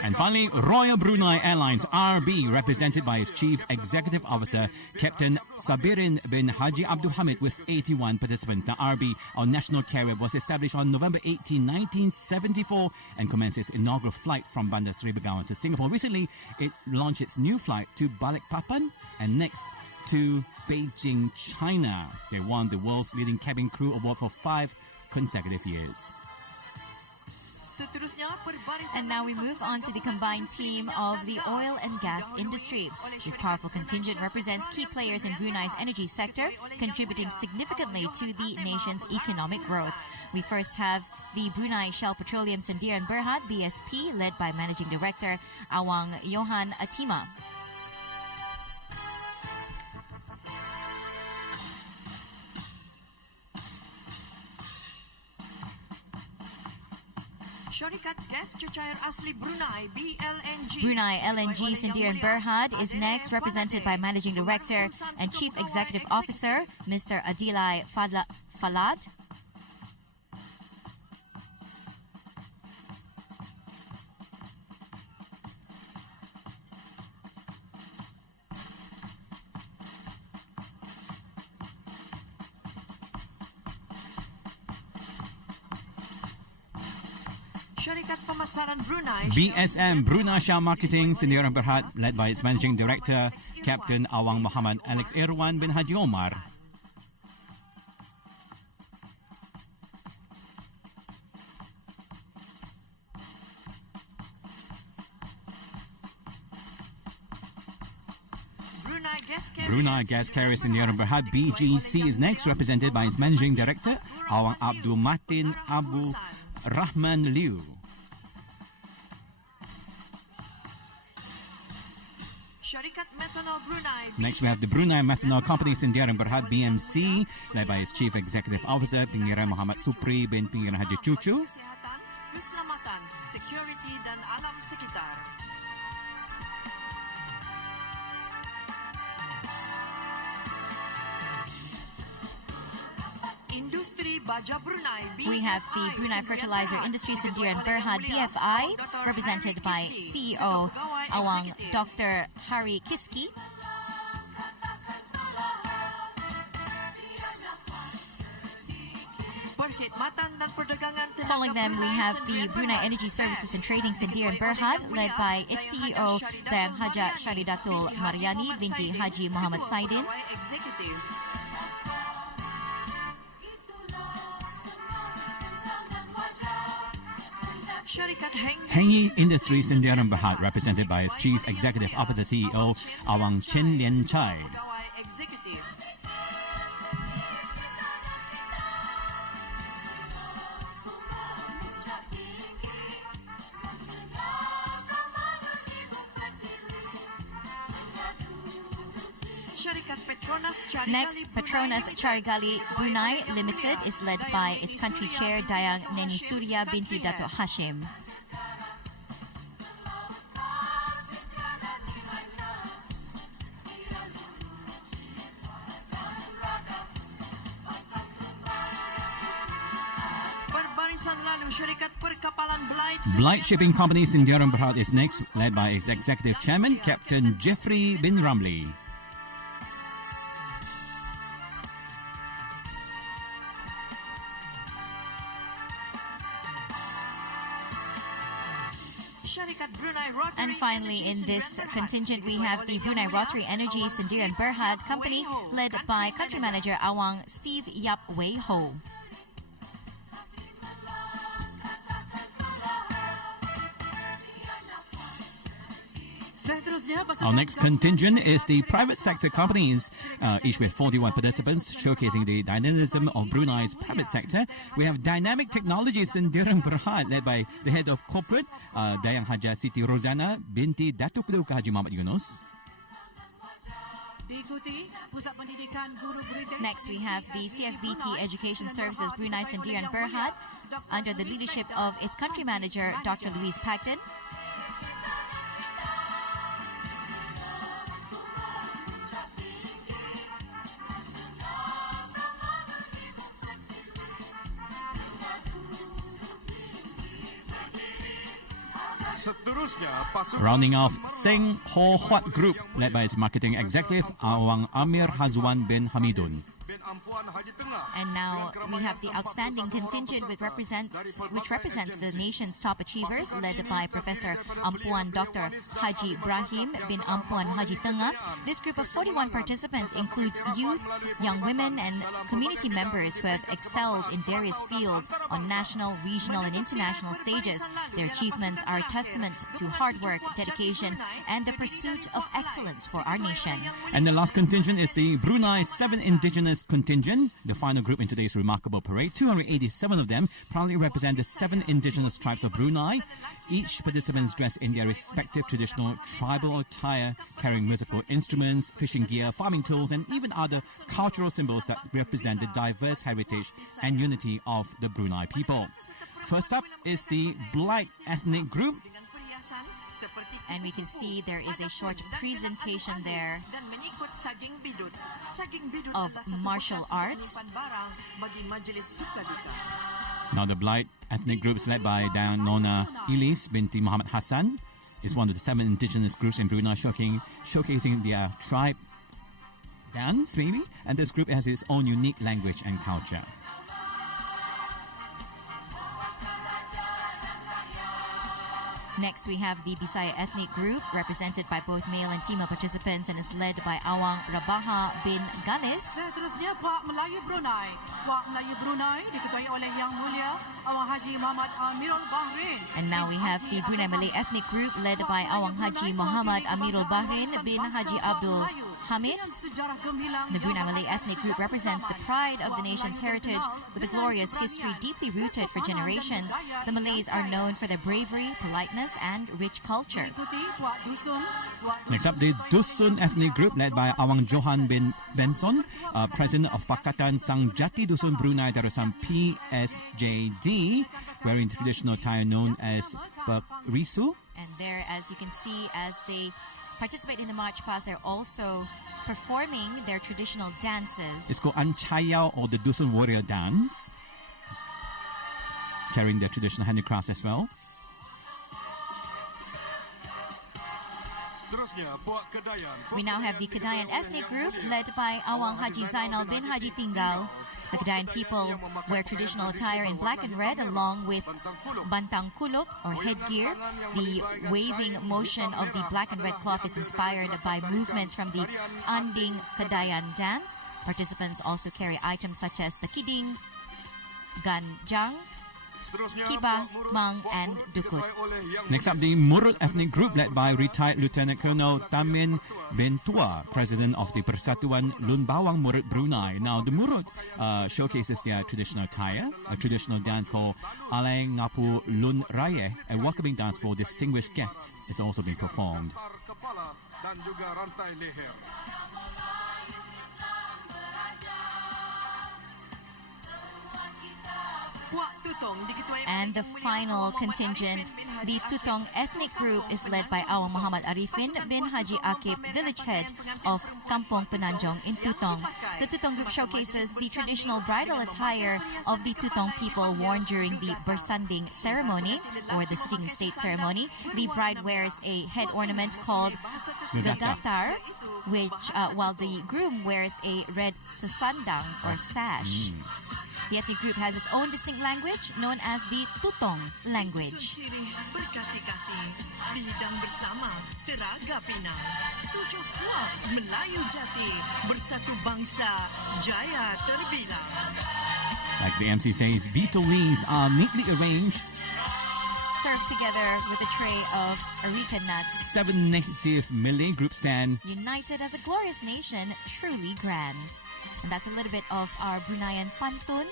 And finally, Royal Brunei Airlines RB, represented by its Chief Executive Officer, Captain Sabirin bin Haji Abdul Hamid, with 81 participants. The RB, our national carrier, was established on November 18, 1974 and commenced its inaugural flight from Bandar Seri Begawan to Singapore. Recently, it launched its new flight to Balikpapan and next to Beijing, China. They won the world's leading cabin crew award for 5 consecutive years. And now we move on to the combined team of the oil and gas industry. This powerful contingent represents key players in Brunei's energy sector, contributing significantly to the nation's economic growth. We first have the Brunei Shell Petroleum Sendirian Berhad, BSP, led by Managing Director Awang Johan Atima. Syarikat Gas Cecair Asli Brunei BLNG. Brunei LNG Sendirian Berhad is next, represented by Managing Director and Chief Executive Officer Mr. Adilai Falad. Syarikat Pemasaran Brunei BSM Brunei Shell Marketing Sendirian Berhad, led by its Managing Director Captain Awang Muhammad Alex Irwan bin Haji Omar. Brunei Gas Carrier Sendirian Berhad BGC is next, represented by its Managing Director Awang Abdul Matin Abu Rahman Liu. Next, we have the Brunei Methanol Company Sendirian Berhad BMC, led by its Chief Executive Officer Pengiran Muhammad Supri bin Pengiran Haji Cucu. Keselamatan, Security dan Alam Sekitar. We have the Brunei Fertilizer Industry Sendirian Berhad DFI, represented by CEO Awang Dr. Hari Kiski. Following them, we have the Brunei Energy Services and Trading Sendirian Berhad, led by its CEO Dayang Haja Syaridatul Mariani binti Haji Muhammad Saidin. Hengi Industries Sendirian Berhad, represented by its Chief Executive Officer CEO Awang Chen Lian Chai. Next, Petronas Carigali Brunei Limited is led by its country chair Dayang Neni Surya binti Dato' Hashim. Blight Shipping Company Sendirian Berhad is next, led by its Executive Chairman Captain Jeffrey bin Ramli. And finally, in this contingent, we have the Brunei Rotary Energy Sendirian Berhad Company, led by Country Manager Awang Steve Yap Wei Ho. Our next contingent is the private sector companies, each with 41 participants, showcasing the dynamism of Brunei's private sector. We have Dynamic Technologies Sendirian Berhad, led by the head of corporate, Dayang Haja Siti Rozana binti Datuk Kedua Haji Muhammad Yunus. Next, we have the CFBT Education Services Brunei Sendirian Berhad under the leadership of its country manager, Dr. Louise Pagden. Rounding off Seng Ho Huat Group, led by its marketing executive, Awang Amir Hazwan bin Hamidun. And now we have the outstanding contingent which represents the nation's top achievers, led by Professor Ampuan Dr. Haji Ibrahim bin Ampuan Haji Tengah. This group of 41 participants includes youth, young women, and community members who have excelled in various fields on national, regional, and international stages. Their achievements are a testament to hard work, dedication, and the pursuit of excellence for our nation. And the last contingent is the Brunei 7 Indigenous Contingent, the final group in today's remarkable parade. 287 of them proudly represent the 7 indigenous tribes of Brunei. Each participant is dressed in their respective traditional tribal attire, carrying musical instruments, fishing gear, farming tools, and even other cultural symbols that represent the diverse heritage and unity of the Brunei people. First up is the Blight ethnic group. And we can see there is a short presentation there of martial arts. Now the Blight ethnic group is led by Nona Ilis binti Muhammad Hassan. It's one of the 7 indigenous groups in Brunei showcasing their tribe dance, maybe. And this group has its own unique language and culture. Next, we have the Bisaya ethnic group, represented by both male and female participants, and is led by Awang Rabaha bin Galis. Seterusnya, Puak Melayu Brunei. Puak Melayu Brunei diketuai oleh Yang Mulia Awang Haji Muhammad Amirul Bahrain. And now we have the Brunei Malay ethnic group, led by Awang Haji Muhammad Amirul Bahrain bin Haji Abdul Hamid. The Brunei Malay ethnic group represents the pride of the nation's heritage with a glorious history deeply rooted for generations. The Malays are known for their bravery, politeness, and rich culture. Next up, the Dusun ethnic group, led by Awang Johan bin Benson, president of Pakatan Sang Jati Dusun Brunei Darussalam PSJD, wearing the traditional attire known as Risu. And there, as you can see, as they participate in the march past, they're also performing their traditional dances. It's called Anchayao, or the Dusun warrior dance, carrying their traditional handicrafts as well. We now have the Kedayan ethnic group, led by Awang Haji Zainal bin Haji Tinggal. The Kedayan people wear traditional attire in black and red, along with bantang kuluk, or headgear. The waving motion of the black and red cloth is inspired by movements from the Anding Kedayan dance. Participants also carry items such as the kiding, ganjang, Kiba, Mang, and Dukut. Next up, the Murut ethnic group, led by retired Lieutenant Colonel Tamin bin Tua, president of the Persatuan Lun Bawang Murut Brunei. Now, the Murut showcases their traditional attire, a traditional dance called Alai Ngapu Lun Raya, a welcoming dance for distinguished guests, is also being performed. And the final contingent, the Tutong ethnic group, is led by Awang Muhammad Arifin bin Haji Akib, village head of Kampong Penanjong in Tutong. The Tutong group showcases the traditional bridal attire of the Tutong people worn during the bersanding ceremony, or the sitting in state ceremony. The bride wears a head ornament called gagatar, while the groom wears a red sasandang, or sash. The ethnic group has its own distinct language, known as the Tutong language. Like the MC says, beetle wings are neatly arranged, served together with a tray of areca nuts. 7 native Malay groups stand united as a glorious nation, truly grand. And that's a little bit of our Bruneian pantun.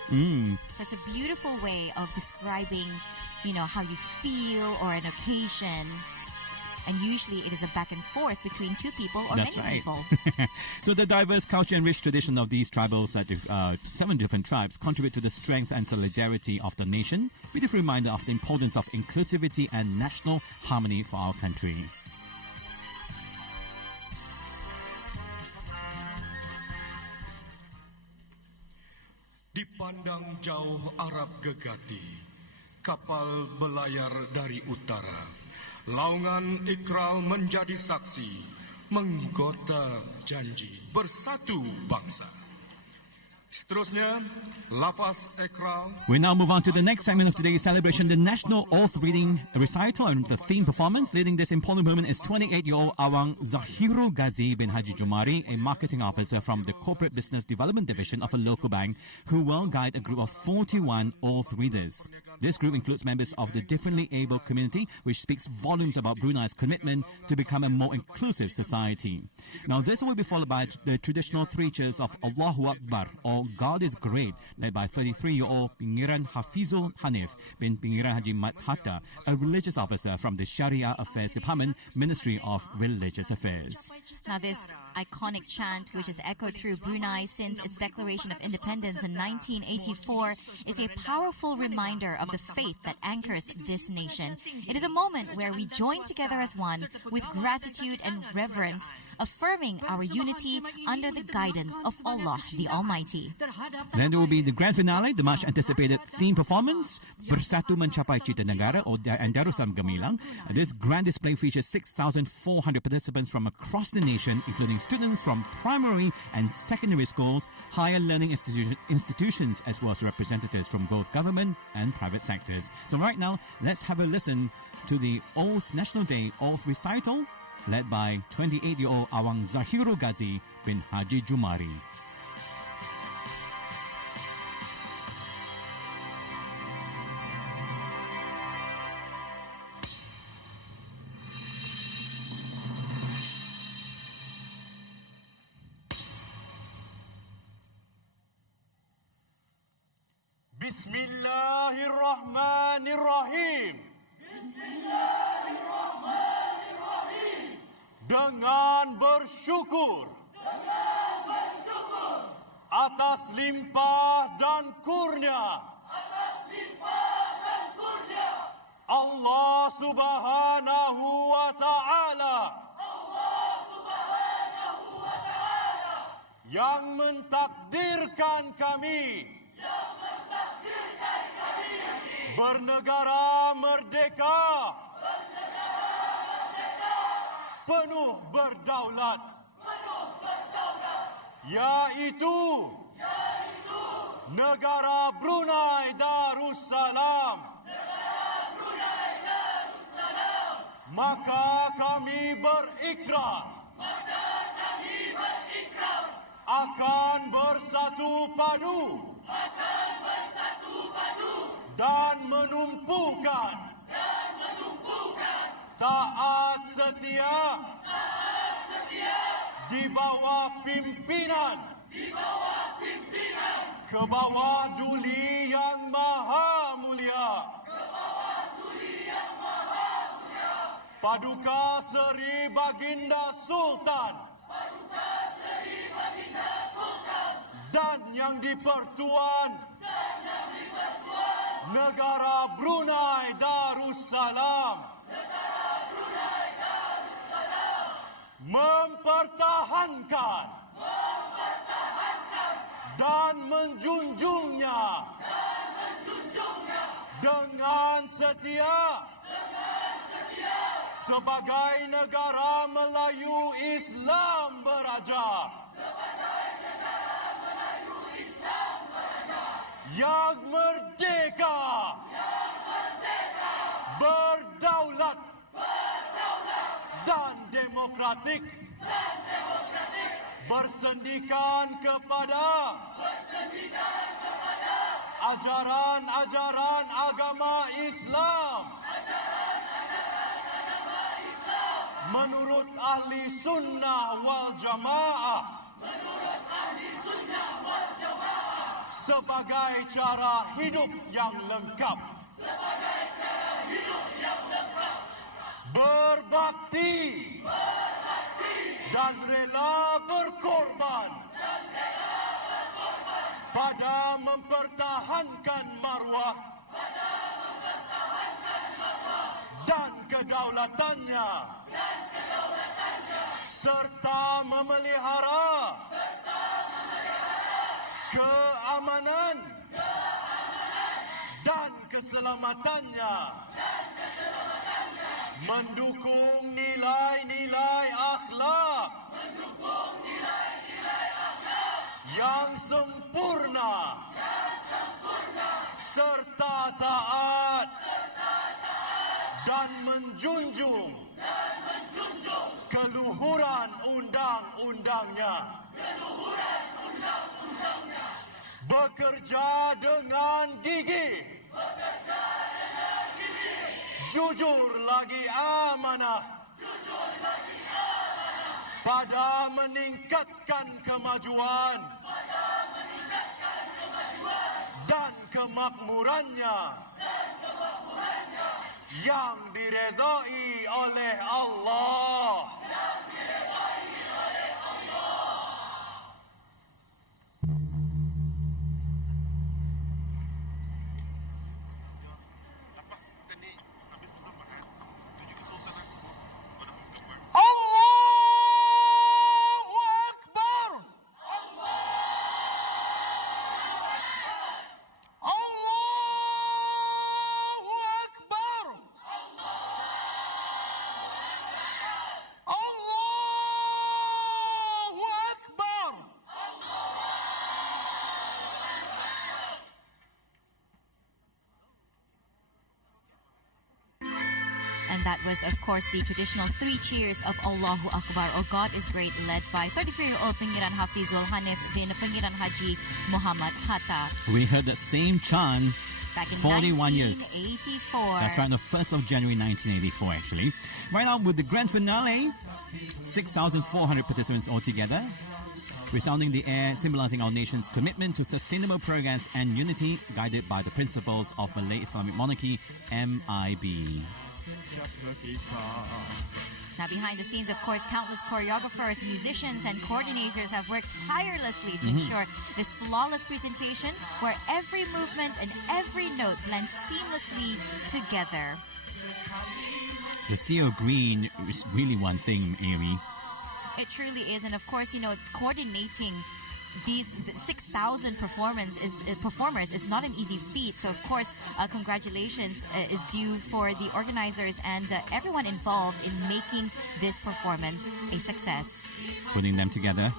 So it's a beautiful way of describing, how you feel or an occasion. And usually it is a back and forth between two people or That's many right. people. So the diverse culture and rich tradition of these tribals, 7 different tribes, contribute to the strength and solidarity of the nation, with a reminder of the importance of inclusivity and national harmony for our country. Dipandang jauh Arab gegati, kapal belayar dari utara. Laungan ikral menjadi saksi, menggoda janji bersatu bangsa. Seterusnya, lafaz ikral. We now move on to the next segment of today's celebration, the National Oath Reading Recital, and the theme performance. Leading this important movement is 28-year-old Awang Zahirul Ghazi bin Haji Jumari, a marketing officer from the Corporate Business Development Division of a local bank, who will guide a group of 41 oath readers. This group includes members of the differently able community, which speaks volumes about Brunei's commitment to become a more inclusive society. Now, this will be followed by the traditional three cheers of Allahu Akbar, or God is Great, led by 33-year-old Pengiran Hafizul Hanif bin Pengiran Haji Mat Hatta, a religious officer from the Sharia Affairs Department, Ministry of Religious Affairs. Now, this iconic chant, which has echoed through Brunei since its declaration of independence in 1984, is a powerful reminder of the faith that anchors this nation. It is a moment where we join together as one with gratitude and reverence, affirming our unity under the guidance of Allah the Almighty. Then there will be the grand finale, the much anticipated theme performance, Bersatu Mencapai Cita Negara, or Darussalam Gemilang. This grand display features 6,400 participants from across the nation, including students from primary and secondary schools, higher learning institutions, as well as representatives from both government and private sectors. So right now, let's have a listen to the Oath National Day Oath Recital, led by 28-year-old Awang Zahirul Ghazi bin Haji Jumari. Bismillahirrahmanirrahim. Bismillahirrahmanirrahim. Dengan bersyukur atas limpah dan kurnia Allah Subhanahu wa Ta'ala yang mentakdirkan kami bernegara merdeka, penuh berdaulat, yaitu Negara Brunei Darussalam. Maka kami berikrar akan bersatu padu dan menumpukan taat setia di bawah pimpinan ke bawah duli yang maha mulia Paduka Seri Baginda Sultan dan yang di-Pertuan Negara Brunei Darussalam mempertahankan dan menjunjungnya dengan setia sebagai negara Melayu Islam beraja yang merdeka, berdaulat dan demokratik, bersendikan kepada ajaran-ajaran agama Islam menurut ahli sunnah wal jamaah sebagai cara hidup yang lengkap, berbakti berbakti dan rela berkorban pada mempertahankan maruah dan kedaulatannya serta memelihara keamanan dan keselamatannya, mendukung nilai-nilai akhlak yang sempurna serta taat dan menjunjung keluhuran undang-undangnya, bekerja dengan gigih, jujur lagi amanah pada meningkatkan kemajuan dan kemakmurannya yang diredai oleh Allah. And that was, of course, the traditional 3 cheers of Allahu Akbar, or God is Great, led by 33-year-old Pengiran Hafizul Hanif bin Pengiran Haji Muhammad Hatta. We heard the same chant back in 41 years. 1984. That's right, on the 1st of January 1984, actually. Right now, with the grand finale, 6,400 participants altogether, resounding the air, symbolizing our nation's commitment to sustainable progress and unity, guided by the principles of Malay Islamic Monarchy, MIB. Now, behind the scenes, of course, countless choreographers, musicians, and coordinators have worked tirelessly to ensure this flawless presentation where every movement and every note blends seamlessly together. The sea of green is really one thing, Amy. It truly is. And, of course, you know, coordinating these 6,000 performers is not an easy feat. So, of course, congratulations is due for the organizers and everyone involved in making this performance a success. Putting them together.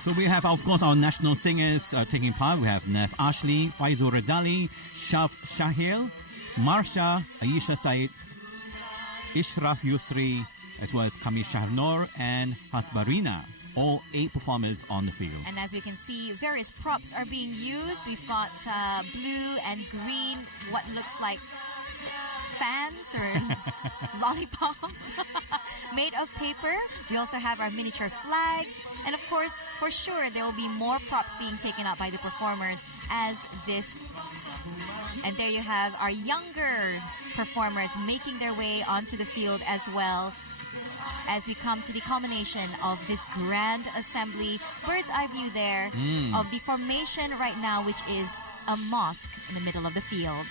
So we have, of course, our national singers taking part. We have Nef Ashley, Faizul Razali, Shaf Shahil, Marsha, Aisha Said, Ishraf Yusri, as well as Kami Shahnor and Hasbarina. All 8 performers on the field. And as we can see, various props are being used. We've got blue and green, what looks like fans or lollipops made of paper. We also have our miniature flags. And of course, for sure, there will be more props being taken up by the performers as this. And there you have our younger performers making their way onto the field as well, as we come to the culmination of this grand assembly. Bird's eye view there of the formation right now, which is a mosque in the middle of the field.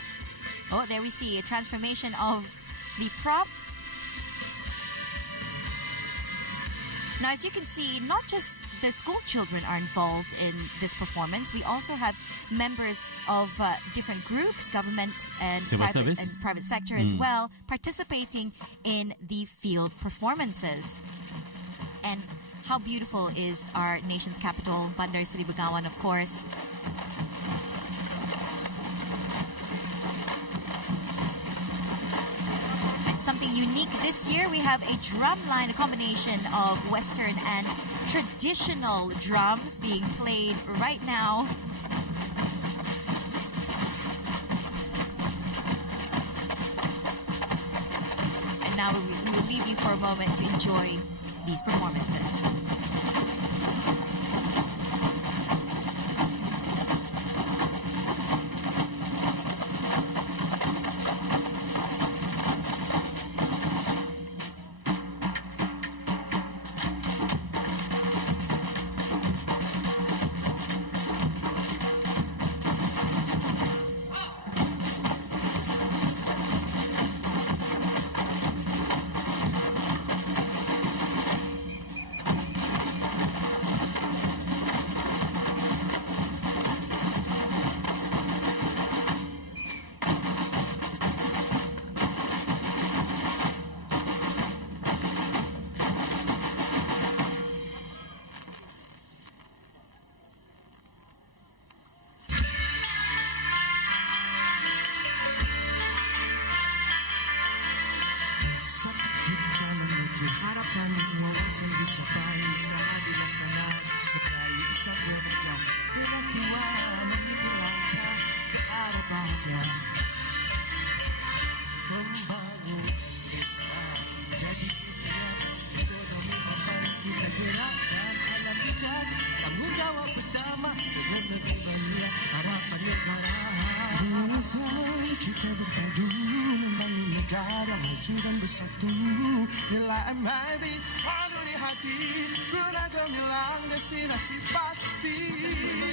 Oh, there we see a transformation of the prop. Now, as you can see, not just the school children are involved in this performance. We also have members of different groups, government and private sector as well, participating in the field performances. And how beautiful is our nation's capital, Bandar Seri Begawan, of course. Something unique this year, we have a drum line, a combination of Western and traditional drums being played right now. And now we will leave you for a moment to enjoy these performances. bahagia membangun desa jadi ekonomi mapan kita gerakkan alam hijau tanggung jawab bersama dengan negeri bahagia harapan negara bersama kita berpadu membangun negara maju dan bersatu nilai MIB padu di hati Brunei gemilang destinasi pasti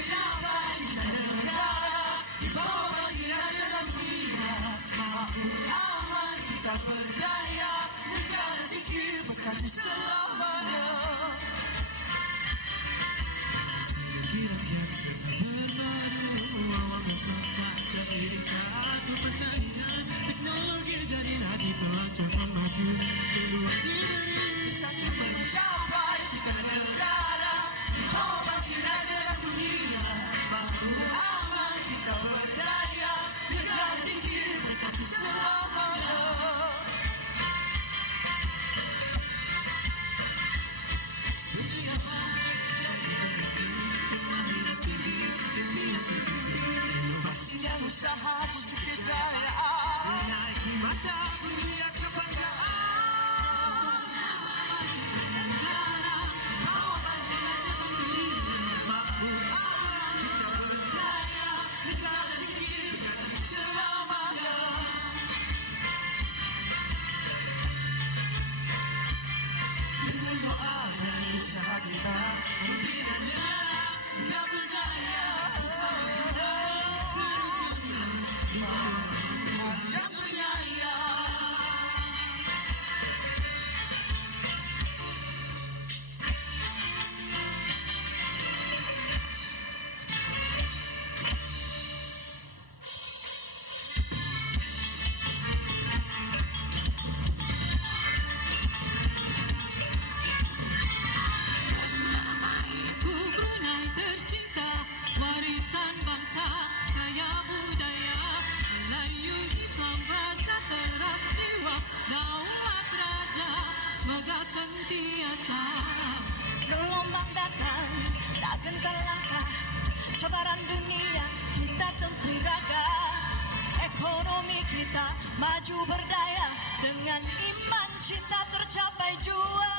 siapa cinta negara di bawah banjir raja dan dunia makmur aman kita berdaya negara sikit berkati selamanya selagi rakyat serta berpadu awam dan swasta seiring satu pertanian teknologi jadi lagi pelajaran maju peluang diberi satu mencapai cita negara di bawah banjir raja dan dunia makmur aman kita berdaya negara sikit berkati selamanya dunia baik jadi tinggi demi inovasi dan usaha puncak kejayaan naik di mata dunia kebanggaan bawa banjir raja dan dunia makmur aman kita berdaya negara sikit berkati selamanya dengan doa dan usaha kita membina negara hingga berjaya bersama terus menang di bawah Tuhan yang penyayang. Ku Brunei tercinta, warisan bangsa, kaya budaya, Melayu Islam raja teras jiwa, daulat raja, megah sentiasa. Gelombang datang, tak gentar langkah, cabaran dunia kita tempuh gagah. Ekonomi kita maju berdaya, dengan iman cinta tercapai jua.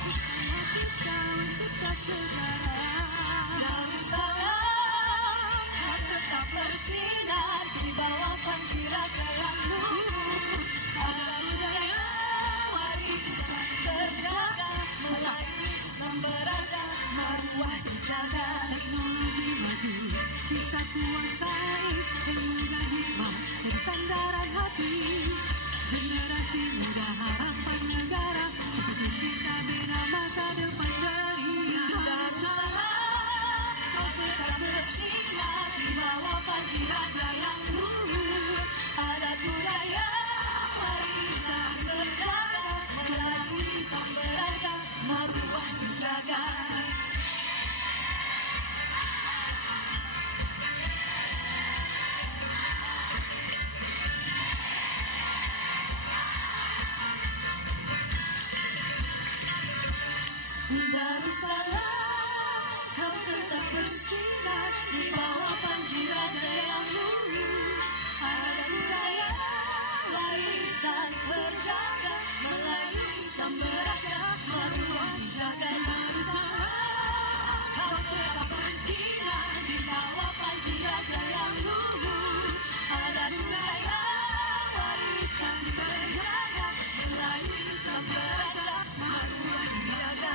Bersama kita mencipta sejarah. Darussalam kan tetap bersinar di bawah banjir raja yang luhur. Ada budaya warisan terjaga, Melayu Islam beraja, maruah dijaga. Teknologi maju, kita kuasai, ilmu dan hikmah dan sandaran hati. Generasi muda harapan negara, bersatu kita bina masa depan ceria. Darussalam kan tetap bersinar di bawah banjir raja yang luhur. Ada budaya warisan terjaga, Melayu Islam beraja, maruah dijaga. Darussalam kau tetap bersinar di bawah banjir raja yang luhur. Ada budaya warisan terjaga, Melayu Islam beraja, maruah dijaga. Darussalam kau tetap bersinar di bawah banjir raja yang luhur. Ada budaya warisan terjaga, Melayu Islam beraja, maruah dijaga.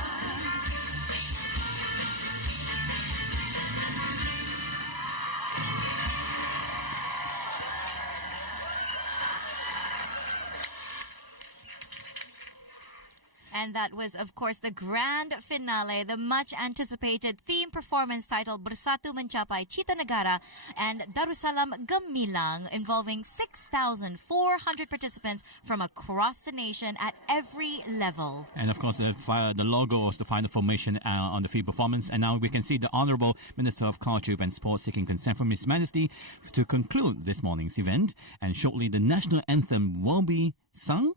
And that was, of course, the grand finale, the much-anticipated theme performance titled Bersatu Mencapai Cita Negara and Darussalam Gemilang, involving 6,400 participants from across the nation at every level. And of course, the logo was the final formation on the field performance. And now we can see the Honourable Minister of Culture and Sports seeking consent from His Majesty to conclude this morning's event. And shortly, the national anthem will be sung.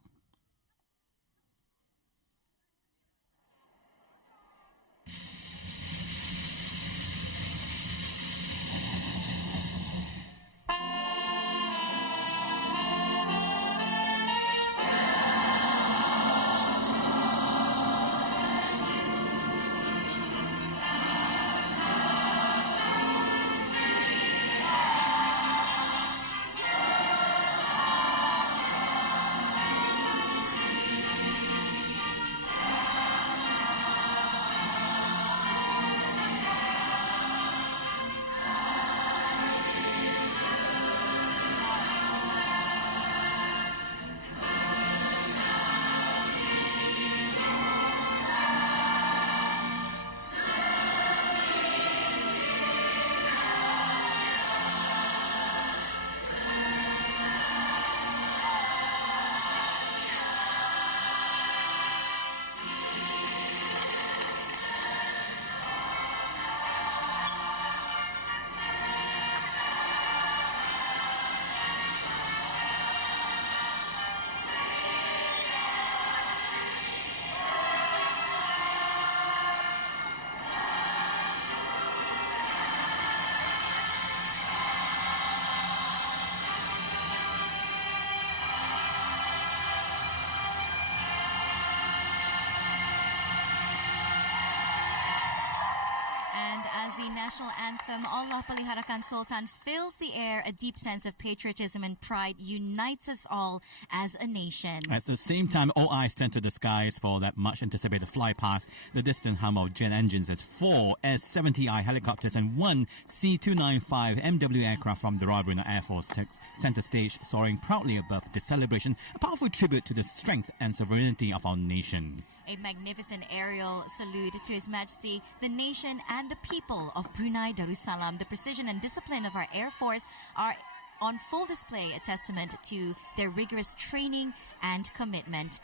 As the national anthem, Allah Peliharakan Sultan, fills the air, a deep sense of patriotism and pride unites us all as a nation. At the same time, all eyes turn to the skies for that much-anticipated fly past the distant hum of jet engines as 4 S-70I helicopters and 1 C-295 MW aircraft from the Royal Brunei Air Force takes centre stage, soaring proudly above the celebration, a powerful tribute to the strength and sovereignty of our nation. A magnificent aerial salute to His Majesty, the nation and the people of Brunei Darussalam. The precision and discipline of our Air Force are on full display, a testament to their rigorous training and commitment.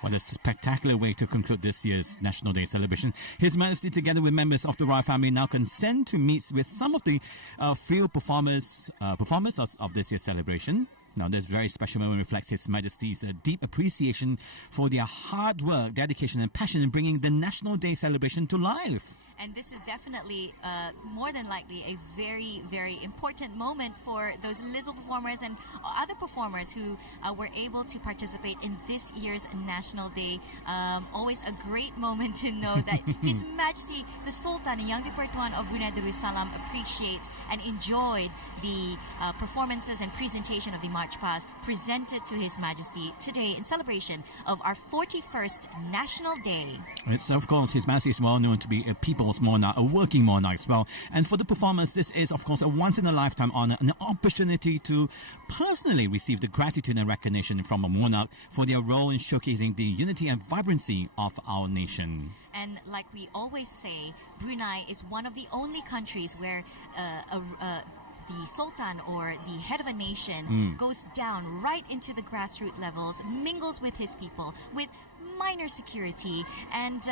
What a spectacular way to conclude this year's National Day celebration. His Majesty, together with members of the royal family, now consent to meet with some of the field performers of this year's celebration. Now, this very special moment reflects His Majesty's deep appreciation for their hard work, dedication and passion in bringing the National Day celebration to life. And this is definitely, more than likely, a very, very important moment for those little performers and other performers who were able to participate in this year's National Day. Always a great moment to know that His Majesty, the Sultan and Yang di-Pertuan of Brunei Darussalam, appreciates and enjoyed the performances and presentation of the March Past presented to His Majesty today in celebration of our 41st National Day. It's, of course, His Majesty is well known to be a people's monarch, a working monarch as well. And for the performers, this is, of course, a once-in-a-lifetime honor, an opportunity to personally receive the gratitude and recognition from a monarch for their role in showcasing the unity and vibrancy of our nation. And like we always say, Brunei is one of the only countries where the Sultan or the head of a nation goes down right into the grassroots levels, mingles with his people, with minor security, and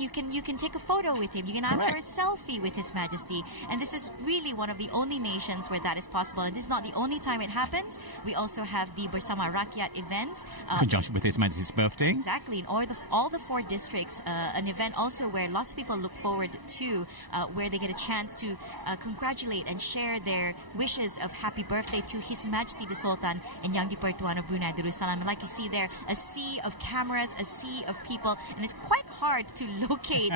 you can take a photo with him. You can ask for a selfie with His Majesty, and this is really one of the only nations where that is possible. And this is not the only time it happens. We also have the Bersama Rakyat events, in conjunction with His Majesty's birthday. Exactly, in all the 4 districts, an event also where lots of people look forward to, where they get a chance to congratulate and share their wishes of happy birthday to His Majesty the Sultan and Yang di-Pertuan of Brunei Darussalam. And like you see there, a sea of cameras, a sea of people, and it's quite hard to locate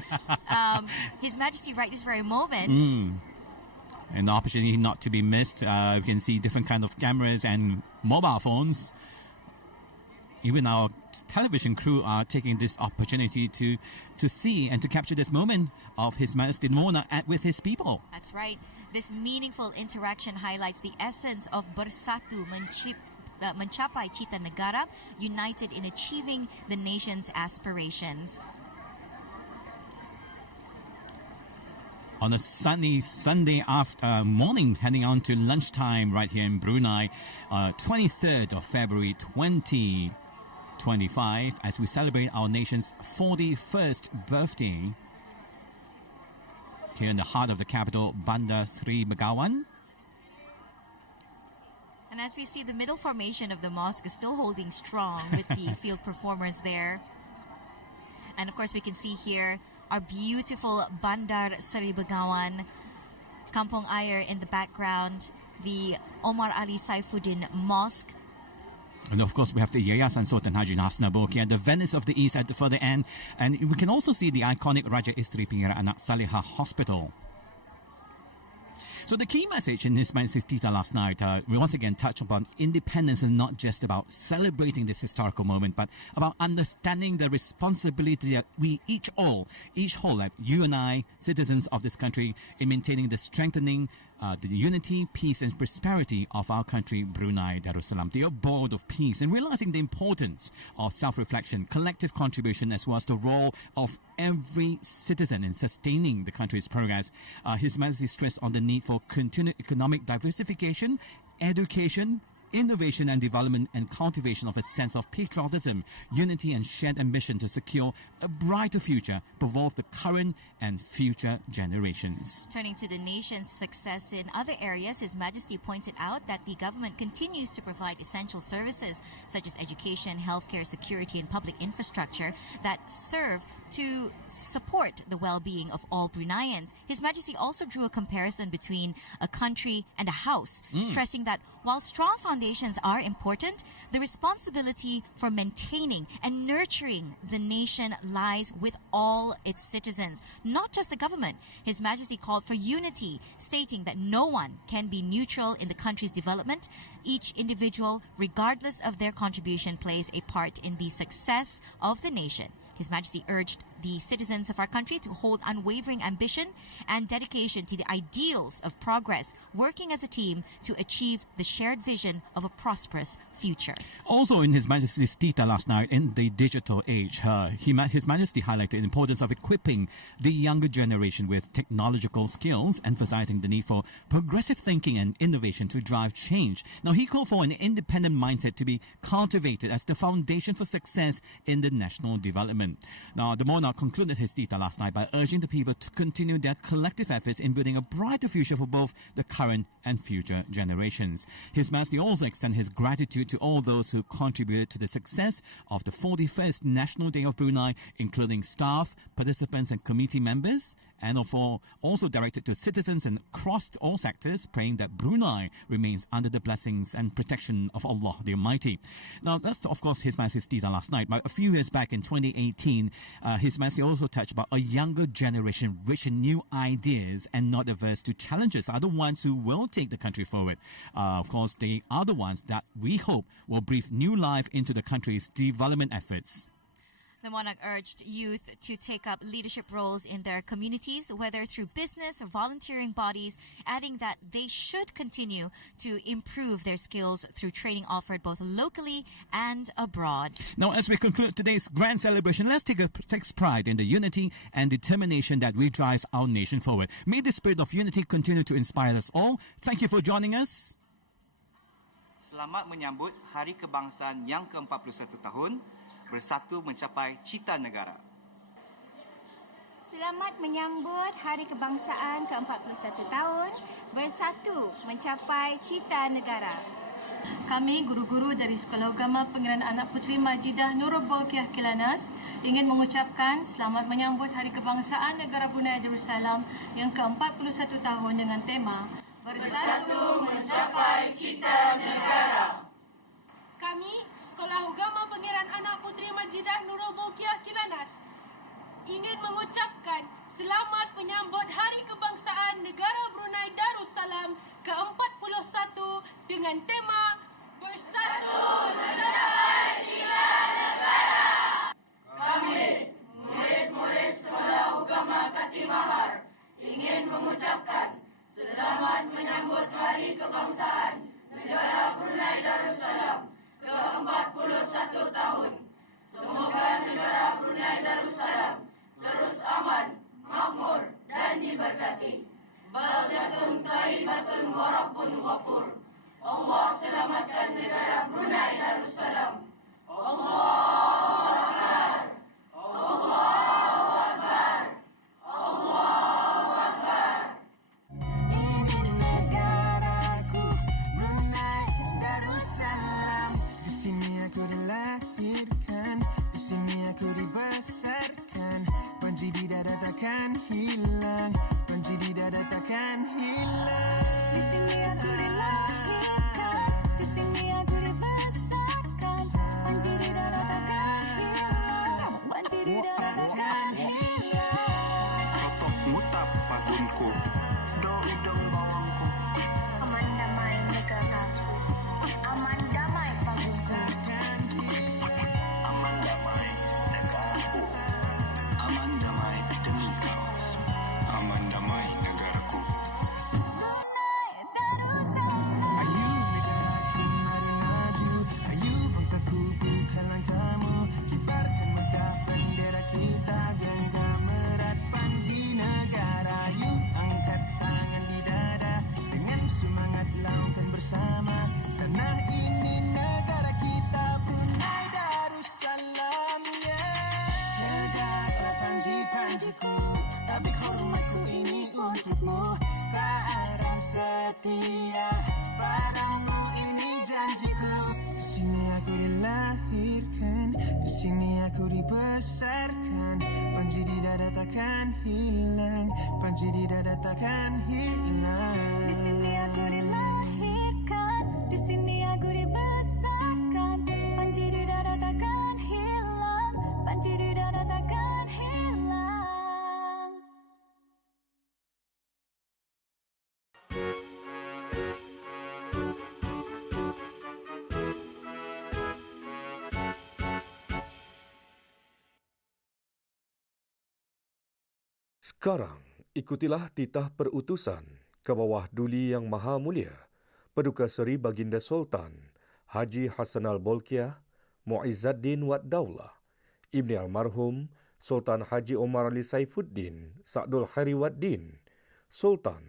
His Majesty right this very moment. An opportunity not to be missed. You can see different kind of cameras and mobile phones. Even our television crew are taking this opportunity to see and to capture this moment of His Majesty the Monarch with his people. That's right. This meaningful interaction highlights the essence of Bersatu Mencapai Cita Negara, united in achieving the nation's aspirations. On a sunny Sunday morning, heading on to lunchtime right here in Brunei, 23rd of February 2025, as we celebrate our nation's 41st birthday. Here in the heart of the capital, Bandar Seri Begawan. And as we see, the middle formation of the mosque is still holding strong with the field performers there. And of course, we can see here our beautiful Bandar Seri Begawan, Kampung Ayer in the background, the Omar Ali Saifuddin Mosque. And of course, we have the Yayasan Sultan Haji Hasna Bolkiah, the Venice of the East at the further end. And we can also see the iconic Raja Isteri Pengira Anak Salihah Hospital. So the key message in His Majesty's Tita last night, we once again touched upon independence is not just about celebrating this historical moment, but about understanding the responsibility that we each hold, like you and I, citizens of this country, in maintaining the strengthening the unity, peace and prosperity of our country, Brunei Darussalam. The abode of peace, and realizing the importance of self-reflection, collective contribution, as well as the role of every citizen in sustaining the country's progress. His Majesty stressed on the need for continued economic diversification, education, innovation and development, and cultivation of a sense of patriotism, unity and shared ambition to secure a brighter future for both the current and future generations. Turning to the nation's success in other areas, His Majesty pointed out that the government continues to provide essential services such as education, healthcare, security and public infrastructure that serve to support the well-being of all Bruneians. His Majesty also drew a comparison between a country and a house, stressing that While strong foundations are important, the responsibility for maintaining and nurturing the nation lies with all its citizens, not just the government. His Majesty called for unity, stating that no one can be neutral in the country's development. Each individual, regardless of their contribution, plays a part in the success of the nation. His Majesty urged the citizens of our country to hold unwavering ambition and dedication to the ideals of progress, working as a team to achieve the shared vision of a prosperous future. Also in His Majesty's Tita last night, in the digital age, His Majesty highlighted the importance of equipping the younger generation with technological skills, emphasizing the need for progressive thinking and innovation to drive change. Now, he called for an independent mindset to be cultivated as the foundation for success in the national development. Now, the monarch concluded his Tita last night by urging the people to continue their collective efforts in building a brighter future for both the current and future generations. His Majesty also extended his gratitude to all those who contributed to the success of the 41st National Day of Brunei, including staff, participants and committee members, and also directed to citizens and across all sectors, praying that Brunei remains under the blessings and protection of Allah the Almighty. Now, that's of course His Majesty's Tita last night, but a few years back in 2018, His Majesty also touched about a younger generation rich in new ideas and not averse to challenges, are the ones who will take the country forward. Of course, they are the ones that we hope will breathe new life into the country's development efforts. The monarch urged youth to take up leadership roles in their communities, whether through business or volunteering bodies, adding that they should continue to improve their skills through training offered both locally and abroad. Now, as we conclude today's grand celebration, let's take pride in the unity and determination that will drive our nation forward. May the spirit of unity continue to inspire us all. Thank you for joining us. Selamat menyambut Hari Kebangsaan yang ke-41 tahun. Bersatu mencapai cita negara. Selamat menyambut Hari Kebangsaan ke-41 tahun, bersatu mencapai cita negara. Kami guru-guru dari Sekolah Agama Pengenalan Anak Puteri Majidah Nurul Bolkiah Kilanas ingin mengucapkan selamat menyambut Hari Kebangsaan Negara Brunei Darussalam yang ke-41 tahun dengan tema Bersatu mencapai cita negara. Kami Sekolah Agama Pengenalan Anak Puteri Majidah Nurul Bolkiah Kilanas ingin mengucapkan selamat menyambut Hari Kebangsaan Negara Brunei Darussalam ke-41 dengan tema Bersatu mencapai cita negara. Kami, murid-murid Sekolah Agama Katimahar, ingin mengucapkan selamat menyambut Hari Kebangsaan Negara Brunei Darussalam ke-41 tahun. Semoga negara Brunei Darussalam terus aman, makmur dan diberkati. Baldatun thayyibatun wa rabbun ghafur. Allah selamatkan negara Brunei Darussalam. Allahu Akbar. Allahu Akbar. Allahu Akbar. Ini negaraku, Brunei Darussalam. Di sini aku dilahirkan, di sini aku dibesarkan. Panji di dada takkan hilang, panji di dada takkan hilang. Di sini aku dilahirkan, di sini aku dibesarkan. Panji di dada takkan hilang, panji di dada takkan hilang. Rotok mutap padunku, do idong bawangku. Aman damai negaraku, aman damai panggung. Aman damai negaraku, aman damai demi kau. Aman damai negaraku. Ayu negaraku mari maju, ayu bangsaku bukanlah kamu. Kibarkan megah bendera kita, genggam erat panji negara. Ayu angkat tangan di dada, dengan semangat laungkan bersama. Tanah ini negara kita, Brunei Darussalam, Tegaklah panji-panjiku, tabik hormatku ini untukmu. Taharan setia padamu, ini janjiku. Di sini aku dilahirkan, di sini aku dibesarkan. Panji di dada takkan hilang, panji di dada takkan hilang. Di sini aku dilahirkan, Di sini aku dibesarkan, panji di dada takkan hilang, panji di dada takkan hilang. Sekarang, ikutilah titah perutusan ke bawah Duli Yang Maha Mulia, Paduka Seri Baginda Sultan Haji Hassanal Bolkiah, Muizzaddin Wad Daulah, Ibni Almarhum Sultan Haji Omar Ali Saifuddin Sa'dul Khairi Waddin, Sultan